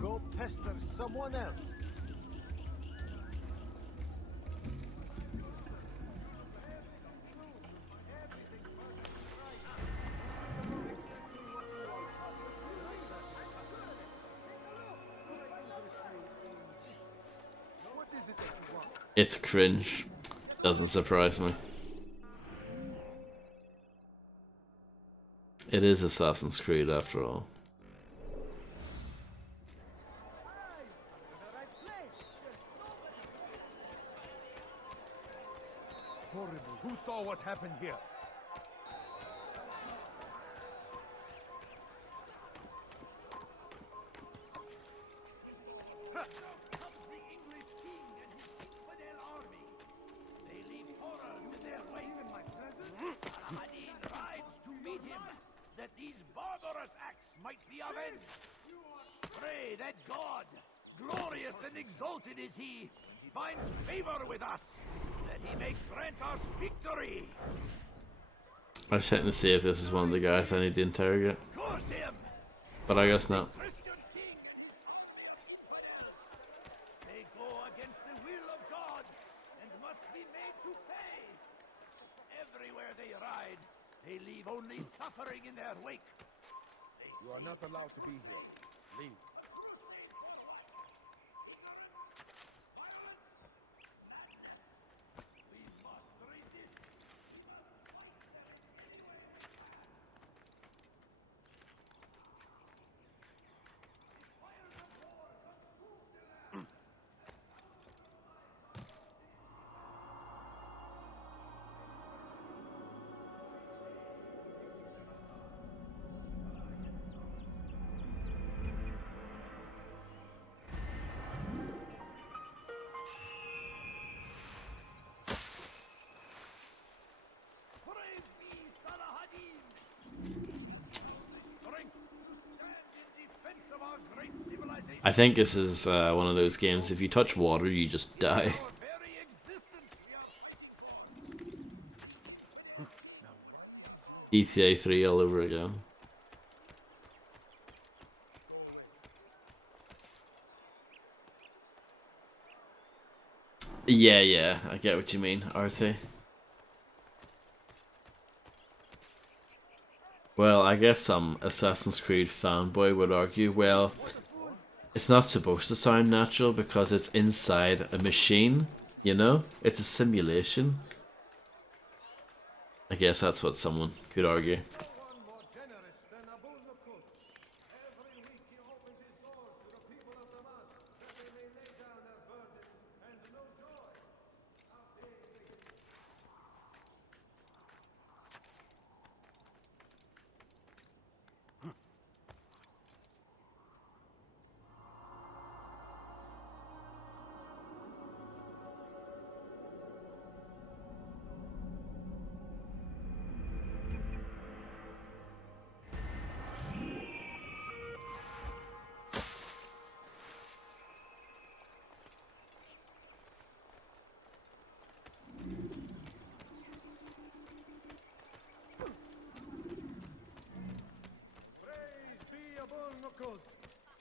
Go pester someone else. It's cringe. Doesn't surprise me. It is Assassin's Creed after all. Horrible. Who saw what happened here? That these barbarous acts might be avenged. Pray that God, glorious and exalted is he, finds favor with us, that he may grant us victory. I was checking to see if this is one of the guys I need to interrogate. But I guess not. They go against the will of God and must be made to pay. Everywhere they ride, they leave only suffering in their wake. You are not allowed to be here. Leave. I think this is one of those games, if you touch water, you just die. GTA 3 all over again. Yeah, I get what you mean, Arthur. Well, I guess some Assassin's Creed fanboy would argue, well, it's not supposed to sound natural because it's inside a machine, you know? It's a simulation. I guess that's what someone could argue.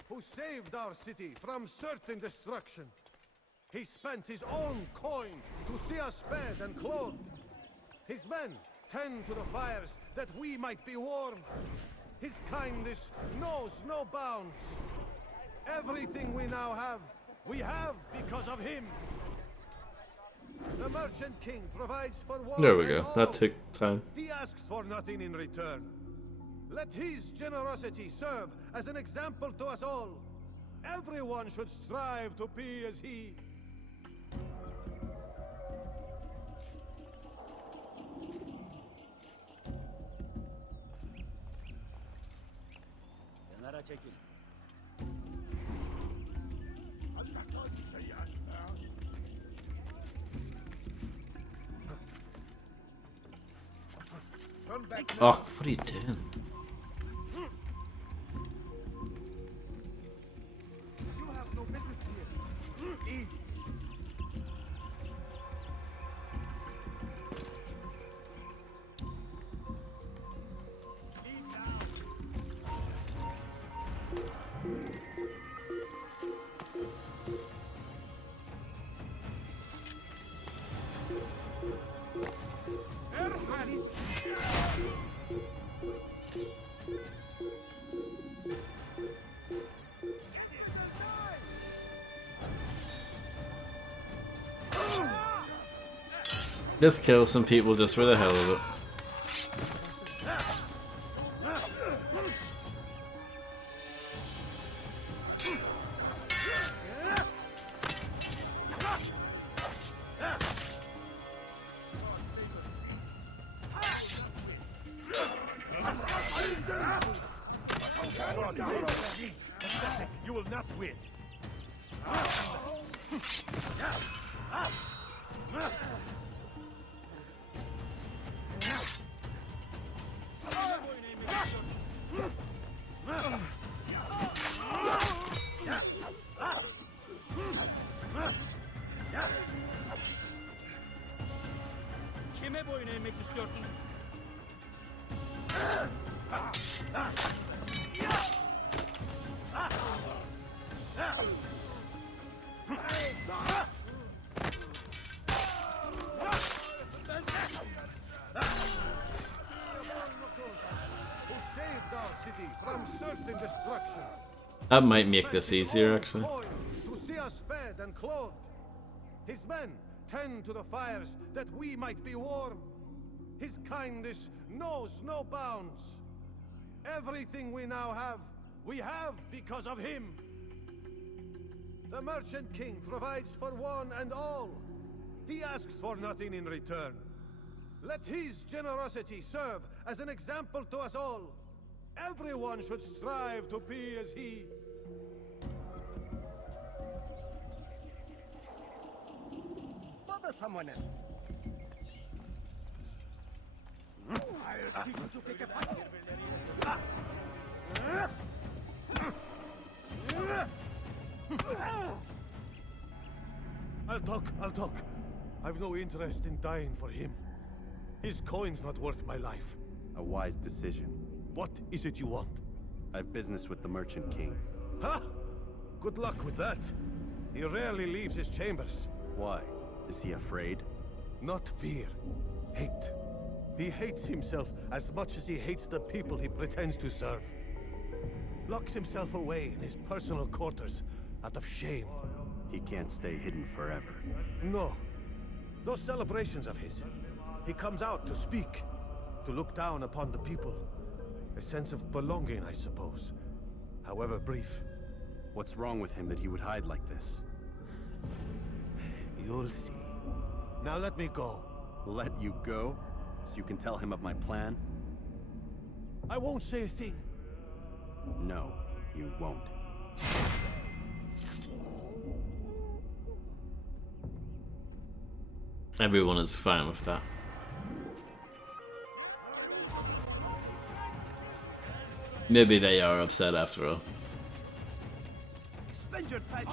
Who saved our city from certain destruction. He spent his own coin to see us fed and clothed. His men tend to the fires that we might be warm. His kindness knows no bounds. Everything we now have, we have because of him. The Merchant King provides for one. There we go. That took time. He asks for nothing in return. Let his generosity serve as an example to us all. Everyone should strive to be as he. Oh, what are you doing? You have no business here. Eat. Just kill some people just for the hell of it. You will not win. That might make this easier, actually. To see us fed and clothed. His men tend to the fires that we might be warm. His kindness knows no bounds. Everything we now have, we have because of him. The Merchant King provides for one and all. He asks for nothing in return. Let his generosity serve as an example to us all. Everyone should strive to be as he. Bother someone else. I'll teach you to take a fight. I'll talk. I've no interest in dying for him. His coin's not worth my life. A wise decision. What is it you want? I've business with the Merchant King. Huh? Good luck with that. He rarely leaves his chambers. Why? Is he afraid? Not fear. Hate. He hates himself as much as he hates the people he pretends to serve. Locks himself away in his personal quarters out of shame. He can't stay hidden forever. No. Those celebrations of his. He comes out to speak, to look down upon the people. A sense of belonging, I suppose. However brief. What's wrong with him that he would hide like this? You'll see. Now let me go. Let you go? So you can tell him of my plan? I won't say a thing. No, you won't. Everyone is fine with that. Maybe they are upset after all. Spend your time.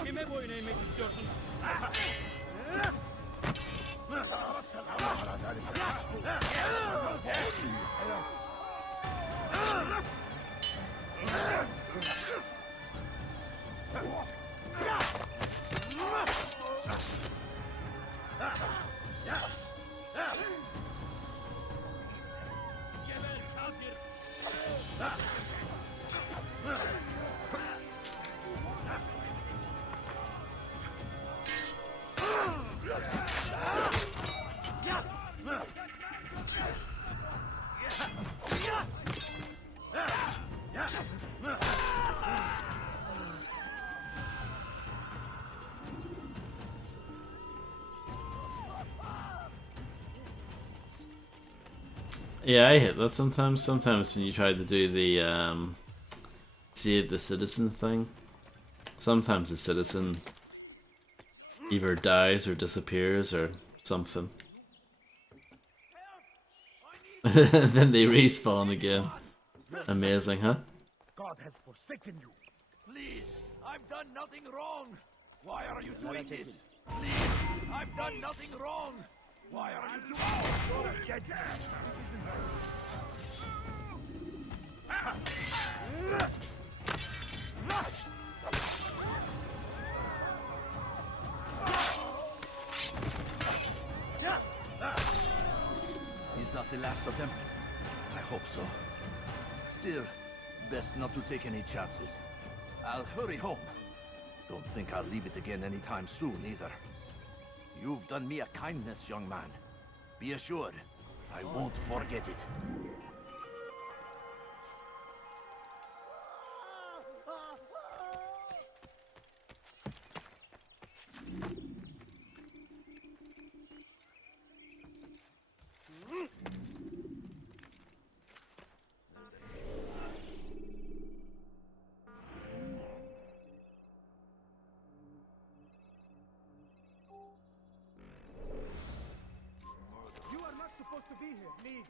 Yeah, I hate that sometimes. Sometimes when you try to do the save the citizen thing, sometimes the citizen either dies or disappears or something. Then they respawn again. Amazing, huh? God has forsaken you. Please, I've done nothing wrong. Why are you doing this? Please, I've done nothing wrong. Why are you doing this? He's not the last of them. I hope so. Still, best not to take any chances. I'll hurry home. Don't think I'll leave it again anytime soon, either. You've done me a kindness, young man. Be assured, I won't forget it. You are not supposed to be here. Leave.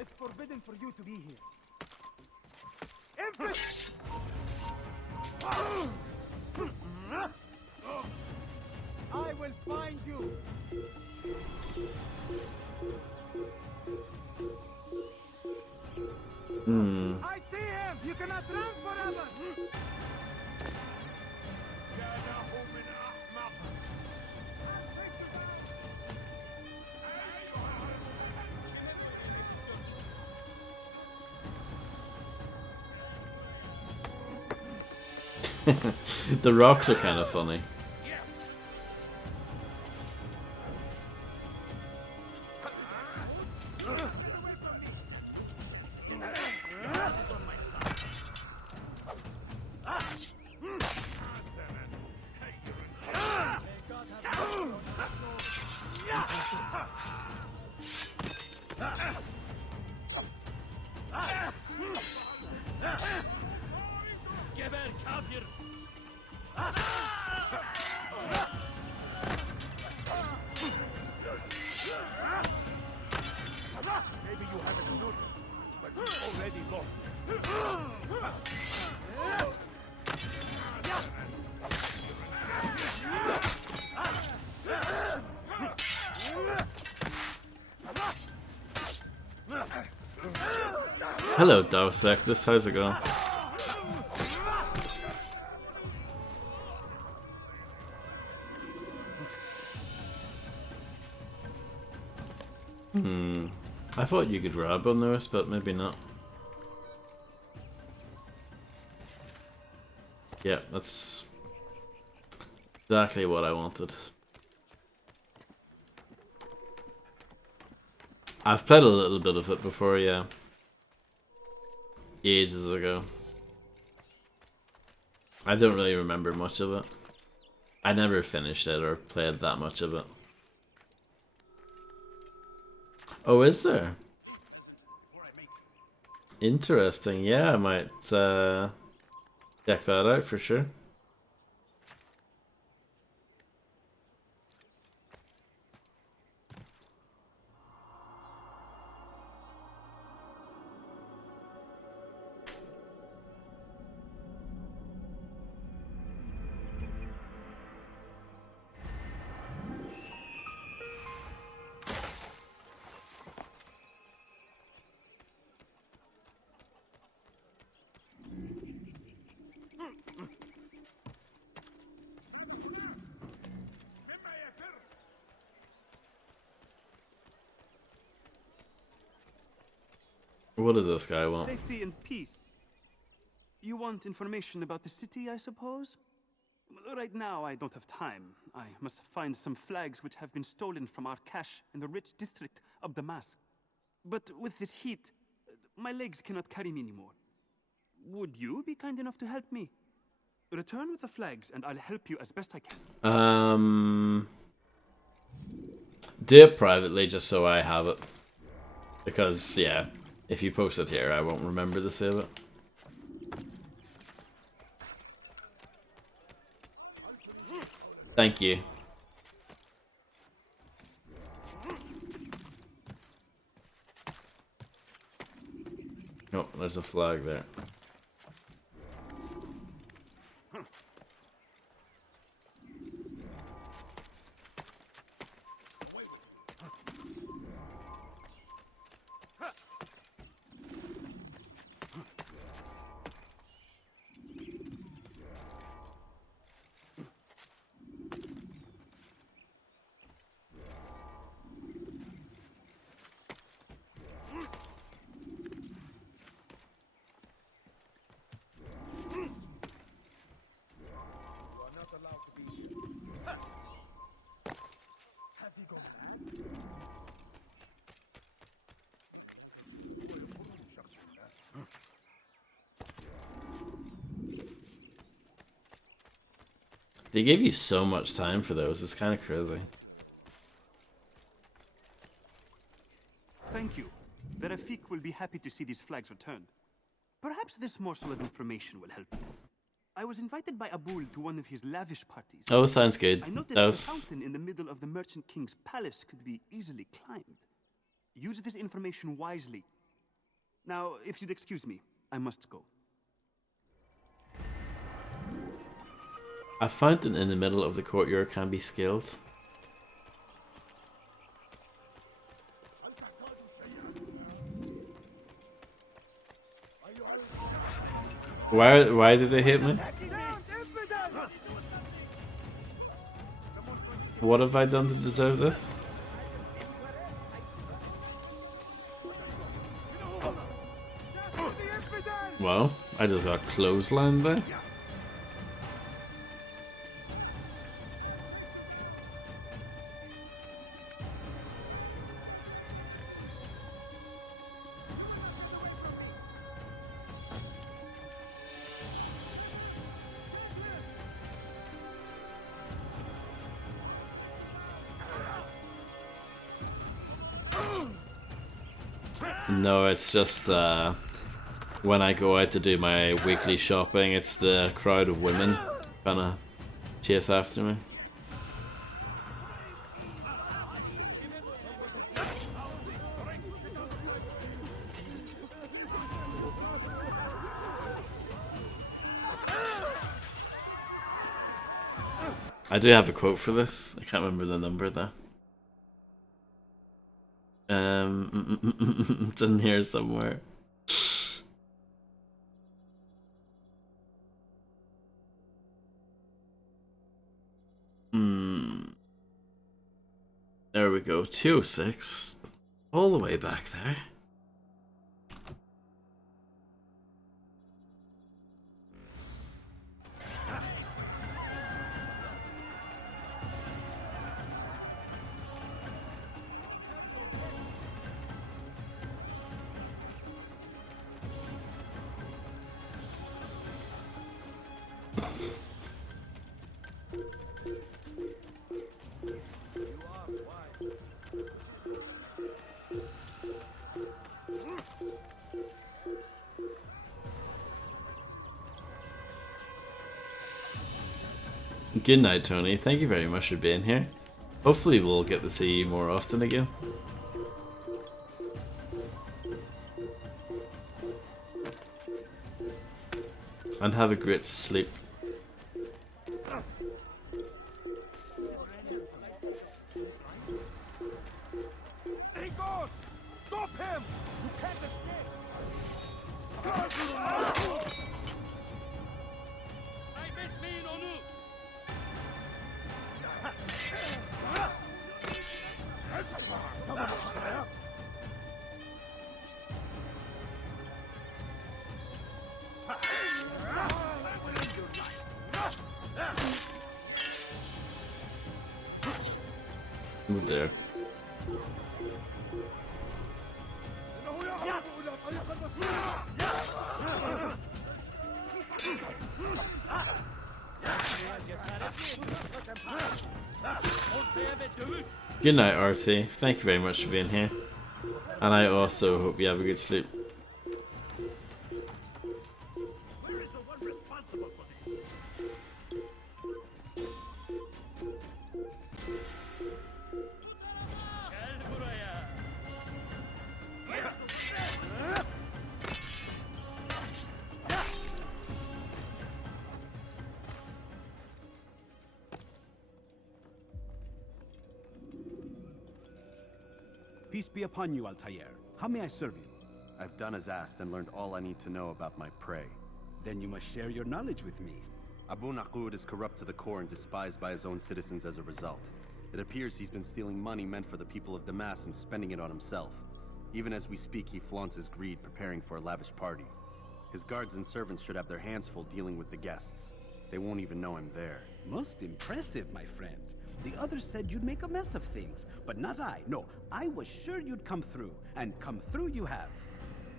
It's forbidden for you to be here. Infant! I will find you. I see him. You cannot run forever. The rocks are kind of funny. Geber kafir! Maybe you haven't noticed, but you've already lost. Hello, Deus Vectus. How's it going? I thought you could grab on those, but maybe not. Yeah, that's exactly what I wanted. I've played a little bit of it before, yeah. Ages ago. I don't really remember much of it. I never finished it or played that much of it. Oh, is there? Interesting. Yeah, I might check that out for sure. What does this guy want? Safety and peace. You want information about the city, I suppose? Well, right now, I don't have time. I must find some flags which have been stolen from our cache in the rich district of Damask. But with this heat, my legs cannot carry me anymore. Would you be kind enough to help me? Return with the flags, and I'll help you as best I can. Do it privately, just so I have it. Because, yeah, if you post it here, I won't remember to save it. Thank you. Oh, there's a flag there. They gave you so much time for those, it's kind of crazy. Thank you. The Rafik will be happy to see these flags returned. Perhaps this morsel of information will help you. I was invited by Abul to one of his lavish parties. Oh, sounds good. I noticed That the was... fountain in the middle of the Merchant King's palace could be easily climbed. Use this information wisely. Now, if you'd excuse me, I must go. A fountain in the middle of the courtyard can be scaled. Why did they hit me? What have I done to deserve this? Well, I just got clotheslined there. No, it's just when I go out to do my weekly shopping, it's the crowd of women kinda chase after me. I do have a quote for this. I can't remember the number though. It's in here somewhere. There we go. 206. All the way back there. Good night, Tony. Thank you very much for being here. Hopefully we'll get to see you more often again. And have a great sleep. Igor! Stop him! You can't escape! Oh dear. Good night, RT. Thank you very much for being here. And I also hope you have a good sleep. Peace be upon you, Altair. How may I serve you? I've done as asked and learned all I need to know about my prey. Then you must share your knowledge with me. Abu Naqud is corrupt to the core and despised by his own citizens as a result. It appears he's been stealing money meant for the people of Damas and spending it on himself. Even as we speak, he flaunts his greed, preparing for a lavish party. His guards and servants should have their hands full dealing with the guests. They won't even know I'm there. Most impressive, my friend. The others said you'd make a mess of things, but not I. No, I was sure you'd come through, and come through you have.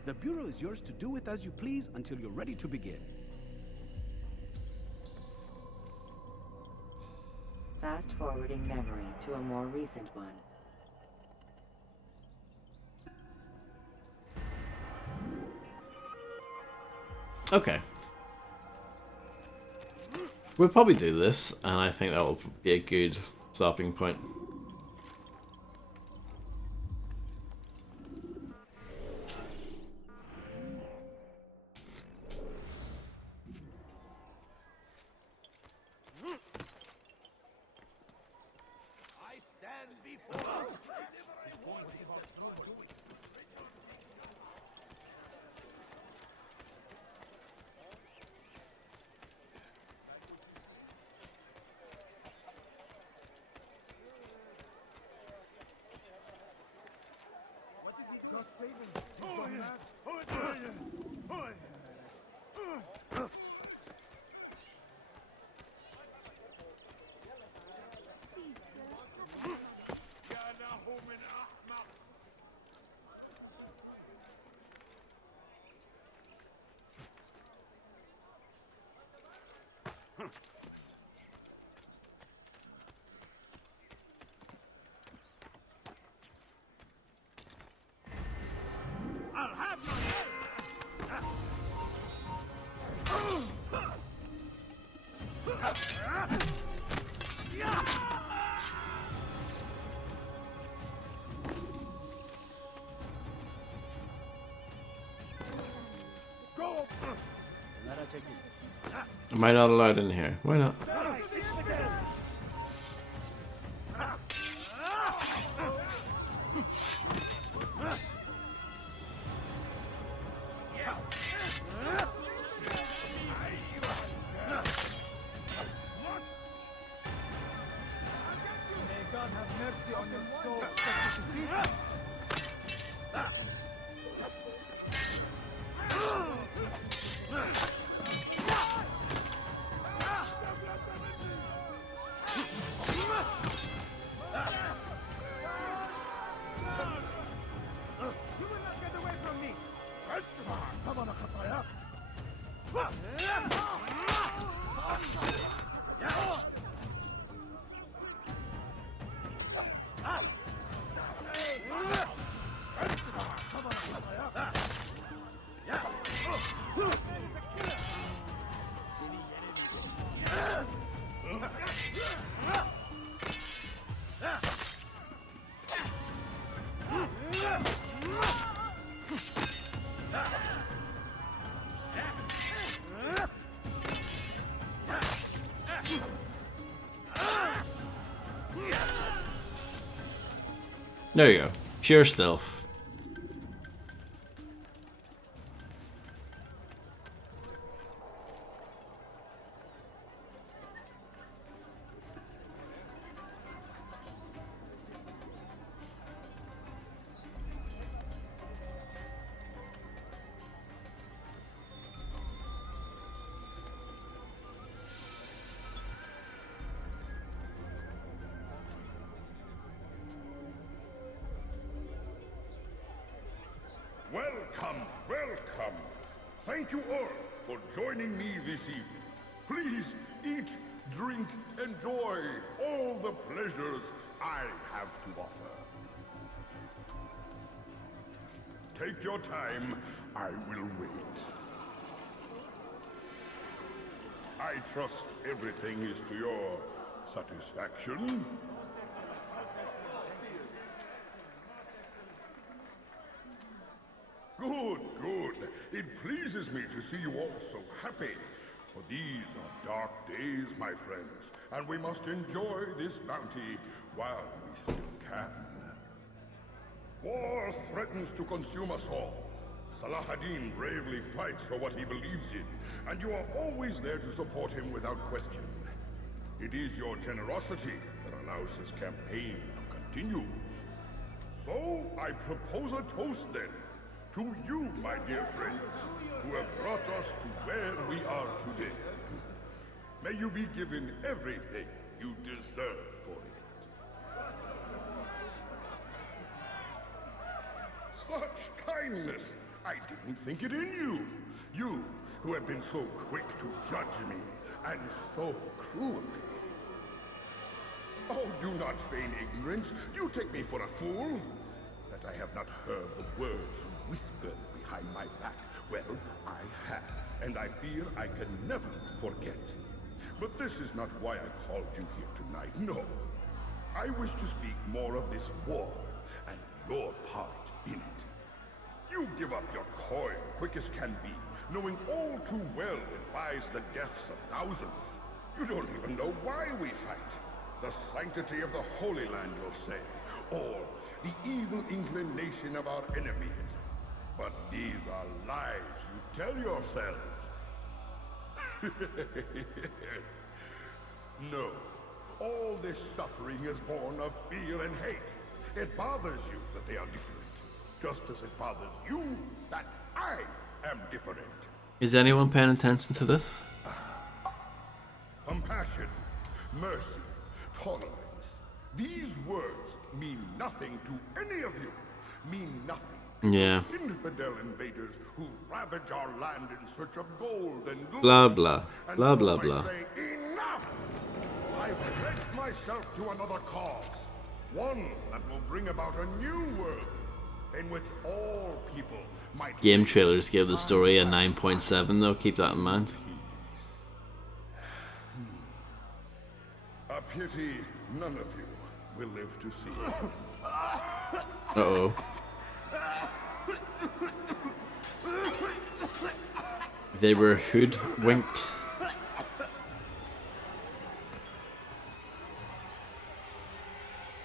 The Bureau is yours to do with as you please until you're ready to begin. Fast forwarding memory to a more recent one. Okay. We'll probably do this, and I think that will be a good stopping point. I stand before you. God save him. He's gone mad. I'll have your head! Go! Am I not allowed in here? Why not? May God have mercy on your soul. Such a defeat. You will not get away from me. Come on, Akataya. There you go. Pure stealth. thank you all for joining me this evening. Please eat, drink, enjoy all the pleasures I have to offer. Take your time, I will wait. I trust everything is to your satisfaction. Good, good. It pleases me to see you all so happy. For these are dark days, my friends, and we must enjoy this bounty while we still can. War threatens to consume us all. Salah-ad-Din bravely fights for what he believes in, and you are always there to support him without question. It is your generosity that allows his campaign to continue. So, I propose a toast then, to you, my dear friends, who have brought us to where we are today. May you be given everything you deserve for it. Such kindness! I didn't think it in you. You, who have been so quick to judge me, and so cruelly. Oh, do not feign ignorance. Do you take me for a fool? That I have not heard the words you whispered behind my back. Well, I have, and I fear I can never forget. But this is not why I called you here tonight, no. I wish to speak more of this war, and your part in it. You give up your coin quick as can be, knowing all too well it buys the deaths of thousands. You don't even know why we fight. The sanctity of the Holy Land, you'll say, or the evil inclination of our enemies. But these are lies you tell yourselves. No, all this suffering is born of fear and hate. It bothers you that they are different, just as it bothers you that I am different. Is anyone paying attention to this? Compassion, mercy, tolerance. These words mean nothing to any of you. Mean nothing. Yeah. Infidel invaders who ravage our land in search of gold and glory. Blah blah. And Blah so blah I blah. say, enough! I've pledged myself to another cause. One that will bring about a new world in which all people might... Game trailers gave the story a 9.7 though, keep that in mind. A pity none of you will live to see it. Uh-oh. They were hoodwinked.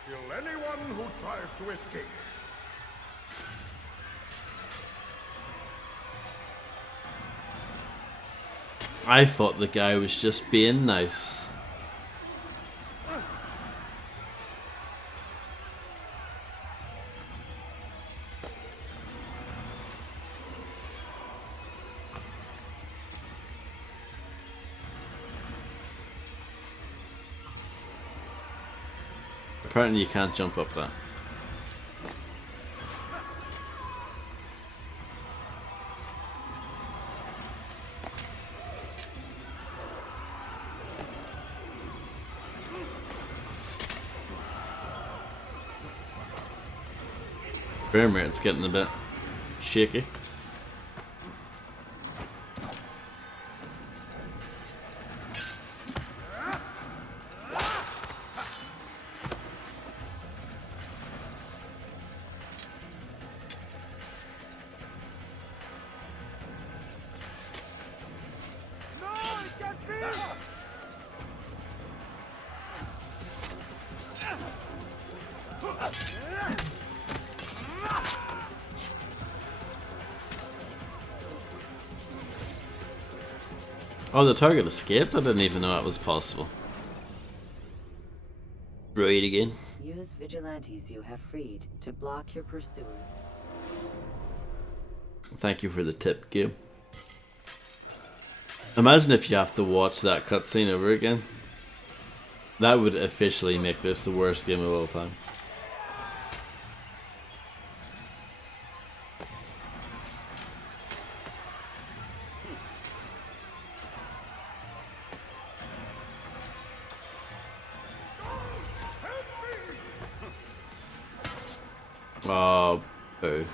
Kill anyone who tries to escape. I thought the guy was just being nice. Apparently you can't jump up that. Frame rate's getting a bit shaky. Oh, the target escaped? I didn't even know that was possible. Right again. Use vigilantes you have freed to block your pursuers. Thank you for the tip, Gil. Imagine if you have to watch that cutscene over again. That would officially make this the worst game of all time. Oh, boo.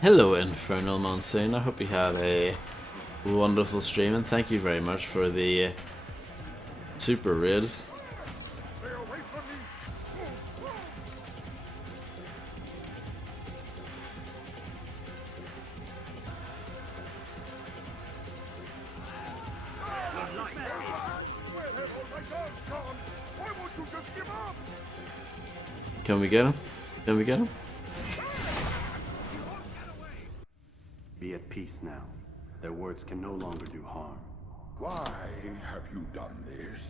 Hello, Infernal Monsoon. I hope you had a wonderful stream, and thank you very much for the super raid. Can we get him? Can we get him? Be at peace now. Their words can no longer do harm. Why have you done this?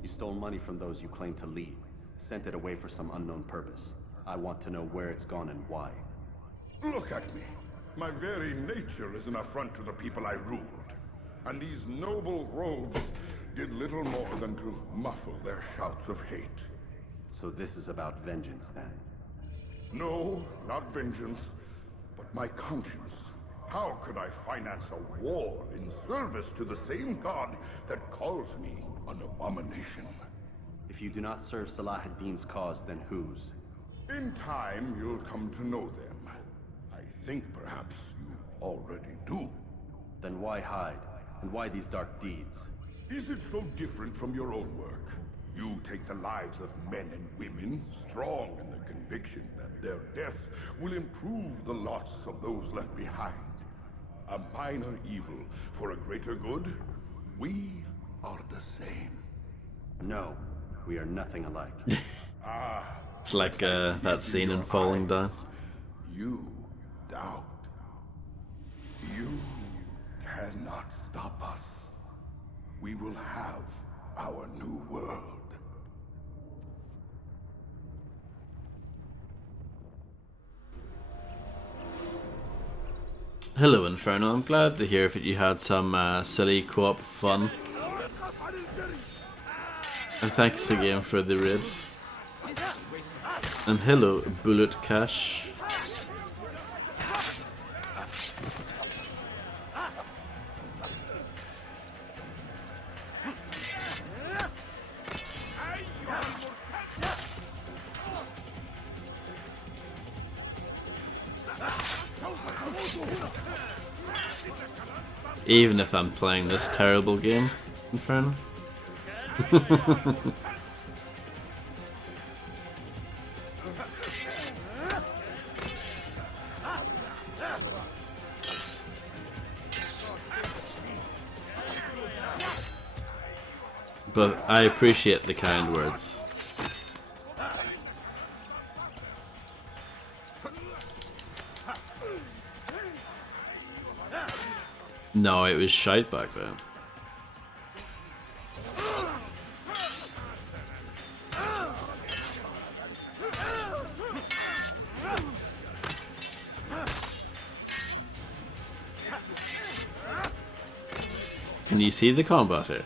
You stole money from those you claim to lead, sent it away for some unknown purpose. I want to know where it's gone and why. Look at me. My very nature is an affront to the people I ruled. And these noble robes did little more than to muffle their shouts of hate. So this is about vengeance, then? No, not vengeance, but my conscience. How could I finance a war in service to the same god that calls me an abomination? If you do not serve Salah ad-Din's cause, then whose? In time, you'll come to know them. I think perhaps you already do. Then why hide? And why these dark deeds? Is it so different from your own work? You take the lives of men and women, strong in the conviction that their death will improve the lots of those left behind. A minor evil for a greater good? We are the same. No, we are nothing alike. It's like that scene in Falling Down. You doubt. You cannot stop us. We will have our new world. Hello, Inferno. I'm glad to hear that you had some silly co-op fun. And thanks again for the raid. And hello, Bullet Cash. Even if I'm playing this terrible game, Inferno. But I appreciate the kind words. No, it was shite back then. Can you see the combat here?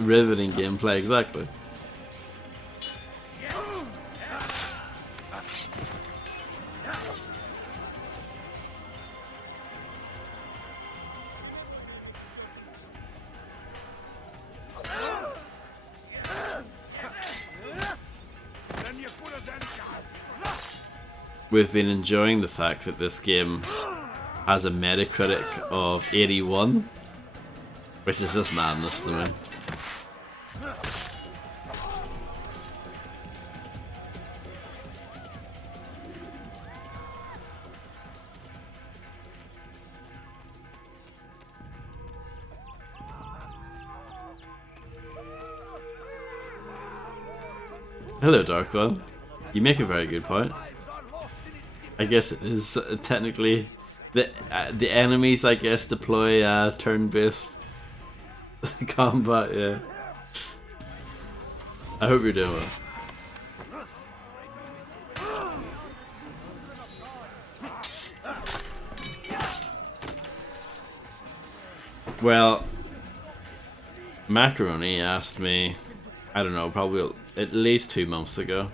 Riveting gameplay, exactly. We've been enjoying the fact that this game has a Metacritic of 81, which is just madness to me. Hello, Dark One. You make a very good point. I guess it is technically the enemies, I guess, deploy turn-based combat. Yeah. I hope you're doing well. Well, Macaroni asked me, I don't know, probably at least 2 months ago,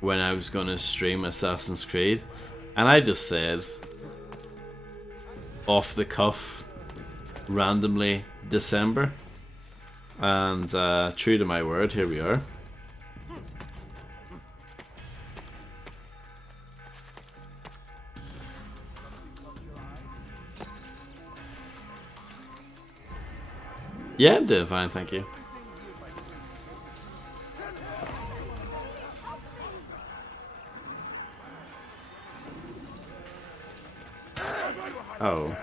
when I was going to stream Assassin's Creed, and I just said, off the cuff, randomly, December, and true to my word, here we are. Yeah, I'm doing fine, thank you. Oh.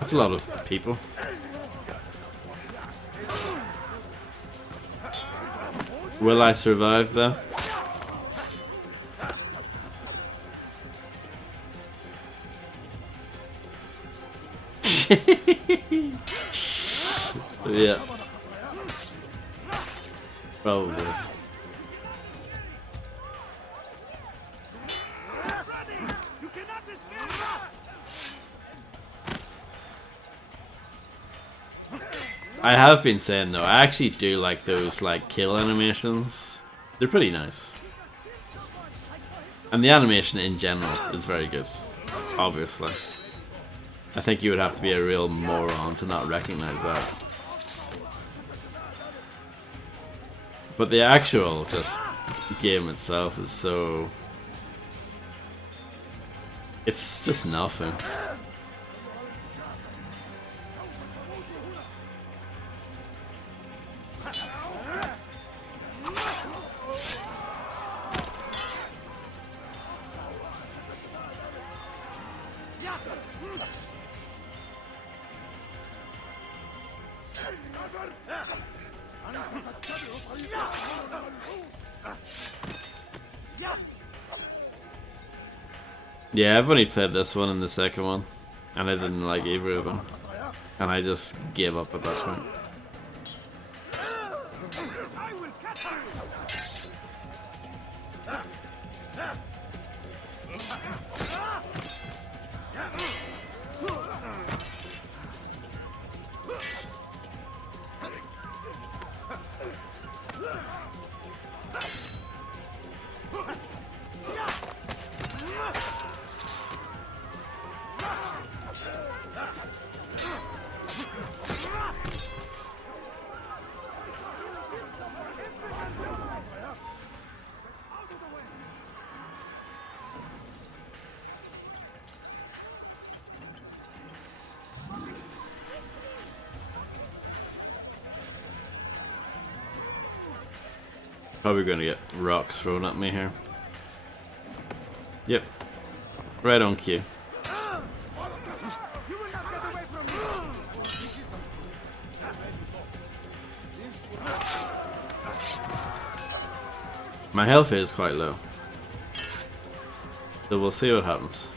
That's a lot of people. Will I survive though? Yeah. Probably. I have been saying though, I actually do like those like kill animations. They're pretty nice. And the animation in general is very good, obviously. I think you would have to be a real moron to not recognize that. But the actual just game itself is so... it's just nothing. Yeah, I've only played this one and the second one, and I didn't like either of them, and I just gave up at that point. Probably going to get rocks thrown at me here. Yep. Right on cue. My health is quite low. So we'll see what happens.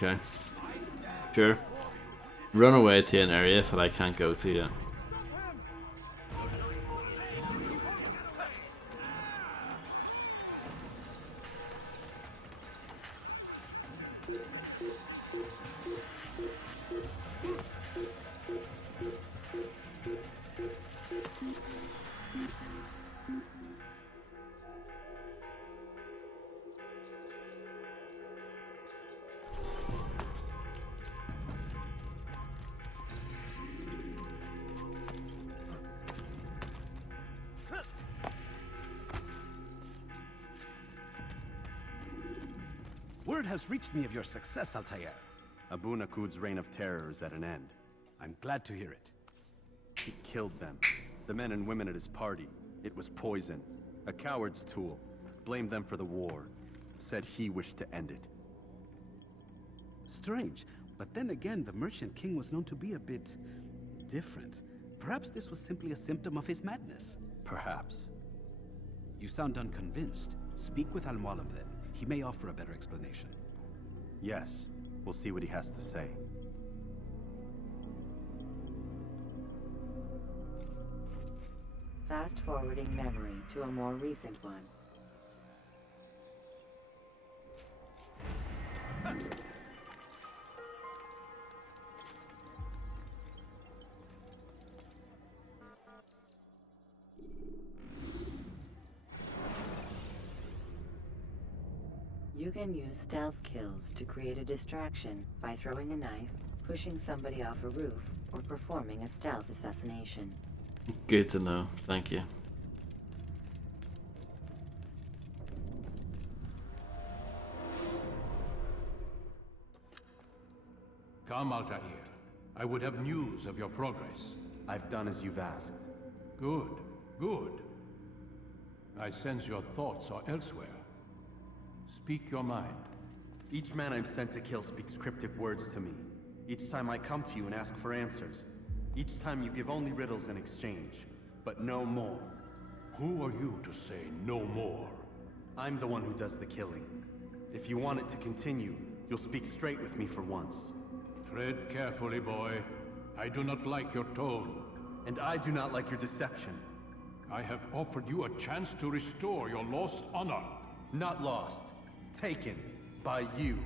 Okay. Sure. Run away to an area that I can't go to yet. Word has reached me of your success, Altair. Abu Nakud's reign of terror is at an end. I'm glad to hear it. He killed them. The men and women at his party. It was poison. A coward's tool. Blamed them for the war. Said he wished to end it. Strange, but then again, the Merchant King was known to be a bit different. Perhaps this was simply a symptom of his madness. Perhaps. You sound unconvinced. Speak with Al-Mualim then. He may offer a better explanation. Yes. We'll see what he has to say. Fast-forwarding memory to a more recent one. You can use stealth kills to create a distraction by throwing a knife, pushing somebody off a roof, or performing a stealth assassination. Good to know, thank you. Come, Altair. I would have news of your progress. I've done as you've asked. Good, good. I sense your thoughts are elsewhere. Speak your mind. Each man I'm sent to kill speaks cryptic words to me. Each time I come to you and ask for answers. Each time you give only riddles in exchange, but no more. Who are you to say no more? I'm the one who does the killing. If you want it to continue, you'll speak straight with me for once. Tread carefully, boy. I do not like your tone. And I do not like your deception. I have offered you a chance to restore your lost honor. Not lost. Taken. By you.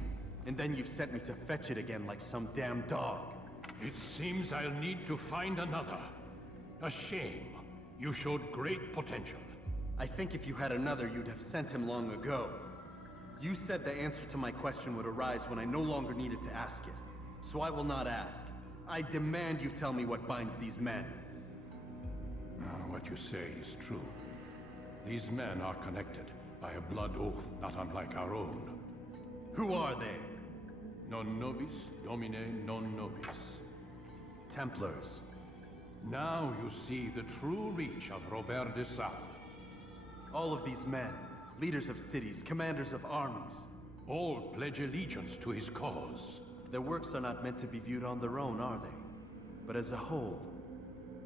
And then you've sent me to fetch it again like some damn dog. It seems I'll need to find another. A shame. You showed great potential. I think if you had another, you'd have sent him long ago. You said the answer to my question would arise when I no longer needed to ask it. So I will not ask. I demand you tell me what binds these men. What you say is true. These men are connected by a blood oath not unlike our own. Who are they? Non nobis, domine non nobis. Templars. Now you see the true reach of Robert de Sade. All of these men, leaders of cities, commanders of armies. All pledge allegiance to his cause. Their works are not meant to be viewed on their own, are they? But as a whole,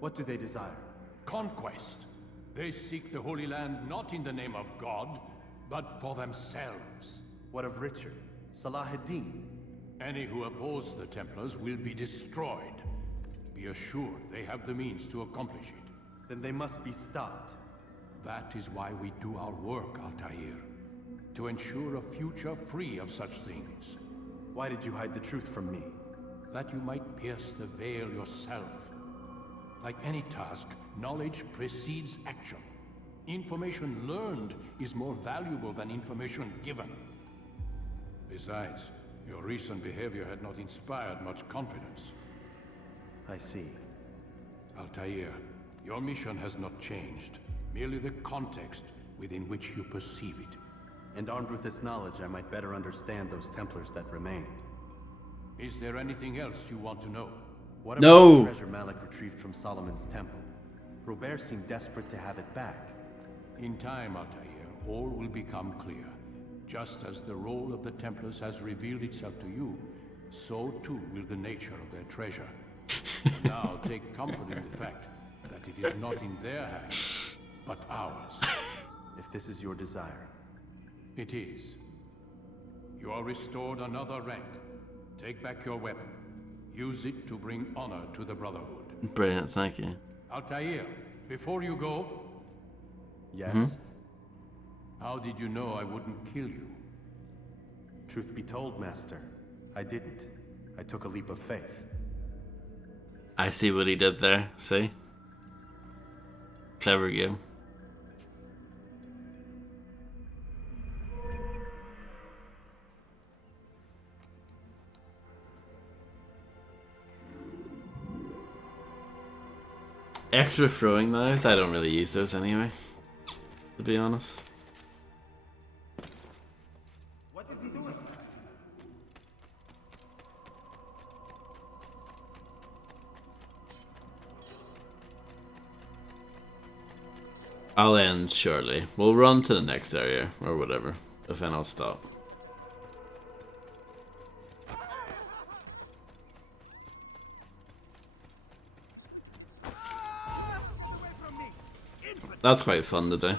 what do they desire? Conquest. They seek the Holy Land not in the name of God, but for themselves. What of Richard? Salah ad-Din? Any who oppose the Templars will be destroyed. Be assured they have the means to accomplish it. Then they must be stopped. That is why we do our work, Altair. To ensure a future free of such things. Why did you hide the truth from me? That you might pierce the veil yourself. Like any task, knowledge precedes action. Information learned is more valuable than information given. Besides, your recent behavior had not inspired much confidence. I see. Altair, your mission has not changed. Merely the context within which you perceive it. And armed with this knowledge, I might better understand those Templars that remain. Is there anything else you want to know? What about the treasure Malik retrieved from Solomon's temple? Robert seemed desperate to have it back. In time, Altair, all will become clear. Just as the role of the Templars has revealed itself to you, so too will the nature of their treasure. Now take comfort in the fact that it is not in their hands, but ours. If this is your desire. It is. You are restored another rank. Take back your weapon. Use it to bring honor to the Brotherhood. Brilliant, thank you. Altair, before you go... Yes? How did you know I wouldn't kill you? Truth be told, Master, I didn't. I took a leap of faith. I see what he did there, see? Clever game. Extra throwing knives? I don't really use those anyway, to be honest. What is he doing? I'll end shortly. We'll run to the next area or whatever. If then I'll stop. That's quite fun to do.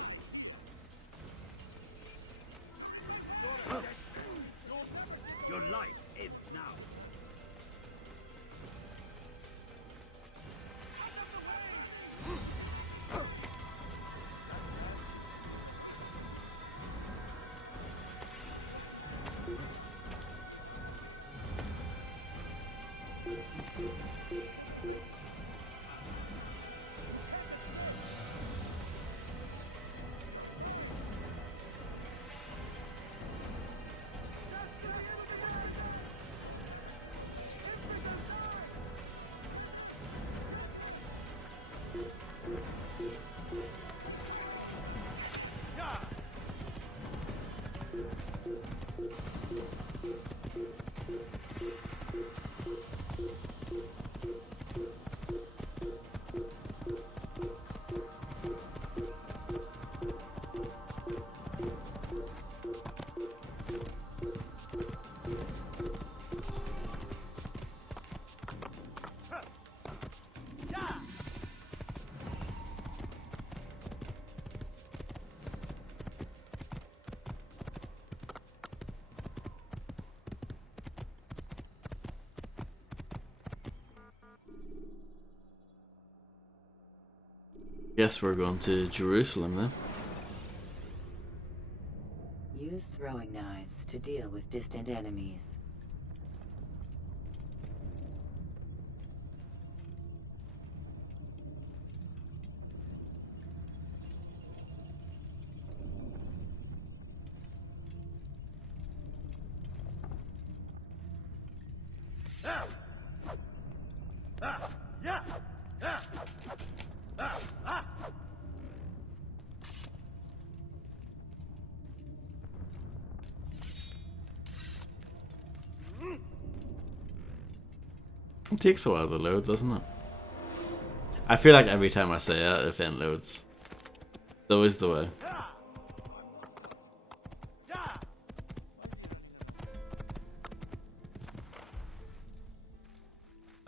Your life ends now. Guess we're going to Jerusalem then. Use throwing knives to deal with distant enemies. It takes a while to load, doesn't it? I feel like every time I say it, event loads. It's always the way.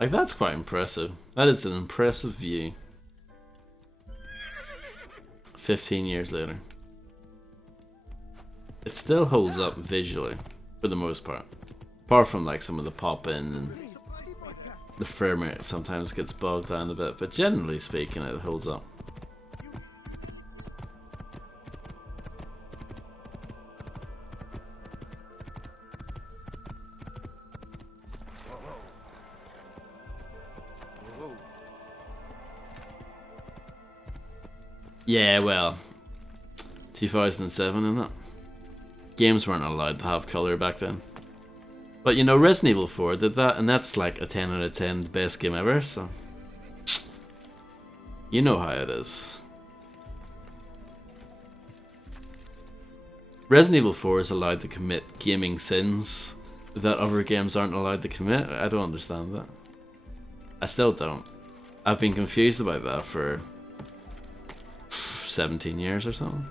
Like, that's quite impressive. That is an impressive view. 15 years later. It still holds up visually, for the most part. Apart from like some of the pop-in and the frame rate sometimes gets bogged down a bit, but generally speaking it holds up. Yeah, well, 2007, isn't it? Games weren't allowed to have colour back then. But you know, Resident Evil 4 did that, and that's like a 10 out of 10 best game ever, so... You know how it is. Resident Evil 4 is allowed to commit gaming sins that other games aren't allowed to commit. I don't understand that. I still don't. I've been confused about that for 17 years or something.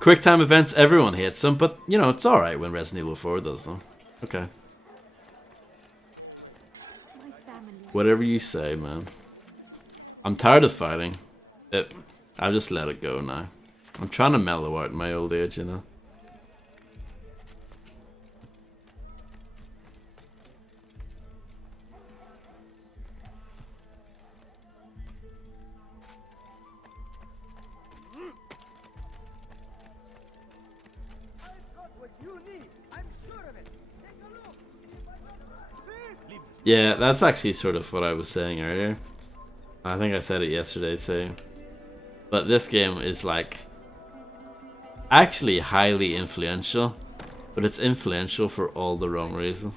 QuickTime events, everyone hates them, but you know, it's alright when Resident Evil 4 does them. Okay. Whatever you say, man. I'm tired of fighting. I'll just let it go now. I'm trying to mellow out in my old age, you know. Yeah, that's actually sort of what I was saying earlier. I think I said it yesterday too. But this game is like actually highly influential, but it's influential for all the wrong reasons.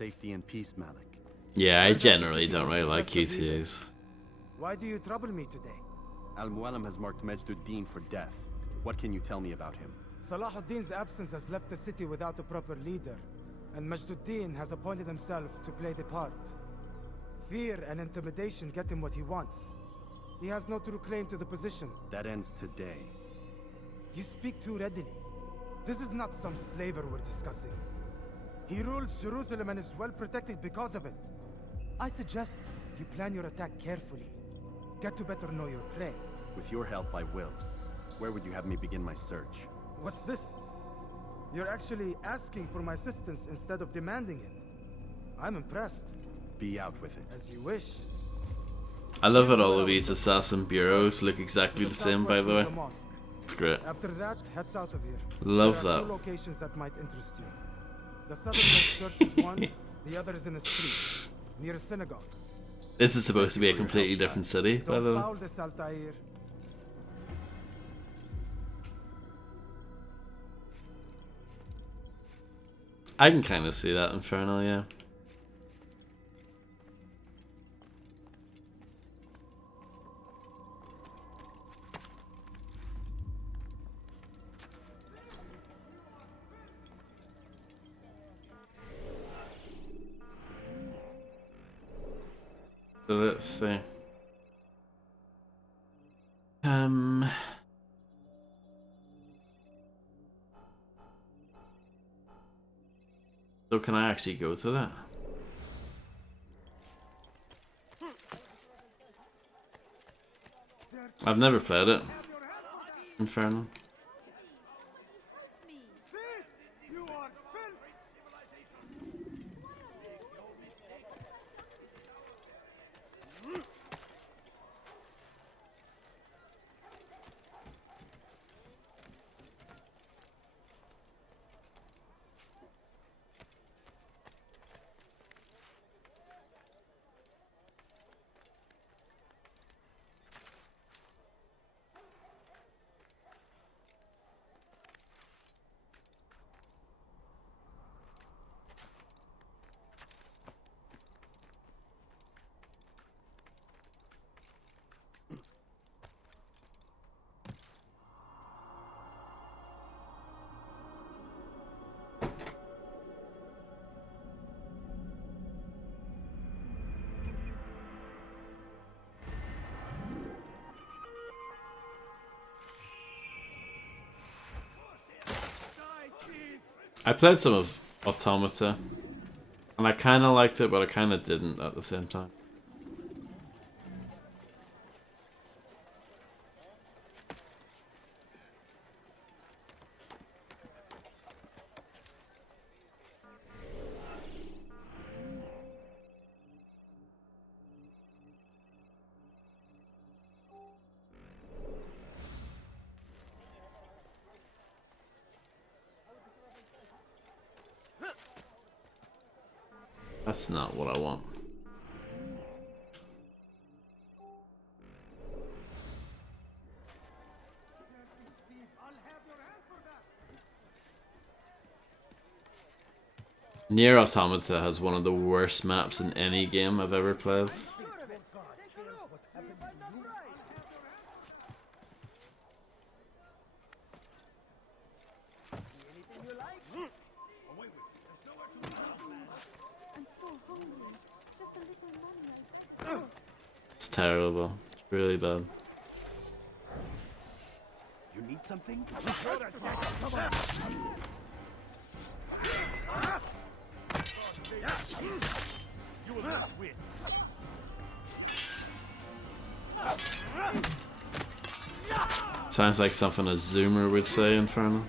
safety and peace, Malik. Yeah, I generally don't really like QTAs. Why do you trouble me today? Al-Mualim has marked Majduddin for death. What can you tell me about him? Salahuddin's absence has left the city without a proper leader, and Majduddin has appointed himself to play the part. Fear and intimidation get him what he wants. He has no true claim to the position. That ends today. You speak too readily. This is not some slaver we're discussing. He rules Jerusalem and is well protected because of it. I suggest you plan your attack carefully. Get to better know your prey. With your help, I will. Where would you have me begin my search? What's this? You're actually asking for my assistance instead of demanding it. I'm impressed. Be out with it. As you wish. I love that all of these assassin bureaus look exactly the same, by the way. It's great. After that, head south of here. Love there are that. 2 locations that might interest you. The southernmost church is one, the other is in a street, near a synagogue. This is supposed to be a completely different city, by the Don't way. foul this, Altair. I can kind of see that Infernal, yeah. So let's see. So can I actually go to that? I've never played it. Infernal. I played some of Automata, and I kind of liked it, but I kind of didn't at the same time. That's not what I want. Nier Automata has one of the worst maps in any game I've ever played. It's terrible. It's really bad. You need something? You will not win. Sounds like something a Zoomer would say, Infernal.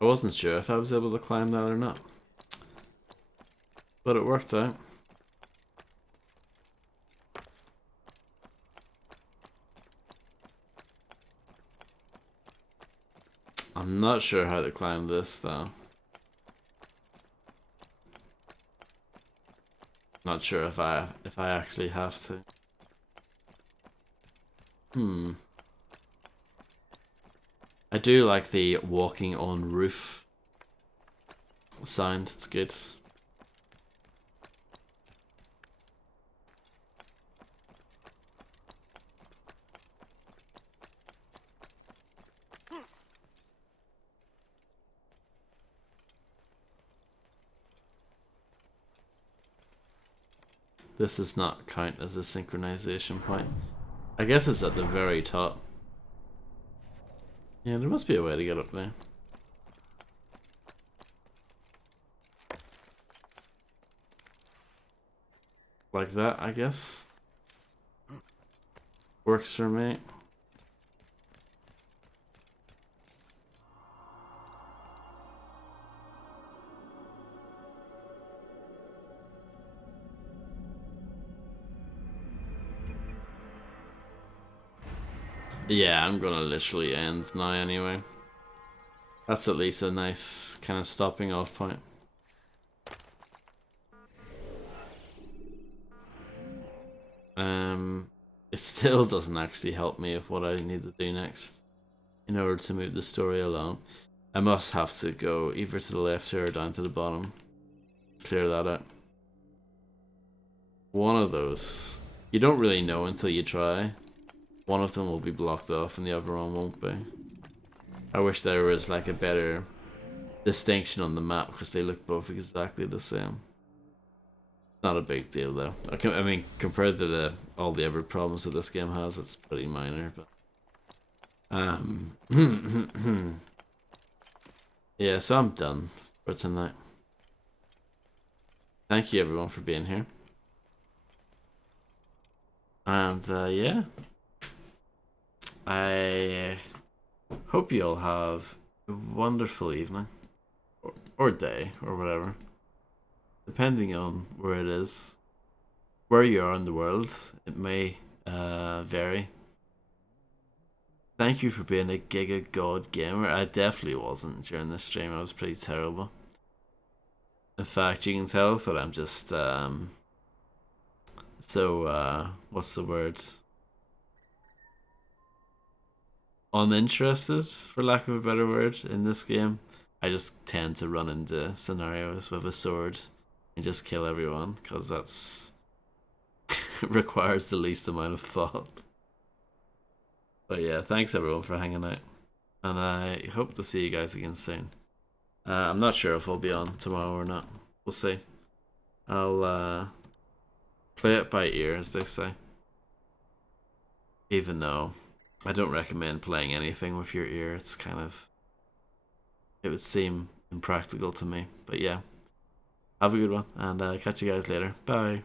I wasn't sure if I was able to climb that or not. But it worked out. I'm not sure how to climb this though. Not sure if I actually have to. I do like the walking on roof sound, it's good. This does not count as a synchronization point. I guess it's at the very top. Yeah, there must be a way to get up there. Like that, I guess. Works for me. Yeah, I'm gonna literally end now anyway. That's at least a nice kind of stopping off point. It still doesn't actually help me with what I need to do next in order to move the story along. I must have to go either to the left here or down to the bottom. Clear that out. One of those. You don't really know until you try. One of them will be blocked off and the other one won't be. I wish there was like a better distinction on the map because they look both exactly the same. Not a big deal though. I mean, compared to all the other problems that this game has, it's pretty minor. But yeah, so I'm done for tonight. Thank you everyone for being here. And yeah, I hope you all have a wonderful evening or day or whatever. Depending on where it is, where you are in the world, it may vary. Thank you for being a Giga God gamer. I definitely wasn't during this stream. I was pretty terrible. In fact, you can tell that I'm just what's the word? Uninterested, for lack of a better word, in this game. I just tend to run into scenarios with a sword and just kill everyone, because that's requires the least amount of thought. But yeah, thanks everyone for hanging out, and I hope to see you guys again soon. I'm not sure if I'll be on tomorrow or not. We'll see. I'll play it by ear, as they say. Even though I don't recommend playing anything with your ear, it's kind of, it would seem impractical to me. But yeah, have a good one, and catch you guys later. Bye.